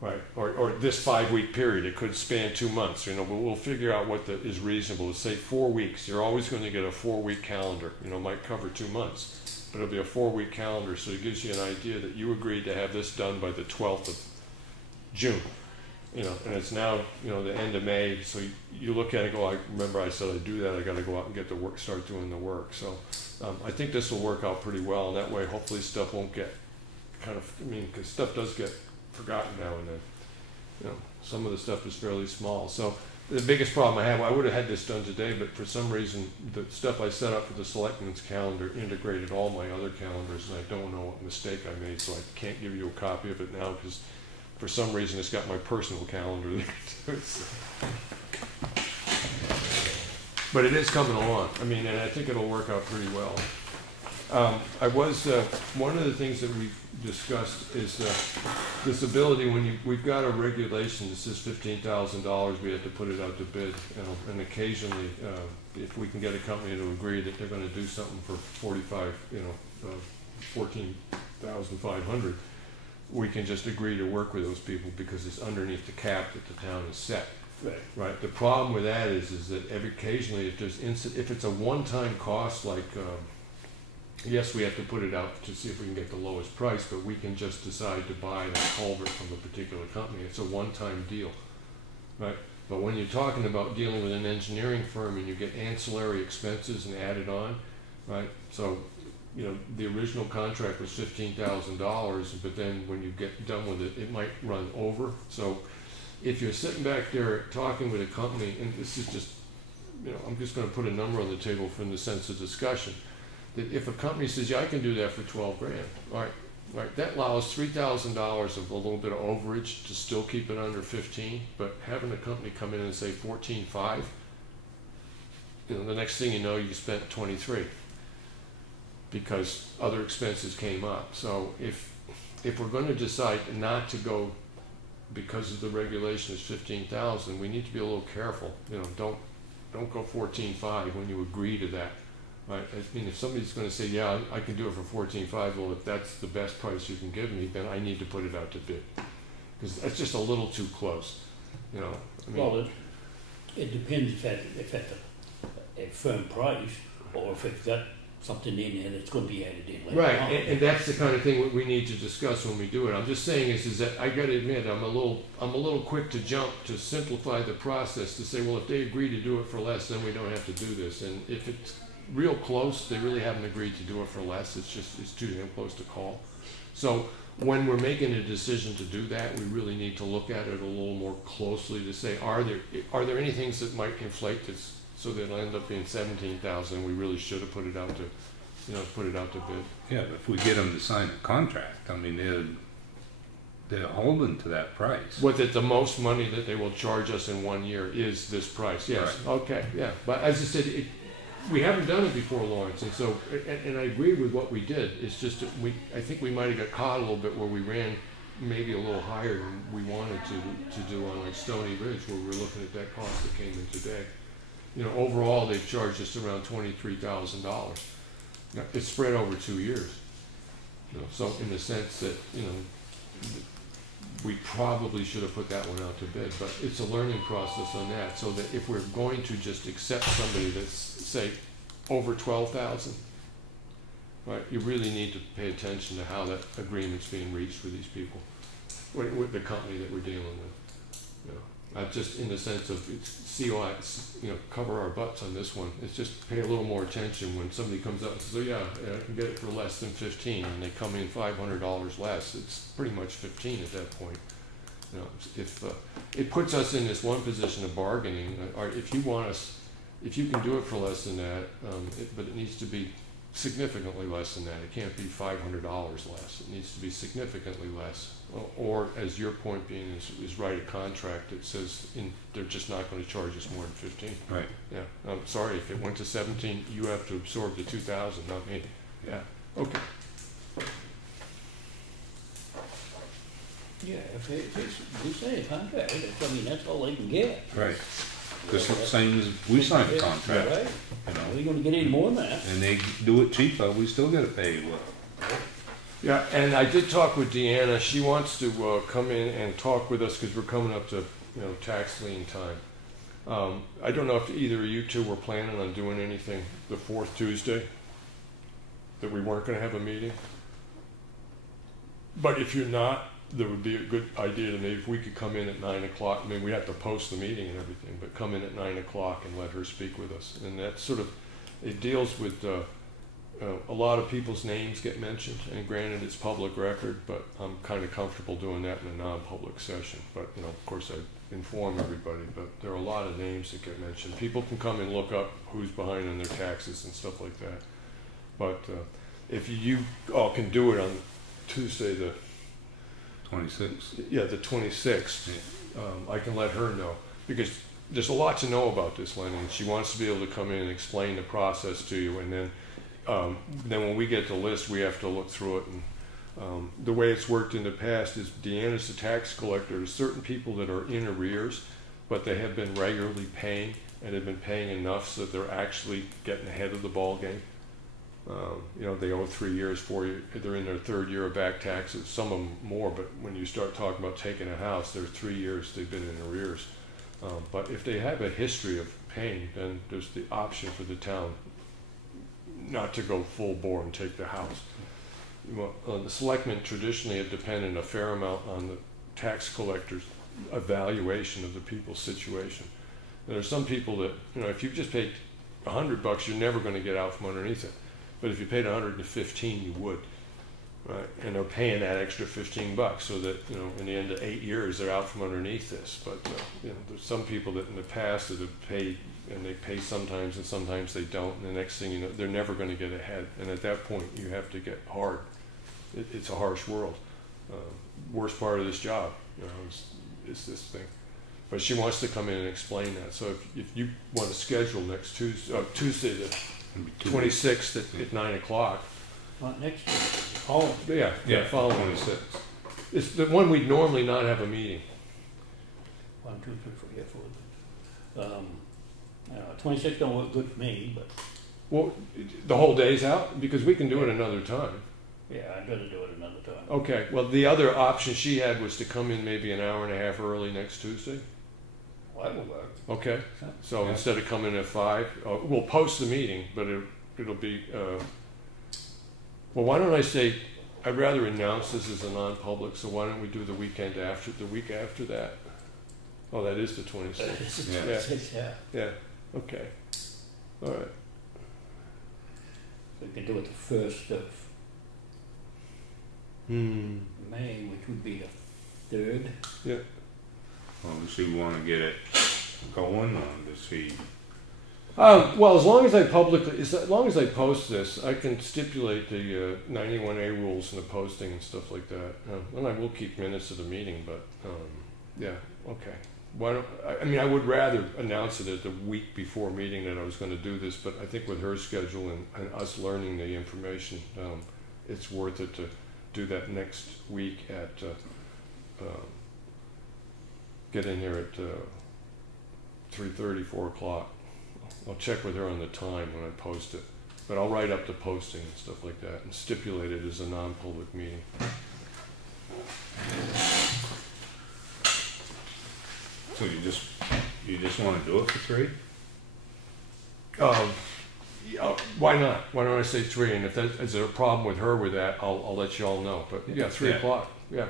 right? Or this 5-week period. It could span 2 months, but we'll figure out what is reasonable. Let's say 4 weeks. You're always going to get a 4-week calendar. Might cover 2 months. But it'll be a 4-week calendar, so it gives you an idea that you agreed to have this done by the 12th of June. And it's now, the end of May, so you look at it and go, I remember I said I'd do that, I got to go out and get to work, start doing the work. So I think this will work out pretty well, and that way hopefully stuff won't get because stuff does get forgotten now and then. Some of the stuff is fairly small. So the biggest problem I have, I would have had this done today, but for some reason, the stuff I set up for the selectmen's calendar integrated all my other calendars, and I don't know what mistake I made, so I can't give you a copy of it now, because for some reason it's got my personal calendar there too. But it is coming along. And I think it'll work out pretty well. One of the things that we've discussed is this ability when we've got a regulation that says $15,000, we have to put it out to bid, and occasionally, if we can get a company to agree that they're going to do something for $14,500, we can just agree to work with those people because it's underneath the cap that the town has set. Right. The problem with that is that occasionally, if it's a one-time cost, like yes, we have to put it out to see if we can get the lowest price, but we can just decide to buy that culvert from a particular company. It's a one-time deal, right? But when you're talking about dealing with an engineering firm and you get ancillary expenses and added on, right? So, the original contract was $15,000, but then when you get done with it, it might run over. So if you're sitting back there talking with a company, and this is just, I'm just going to put a number on the table from the sense of discussion, that if a company says, yeah, I can do that for 12 grand, all right, that allows $3,000 of a little bit of overage to still keep it under 15, but having a company come in and say 14.5, the next thing you know, you spent 23 because other expenses came up. So if we're going to decide not to go because of the regulation is 15,000, we need to be a little careful. Don't go 14.5 when you agree to that. Right. If somebody's going to say, yeah, I can do it for 14.5, well, if that's the best price you can give me, then I need to put it out to bid. Because that's just a little too close. Well, it depends if at a firm price, or if it's got something in there that's going to be added in later right, on. And that's the kind of thing we need to discuss when we do it. I'm just saying is that I got to admit I'm a little quick to jump to simplify the process to say, well, if they agree to do it for less, then we don't have to do this. And if it's real close, they really haven't agreed to do it for less. It's too damn close to call. So when we're making a decision to do that, we really need to look at it a little more closely to say, are there any things that might inflate this so that it'll end up being 17,000? We really should have put it out to bid. Yeah, but if we get them to sign a contract, they're holding to that price. What, that the most money that they will charge us in 1 year is this price? Yes. Right. Okay. Yeah. But as I said, we haven't done it before, Lawrence, and so and I agree with what we did. It's just that I think we might have got caught a little bit where we ran maybe a little higher than we wanted to do on like Stony Ridge, where we were looking at that cost that came in today. Overall they've charged us around $23,000. It's spread over 2 years. So in the sense that we probably should have put that one out to bid, but it's a learning process on that, so that if we're going to just accept somebody that's, say, over 12,000, right, you really need to pay attention to how that agreement's being reached with these people, with the company that we're dealing with. Not just in the sense of COI, cover our butts on this one. It's just pay a little more attention when somebody comes up and says, oh yeah, I can get it for less than 15, and they come in $500 less. It's pretty much 15 at that point. If it puts us in this one position of bargaining, or if you can do it for less than that, but it needs to be significantly less than that. It can't be $500 less. It needs to be significantly less. Or, as your point being, is write a contract that says they're just not going to charge us more than 15. Right. Yeah. I'm sorry, if it went to 17, you have to absorb the 2,000, not me. Yeah. Okay. Yeah, if they say a contract, I mean, that's all they can get. Right. Just the same as we signed a contract, Right. you know. Are they gonna get any more than that? And they do it cheaper, we still gotta pay well. Yeah, and I did talk with Deanna. She wants to come in and talk with us because we're coming up to tax lien time. I don't know if either of you two were planning on doing anything the 4th Tuesday, that we weren't going to have a meeting. But if you're not, there would be a good idea to maybe if we could come in at 9 o'clock. I mean, we have to post the meeting and everything, but come in at 9 o'clock and let her speak with us. And that sort of, it deals with a lot of people's names get mentioned, and granted it's public record, but I'm kind of comfortable doing that in a non-public session. But of course I inform everybody, but there are a lot of names that get mentioned. People can come and look up who's behind on their taxes and stuff like that. But if you all can do it on Tuesday the 26th. Yeah, the 26th. I can let her know, because there's a lot to know about this, Lenny, and she wants to be able to come in and explain the process to you, and then when we get the list, we have to look through it. And the way it's worked in the past is Deanna's the tax collector. There's certain people that are in arrears, but they have been regularly paying, and have been paying enough so that they're actually getting ahead of the ball game. They owe 3 years for you. They're in their 3rd year of back taxes, some of them more, but when you start talking about taking a house, they're 3 years they've been in arrears. But if they have a history of paying, then there's the option for the town not to go full bore and take the house. The selectmen traditionally have depended a fair amount on the tax collector's evaluation of the people's situation. And there's some people that, if you just paid $100, you're never going to get out from underneath it. But if you paid $115, you would, right? And they're paying that extra $15 so that in the end of 8 years they're out from underneath this. But there's some people that in the past that have paid, and they pay sometimes and sometimes they don't. And the next thing you know, they're never going to get ahead. And at that point, you have to get hard. It's a harsh world. Worst part of this job, is this thing. But she wants to come in and explain that. So if you want to schedule next Tuesday the 26th at 9 o'clock. Not next week. Following. Yeah, following 26th. It's the one we'd normally not have a meeting. 1, 2, 3, 4, yeah, 26 don't work good for me, but. Well, the whole day's out? Because we can do it another time. Yeah, I'd rather do it another time. Okay, well, the other option she had was to come in maybe an hour and a half early next Tuesday. Well, that will work. Okay, so instead of coming at 5, we'll post the meeting, but it'll be, well, why don't I say, I'd rather announce this as a non-public, so why don't we do the week after that? Oh, that is the 26th. Yeah, okay, all right. We can do it the 1st of May, which would be the 3rd. Yeah. Well, we want to get it going on to see. Well, as long as I post this, I can stipulate the 91A rules and the posting and stuff like that. And I will keep minutes of the meeting, but yeah, okay. Why don't I would rather announce it at the week before meeting that I was going to do this, but I think with her schedule and us learning the information, it's worth it to do that next week at get in here at 3:30, 4 o'clock. I'll check with her on the time when I post it, but I'll write up the posting and stuff like that and stipulate it as a non-public meeting. So you just want to do it for 3? Why not? Why don't I say 3? And if is there a problem with her with that, I'll let you all know. But yeah, 3 o'clock. Yeah.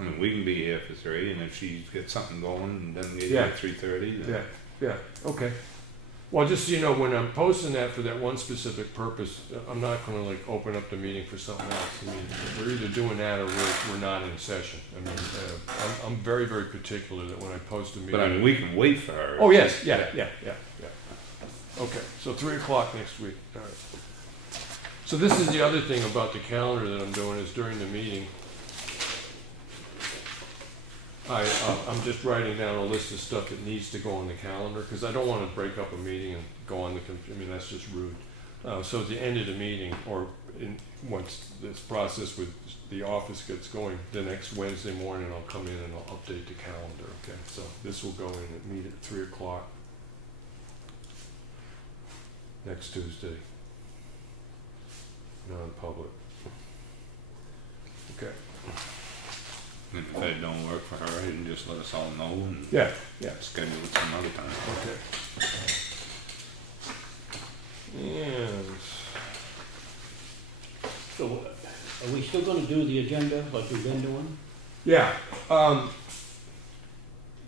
I mean, we can be here for 3, and if she gets something going and doesn't get here at 3:30, then... Yeah. Okay. Well, just so you know, when I'm posting that for that one specific purpose, I'm not going to open up the meeting for something else. I mean, we're either doing that or we're not in session. I mean, I'm very, very particular that when I post a meeting. But I mean, we can wait for her. Oh yes, yeah. Okay, so 3 o'clock next week. All right. So this is the other thing about the calendar that I'm doing is during the meeting, I'm just writing down a list of stuff that needs to go on the calendar because I don't want to break up a meeting and go on the computer. I mean, that's just rude. So at the end of the meeting, or once this process with the office gets going, the next Wednesday morning I'll come in and I'll update the calendar. Okay, so this will go in and meet at 3 o'clock next Tuesday. Non-public. Okay. And if that don't work for her, you can just let us all know and Yeah. schedule it some other time. Okay. And So, are we still gonna do the agenda like we've been doing? yeah,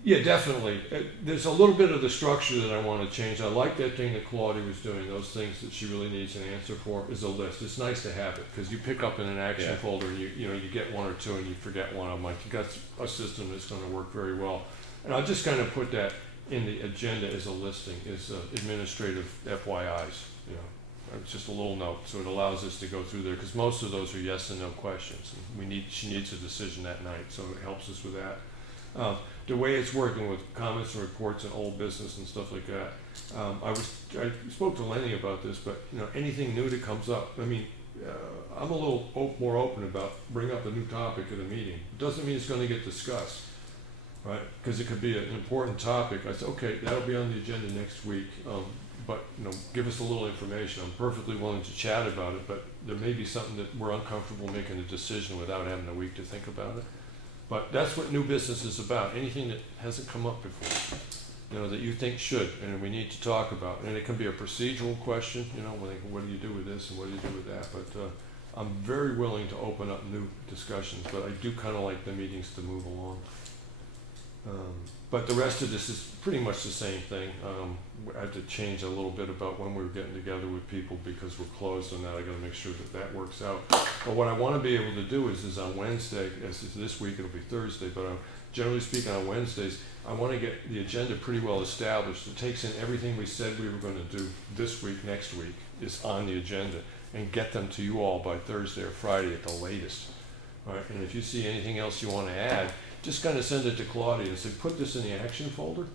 yeah, definitely. There's a little bit of the structure that I want to change. I like that thing that Claudia was doing. Those things that she really needs an answer for is a list. It's nice to have it because you pick up in an action folder and you know you get one or two and you forget one of them. Like you got a system that's going to work very well. And I'll just kind of put that in the agenda as a listing, as administrative FYIs. You know, it's just a little note, so it allows us to go through there because most of those are yes and no questions. And she needs a decision that night, so it helps us with that. The way it's working with comments and reports and old business and stuff like that. I spoke to Lenny about this, but you know anything new that comes up. I mean, I'm a little more open about bring up a new topic at a meeting. It doesn't mean it's going to get discussed, right? Because it could be an important topic. I said, okay, that'll be on the agenda next week. But you know, give us a little information. I'm perfectly willing to chat about it, but there may be something that we're uncomfortable making a decision without having a week to think about it. But that's what new business is about. Anything that hasn't come up before, you know, that you think should, and we need to talk about. And it can be a procedural question, you know, like what do you do with this and what do you do with that? But I'm very willing to open up new discussions, but I do kind of like the meetings to move along. But the rest of this is pretty much the same thing. I had to change a little bit about when we were getting together with people because we're closed on that. I got to make sure that that works out. But what I want to be able to do is on Wednesday, as this week it'll be Thursday, but generally speaking on Wednesdays, I want to get the agenda pretty well established. It takes in everything we said we were going to do this week, next week, is on the agenda, and get them to you all by Thursday or Friday at the latest. All right? And if you see anything else you want to add, just kind of send it to Claudia and say, put this in the action folder.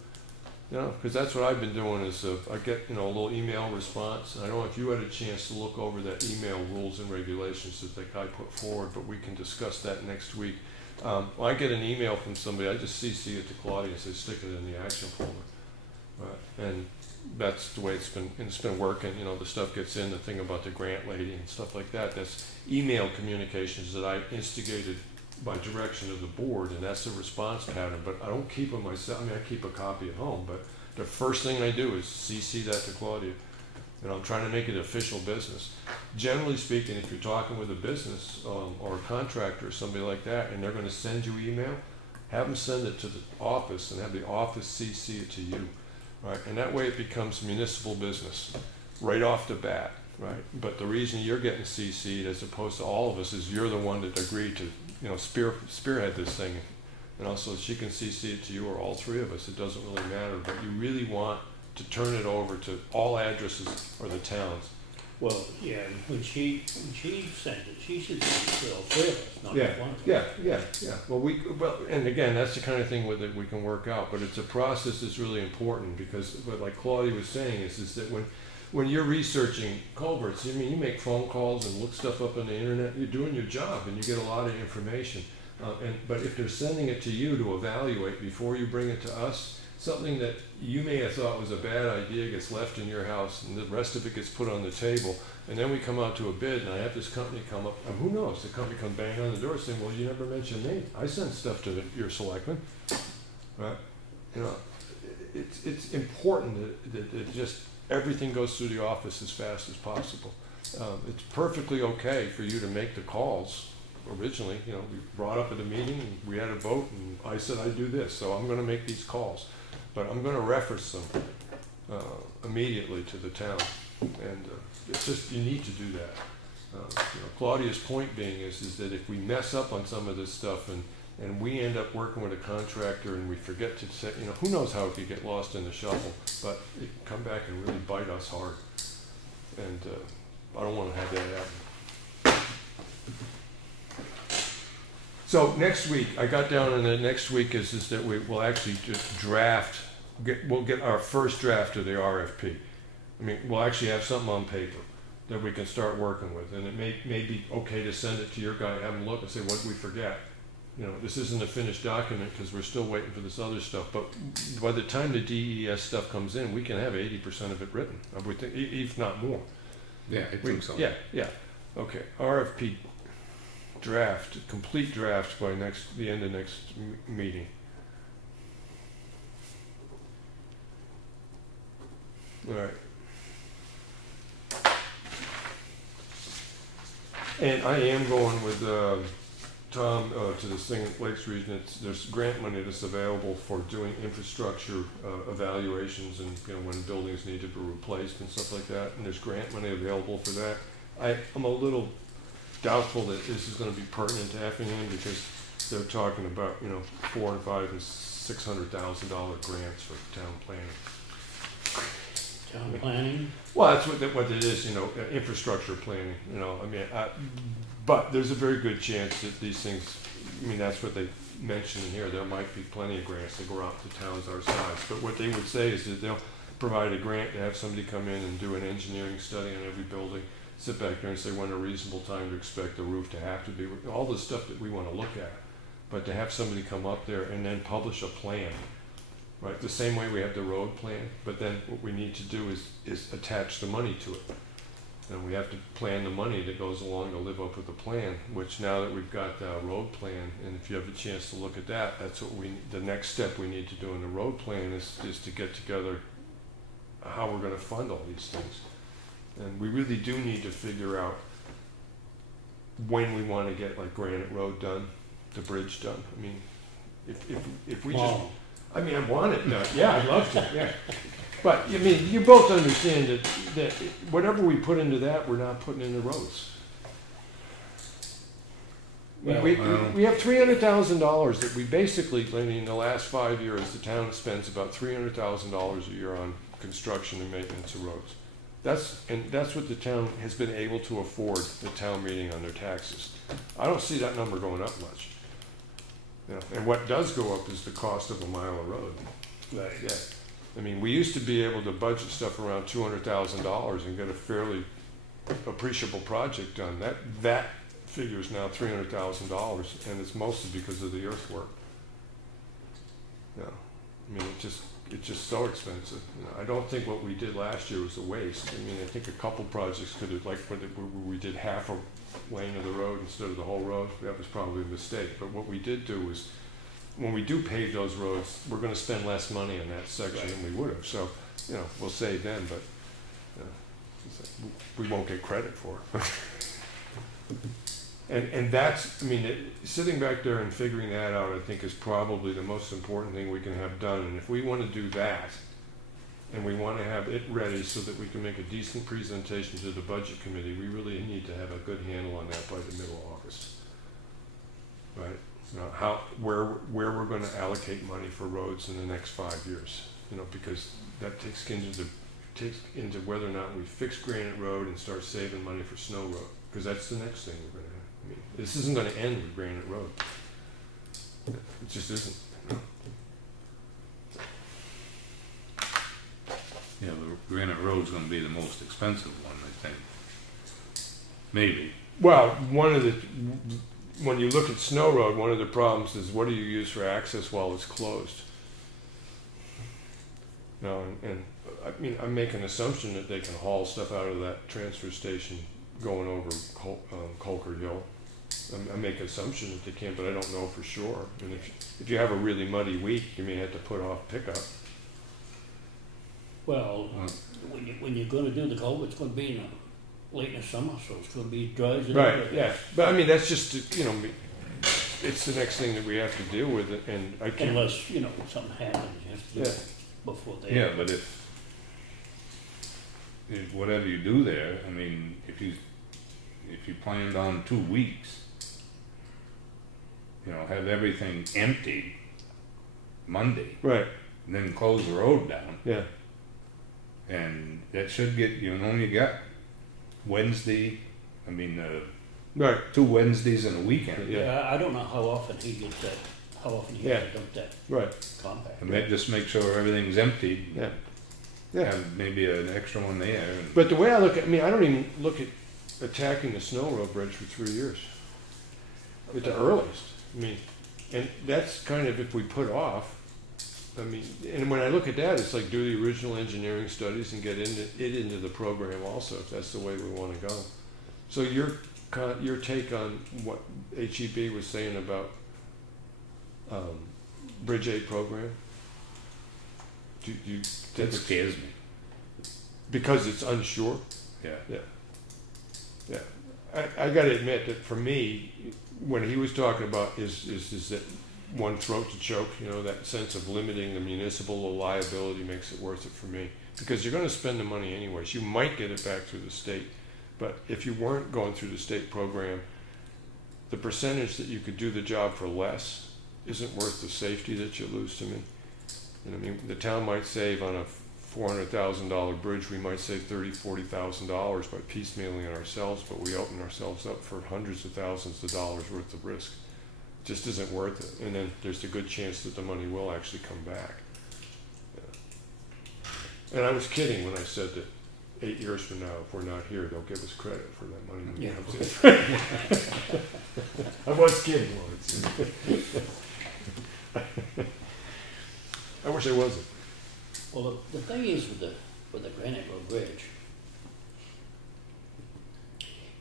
You know, because that's what I've been doing is I get, you know, a little email response. And I don't know if you had a chance to look over that email rules and regulations that I put forward, but we can discuss that next week. When I get an email from somebody, I just CC it to Claudia and say, stick it in the action folder. Right? And that's the way it's been working. You know, the stuff gets in, the thing about the grant lady and stuff like that. That's email communications that I instigated by direction of the board, and that's the response pattern, but I don't keep them myself. I mean, I keep a copy at home, but the first thing I do is CC that to Claudia. And I'm trying to make it official business. Generally speaking, if you're talking with a business or a contractor or somebody like that, and they're going to send you email, have them send it to the office and have the office CC it to you, right? And that way it becomes municipal business right off the bat, right? But the reason you're getting CC'd as opposed to all of us is you're the one that agreed to, you know, spearhead this thing, and also she can CC it to you or all three of us. It doesn't really matter, but you really want to turn it over to all addresses or the towns. Well, yeah, when she sent it, she should send it to all three of us, not Yeah, just one of us. yeah. Well, and again, that's the kind of thing with it we can work out. But it's a process that's really important because, what like Claudia was saying is that when you're researching culverts, I mean, you make phone calls and look stuff up on the internet. You're doing your job, and you get a lot of information. But if they're sending it to you to evaluate before you bring it to us, something that you may have thought was a bad idea gets left in your house, and the rest of it gets put on the table. And then we come out to a bid, and I have this company come up, and who knows? The company come bang on the door saying, "Well, you never mentioned me. I sent stuff to your selectmen." Right? You know, it's important that it just everything goes through the office as fast as possible. It's perfectly okay for you to make the calls. Originally, you know, we brought up at a meeting, and we had a vote, and I said I'd do this, so I'm going to make these calls. But I'm going to reference them immediately to the town, and it's just, you need to do that. You know, Claudia's point being is that if we mess up on some of this stuff and we end up working with a contractor and we forget to say, you know, who knows how it could get lost in the shuffle, but it can come back and really bite us hard. And I don't want to have that happen. So next week, I got down in the next week is that we'll actually just we'll get our first draft of the RFP. I mean, we'll actually have something on paper that we can start working with, and it may be okay to send it to your guy, have him look and say, what did we forget? You know, this isn't a finished document because we're still waiting for this other stuff, but by the time the DES stuff comes in, we can have 80% of it written, I would think, if not more. Yeah, I think so. Yeah. Okay, RFP draft, complete draft by the end of next meeting. All right. And I am going with Tom to this thing at Lakes Region. There's grant money that's available for doing infrastructure evaluations, and when buildings need to be replaced and stuff like that. And there's grant money available for that. I'm a little doubtful that this is going to be pertinent to Effingham because they're talking about $400,000 and $500,000 and $600,000 grants for town planning. Town planning? Well, that's what it is, infrastructure planning, but there's a very good chance that these things, that's what they mentioned in here, there might be plenty of grants that go out to towns our size, but what they would say is that they'll provide a grant to have somebody come in and do an engineering study on every building, sit back there and say when a reasonable time to expect the roof to have to be, all the stuff that we want to look at, but to have somebody come up there and then publish a plan. Right, the same way we have the road plan, but then what we need to do is attach the money to it. And we have to plan the money that goes along to live up with the plan, which now that we've got the road plan, and if you have a chance to look at that, that's what the next step we need to do in the road plan is to get together how we're going to fund all these things. And we really do need to figure out when we want to get like Granite Road done, the bridge done. I mean, if we just... I want it done. Yeah, I'd love to. Yeah, but you both understand that whatever we put into that, we're not putting into roads. We have $300,000 that we basically, in the last 5 years, the town spends about $300,000 a year on construction and maintenance of roads. That's what the town has been able to afford the town meeting on their taxes. I don't see that number going up much. And what does go up is the cost of a mile of road. Right. Yeah. We used to be able to budget stuff around $200,000 and get a fairly appreciable project done. That figure is now $300,000, and it's mostly because of the earthwork. Yeah. It's just so expensive. I don't think what we did last year was a waste. I think a couple projects could have, like where we did half a lane of the road instead of the whole road, that was probably a mistake. But what we did do was, when we do pave those roads, we're going to spend less money on that section than we would have. So, we'll save then, but we won't get credit for it. and that's, sitting back there and figuring that out, I think is probably the most important thing we can have done. And if we want to do that, and we want to have it ready so that we can make a decent presentation to the budget committee, we really need to have a good handle on that by the middle of August. Right? Where we're going to allocate money for roads in the next 5 years. Because that takes into whether or not we fix Granite Road and start saving money for Snow Road. Because that's the next thing we're going to have. This isn't going to end with Granite Road. It just isn't. Yeah, the Granite Road's going to be the most expensive one, I think. Maybe. Well, when you look at Snow Road, one of the problems is what do you use for access while it's closed? I make an assumption that they can haul stuff out of that transfer station going over Colker Hill. I make an assumption that they can, but I don't know for sure. And if you have a really muddy week, you may have to put off pickup. Well, when you're going to do the culvert, it's going to be late in the summer, so it's going to be dry. Right, yeah. But that's just, it's the next thing that we have to deal with. And I can't... Unless, something happens, you have to do it before they... Yeah, but if whatever you do there, if you planned on 2 weeks, have everything emptied Monday. Right. And then close the road down. Yeah. And that should get, only got Wednesday, I mean, Right. 2 Wednesdays and a weekend. Yeah, I don't know how often he gets that, how often he has to dump that Right. compact. And just make sure everything's emptied. Yeah. Yeah. Have maybe an extra one there. And But the way I look at, I mean, I don't even look at attacking the snow road bridge for 3 years. At the earliest. I mean, and that's kind of if we put off. I mean, and when I look at that, it's like do the original engineering studies and get into the program also, if that's the way we want to go. So your take on what HEB was saying about Bridge 8 program? that scares me. Because it's unsure? Yeah. Yeah. Yeah. I got to admit that for me, when he was talking about is that one throat to choke, you know, that sense of limiting the municipal liability makes it worth it for me. Because you're going to spend the money anyways. You might get it back through the state. But if you weren't going through the state program, the percentage that you could do the job for less isn't worth the safety that you lose to me. You know, I mean, the town might save on a $400,000 bridge, we might save $30,000, $40,000 by piecemealing it ourselves, but we open ourselves up for hundreds of thousands of dollars worth of risk. It just isn't worth it. And then there's a good chance that the money will actually come back. Yeah. And I was kidding when I said that 8 years from now, if we're not here, they'll give us credit for that money. Yeah. I was kidding, Lawrence. I wish I wasn't. Well, the thing is with the Granite Road Bridge,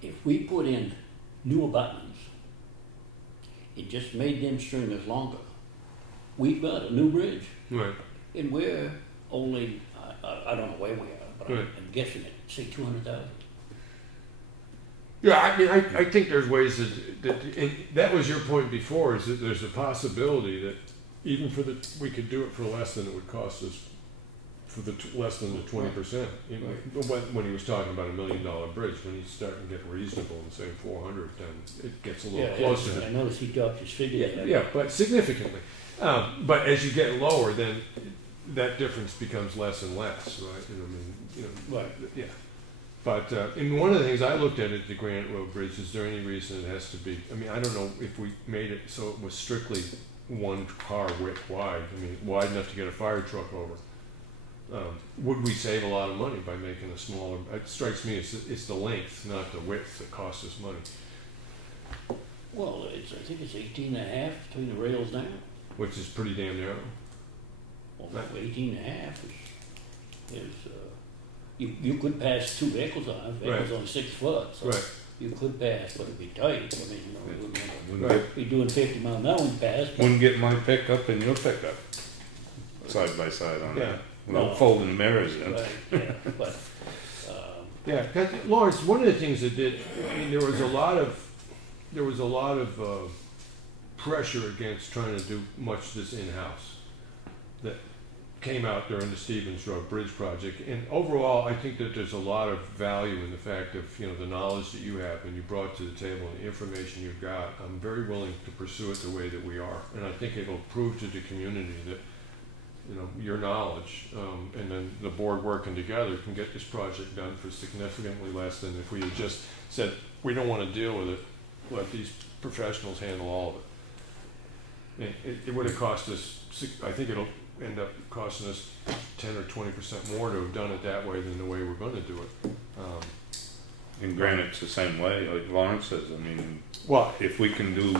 if we put in new abutments, it just made them stringers longer. We've got a new bridge. Right. And we're only, I don't know where we are, but Right. I'm guessing it, say 200,000. Yeah, I mean, I think there's ways that was your point before, is that there's a possibility that even for we could do it for less than it would cost us, for less than the 20%. You know, when he was talking about $1 million bridge, when he's starting to get reasonable and say 400, then it gets a little closer. I noticed he dropped his figure. Yeah, but significantly. But as you get lower, then that difference becomes less and less, right? You know, I mean, you know, Right. Yeah. But and one of the things I looked at the Granite Road Bridge, is there any reason it has to be? I mean, I don't know if we made it so it was strictly one car width wide. I mean, wide enough to get a fire truck over. Would we save a lot of money by making a smaller? It strikes me it's the length, not the width, that costs us money. Well, I think it's 18 and a half between the rails now. Which is pretty damn narrow. Well, 18 and a half is you could pass 2 vehicles on it. Vehicles on 6 foot. So right. You could pass, but it'd be tight. I mean, you know, Right. be doing 50 mile an hour and pass. Wouldn't get my pickup and your pickup side by side on that. Without No. folding the mirrors in. Right, yeah, but Yeah, Lawrence. One of the things that did, I mean, there was a lot of pressure against trying to do much of this in-house that came out during the Stevens Road Bridge project. And overall, I think that there's a lot of value in the fact of, you know, the knowledge that you have and you brought to the table and the information you've got. I'm very willing to pursue it the way that we are, and I think it'll prove to the community that, you know, your knowledge and then the board working together can get this project done for significantly less than if we had just said we don't want to deal with it. Let these professionals handle all of it. It would have cost us. I think it'll end up costing us 10 or 20% more to have done it that way than the way we're going to do it. And Granite's the same way, like Lawrence says. I mean, well, if we can do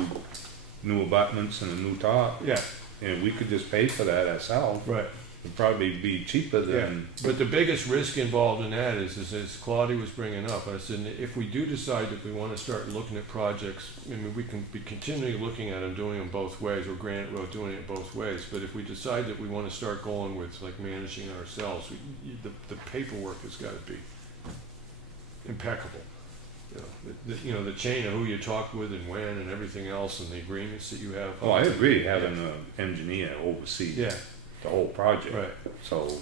new abutments and a new top, yeah, and we could just pay for that ourselves, right. It'd probably be cheaper than. Yeah. But the biggest risk involved in that is as Claudia was bringing up, I said, if we do decide that we want to start looking at projects, I mean, we can be continually looking at them, doing them both ways, or Granite Road doing it both ways. But if we decide that we want to start going with like managing it ourselves, the paperwork has got to be impeccable. You know, the chain of who you talk with and when and everything else, and the agreements that you have. Oh, I agree. Having an engineer oversee the whole project. Right. So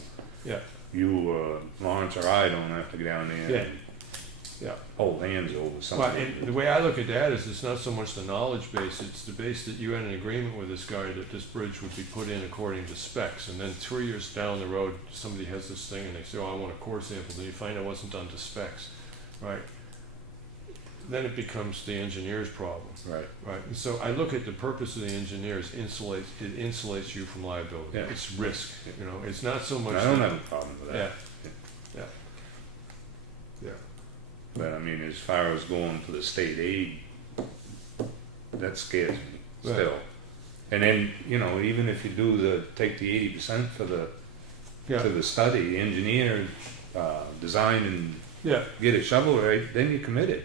yeah, you, Lawrence, or I don't have to go down there and hold hands over something. Well, and the way I look at that is it's not so much the knowledge base; it's the base that you had an agreement with this guy that this bridge would be put in according to specs, and then 3 years down the road, somebody has this thing and they say, "Oh, I want a core sample," and you find it wasn't done to specs. right? Then it becomes the engineer's problem. Right. Right, and so I look at the purpose of the engineers, it insulates you from liability. Yeah. It's risk, you know, it's not so much. I don't have a problem with Yeah, that. yeah, yeah. But I mean, as far as going for the state aid, that scares me Right. still. And then, you know, even if you do take the 80% for Yeah. to the study, engineer, design and Yeah, get it shovel right, then you're committed.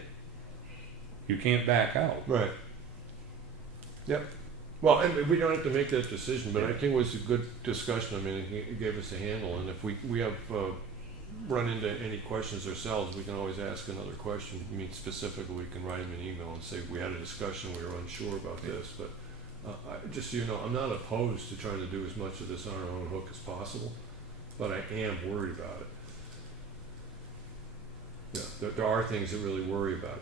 You can't back out. right. Yep. Well, and we don't have to make that decision, but I think it was a good discussion. I mean, it gave us a handle, and if we have run into any questions ourselves, we can always ask another question. I mean, specifically, we can write them an email and say, we had a discussion, we were unsure about this, but just so you know, I'm not opposed to trying to do as much of this on our own hook as possible, but I am worried about it. Yeah, there are things that really worry about.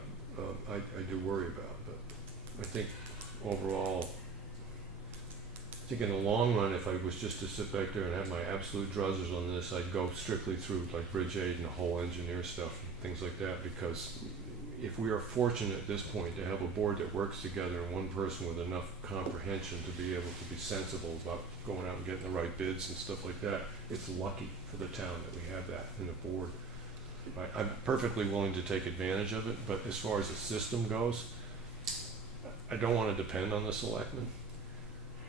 I do worry about, but I think overall, I think in the long run, if I was just to sit back there and have my absolute druthers on this, I'd go strictly through like Bridge 8 and the whole engineer stuff and things like that, because if we are fortunate at this point to have a board that works together and one person with enough comprehension to be able to be sensible about going out and getting the right bids and stuff like that, it's lucky for the town that we have that in the board. I'm perfectly willing to take advantage of it, but as far as the system goes, I don't want to depend on the selectmen.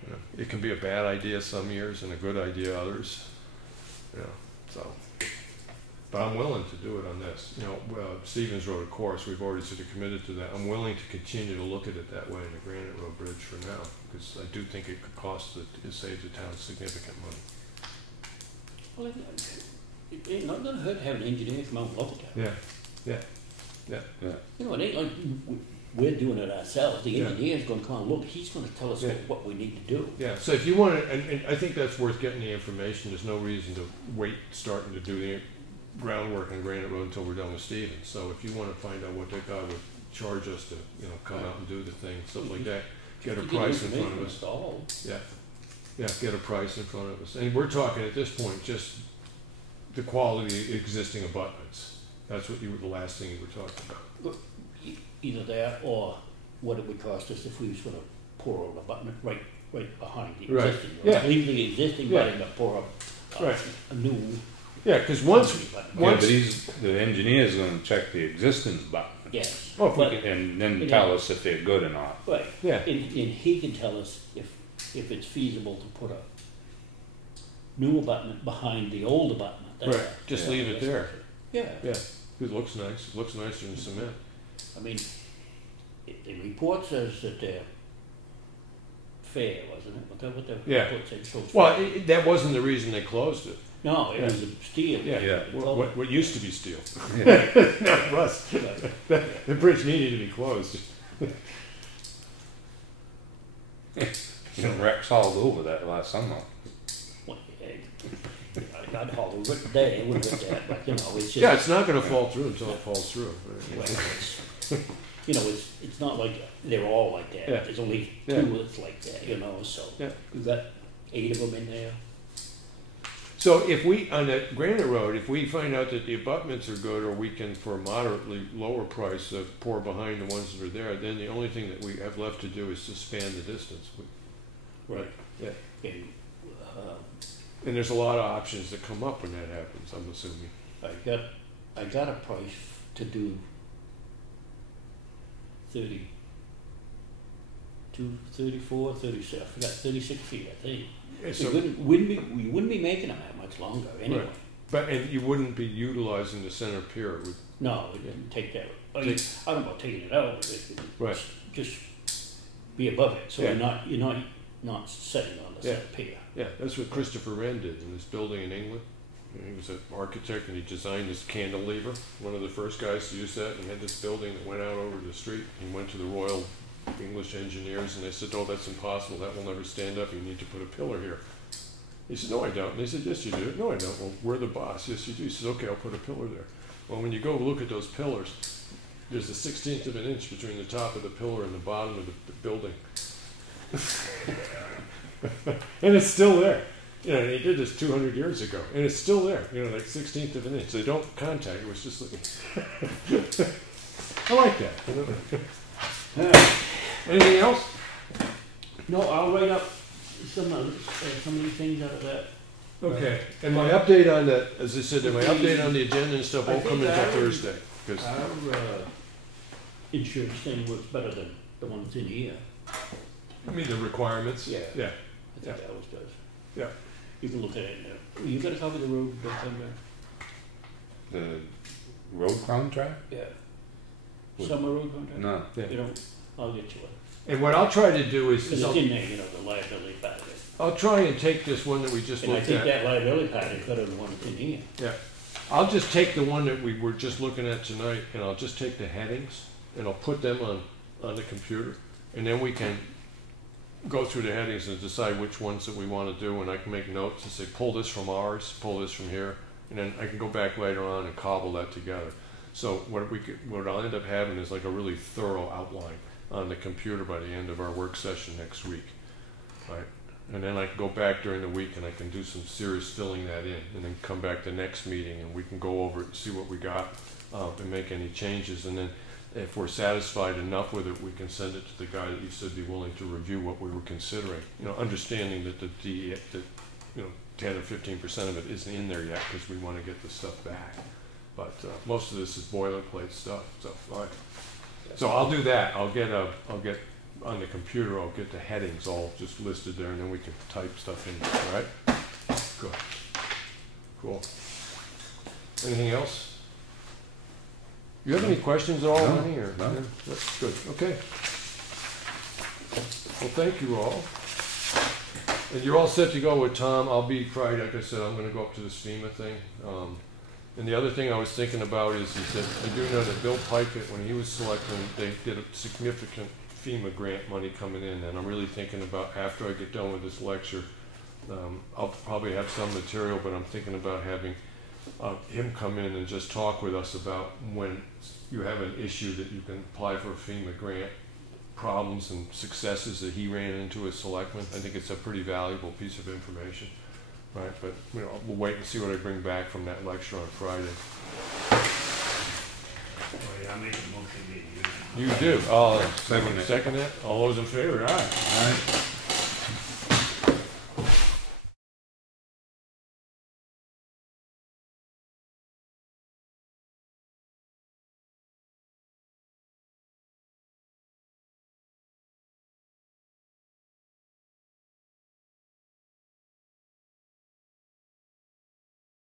You know, it can be a bad idea some years and a good idea others. You know, so. But I'm willing to do it on this. You know, Stevens Road, of course, we've already sort of committed to that. I'm willing to continue to look at it that way in the Granite Road Bridge for now, because I do think it could cost it saves the town significant money. Well, it ain't not gonna hurt to have an engineer come out and look at that. Yeah. You know, it ain't like we're doing it ourselves. The Yeah. engineer's gonna come and look, he's gonna tell us Yeah. what we need to do. Yeah, so if you want to, and I think that's worth getting the information. There's no reason to wait starting to do the groundwork on Granite Road until we're done with Stevens. So if you want to find out what that guy would charge us to, you know, come out and do the thing, stuff like that, get a To price in information front of us. installed. Yeah, get a price in front of us. And we're talking at this point just the quality of existing abutments. That's what the last thing you were talking about. Either that or what it would cost us if we was gonna pour an abutment right behind the Right. existing. Yeah. Leave the existing Yeah. building but pour up Right. a new. Yeah, because once, Yeah, once, but the engineer's gonna check the existing abutment. Yes. oh, if we But- can- And then Yeah. tell us if they're good or not. Right. yeah, And he can tell us if it's feasible to put a new abutment behind the old abutment. That's right, just Yeah. leave it there. Yeah. Yeah, it looks nice. It looks nicer than cement. I mean, the report says that they're fair, wasn't it? What the Yeah. report said, so it's Well, fair. that wasn't the reason they closed it. No, it Yeah. was a steel. Yeah, Yeah. What used to be steel. Yeah. Not rust. Right. The bridge needed to be closed. You know, Rex hauled over that last summer. Well, I'd haul over it today, I wouldn't hit that, but you know, it's just. Yeah, it's not going to fall through until it falls through. Well, it's- you know, it's not like they're all like that. Yeah. There's only Yeah. two that's like that, you know, so. Yeah. We've got 8 of them in there. So if we, on that Granite Road, if we find out that the abutments are good, or we can, for a moderately lower price, pour behind the ones that are there, then the only thing that we have left to do is to span the distance. Right. Yeah. And, And there's a lot of options that come up when that happens, I'm assuming. I got a price to do 32, 34, 36, I forgot, 36 feet, I think. And We wouldn't be making them that much longer anyway. Right. But and you wouldn't be utilizing the center pier. Would, No, we didn't take that. I don't know about taking it out, but Right. just be above it, so Yeah. you're not sitting on the Yeah. center pier. yeah, that's what Christopher Wren did in this building in England. He was an architect and he designed this cantilever, one of the first guys to use that, and he had this building that went out over the street. He went to the Royal English Engineers and they said, oh, that's impossible, that will never stand up, you need to put a pillar here. He said, no, I don't. And they said, yes, you do. No, I don't. Well, we're the boss. Yes, you do. He said, okay, I'll put a pillar there. Well, when you go look at those pillars, there's a 1/16 of an inch between the top of the pillar and the bottom of the building. And it's still there. You know, they did this 200 years ago, and it's still there. You know, like 1/16 of an inch. They don't contact. It was just like, I like that. You know? Anything else? No, I'll write up some of these things out of that. Okay. And my update on that, as I said, my update on the agenda and stuff won't come until Thursday. Because our insurance thing works better than the one that's in here. I mean the requirements. Yeah. Yeah. I think that always does. Yeah. You can look at it now. You got a copy of the road bill there? The road contract? Yeah. What? Summer road contract? No. Yeah. You don't, I'll get you one. And what I'll try to do is, Because it's in there, you know, the liability part of it. I'll try and take this one that we just And I looked think at. that liability part is better than the one that's in here. Yeah. I'll just take the one that we were just looking at tonight, and I'll just take the headings, and I'll put them on the computer, and then we can go through the headings and decide which ones that we want to do, and I can make notes and say, pull this from ours, pull this from here, and then I can go back later on and cobble that together. So what I'll end up having is like a really thorough outline on the computer by the end of our work session next week, right? And then I can go back during the week and I can do some serious filling that in, and then come back the next meeting and we can go over it and see what we got and make any changes. And then if we're satisfied enough with it, we can send it to the guy that you said be willing to review what we were considering. You know, understanding that that 10 or 15% of it isn't in there yet because we want to get the stuff back. But most of this is boilerplate stuff. So, all right. So I'll do that. I'll get on the computer. I'll get the headings all just listed there, and then we can type stuff in. All right. Good. Cool. Anything else? You have any questions at all, No, Lenny? Or no. That's good. Okay. Well, thank you all. And you're all set to go with Tom. I'll be Friday. Like I said, I'm going to go up to this FEMA thing. And the other thing I was thinking about is that I do know that Bill Pikett, when he was selecting, they did a significant FEMA grant money coming in, and I'm really thinking about, after I get done with this lecture, I'll probably have some material, but I'm thinking about having him come in and just talk with us about when you have an issue that you can apply for a FEMA grant, problems and successes that he ran into as selectman. I think it's a pretty valuable piece of information. Right, but you know, we'll wait and see what I bring back from that lecture on Friday. I make a motion. You do. Second that. All those in favor? Aye. All right.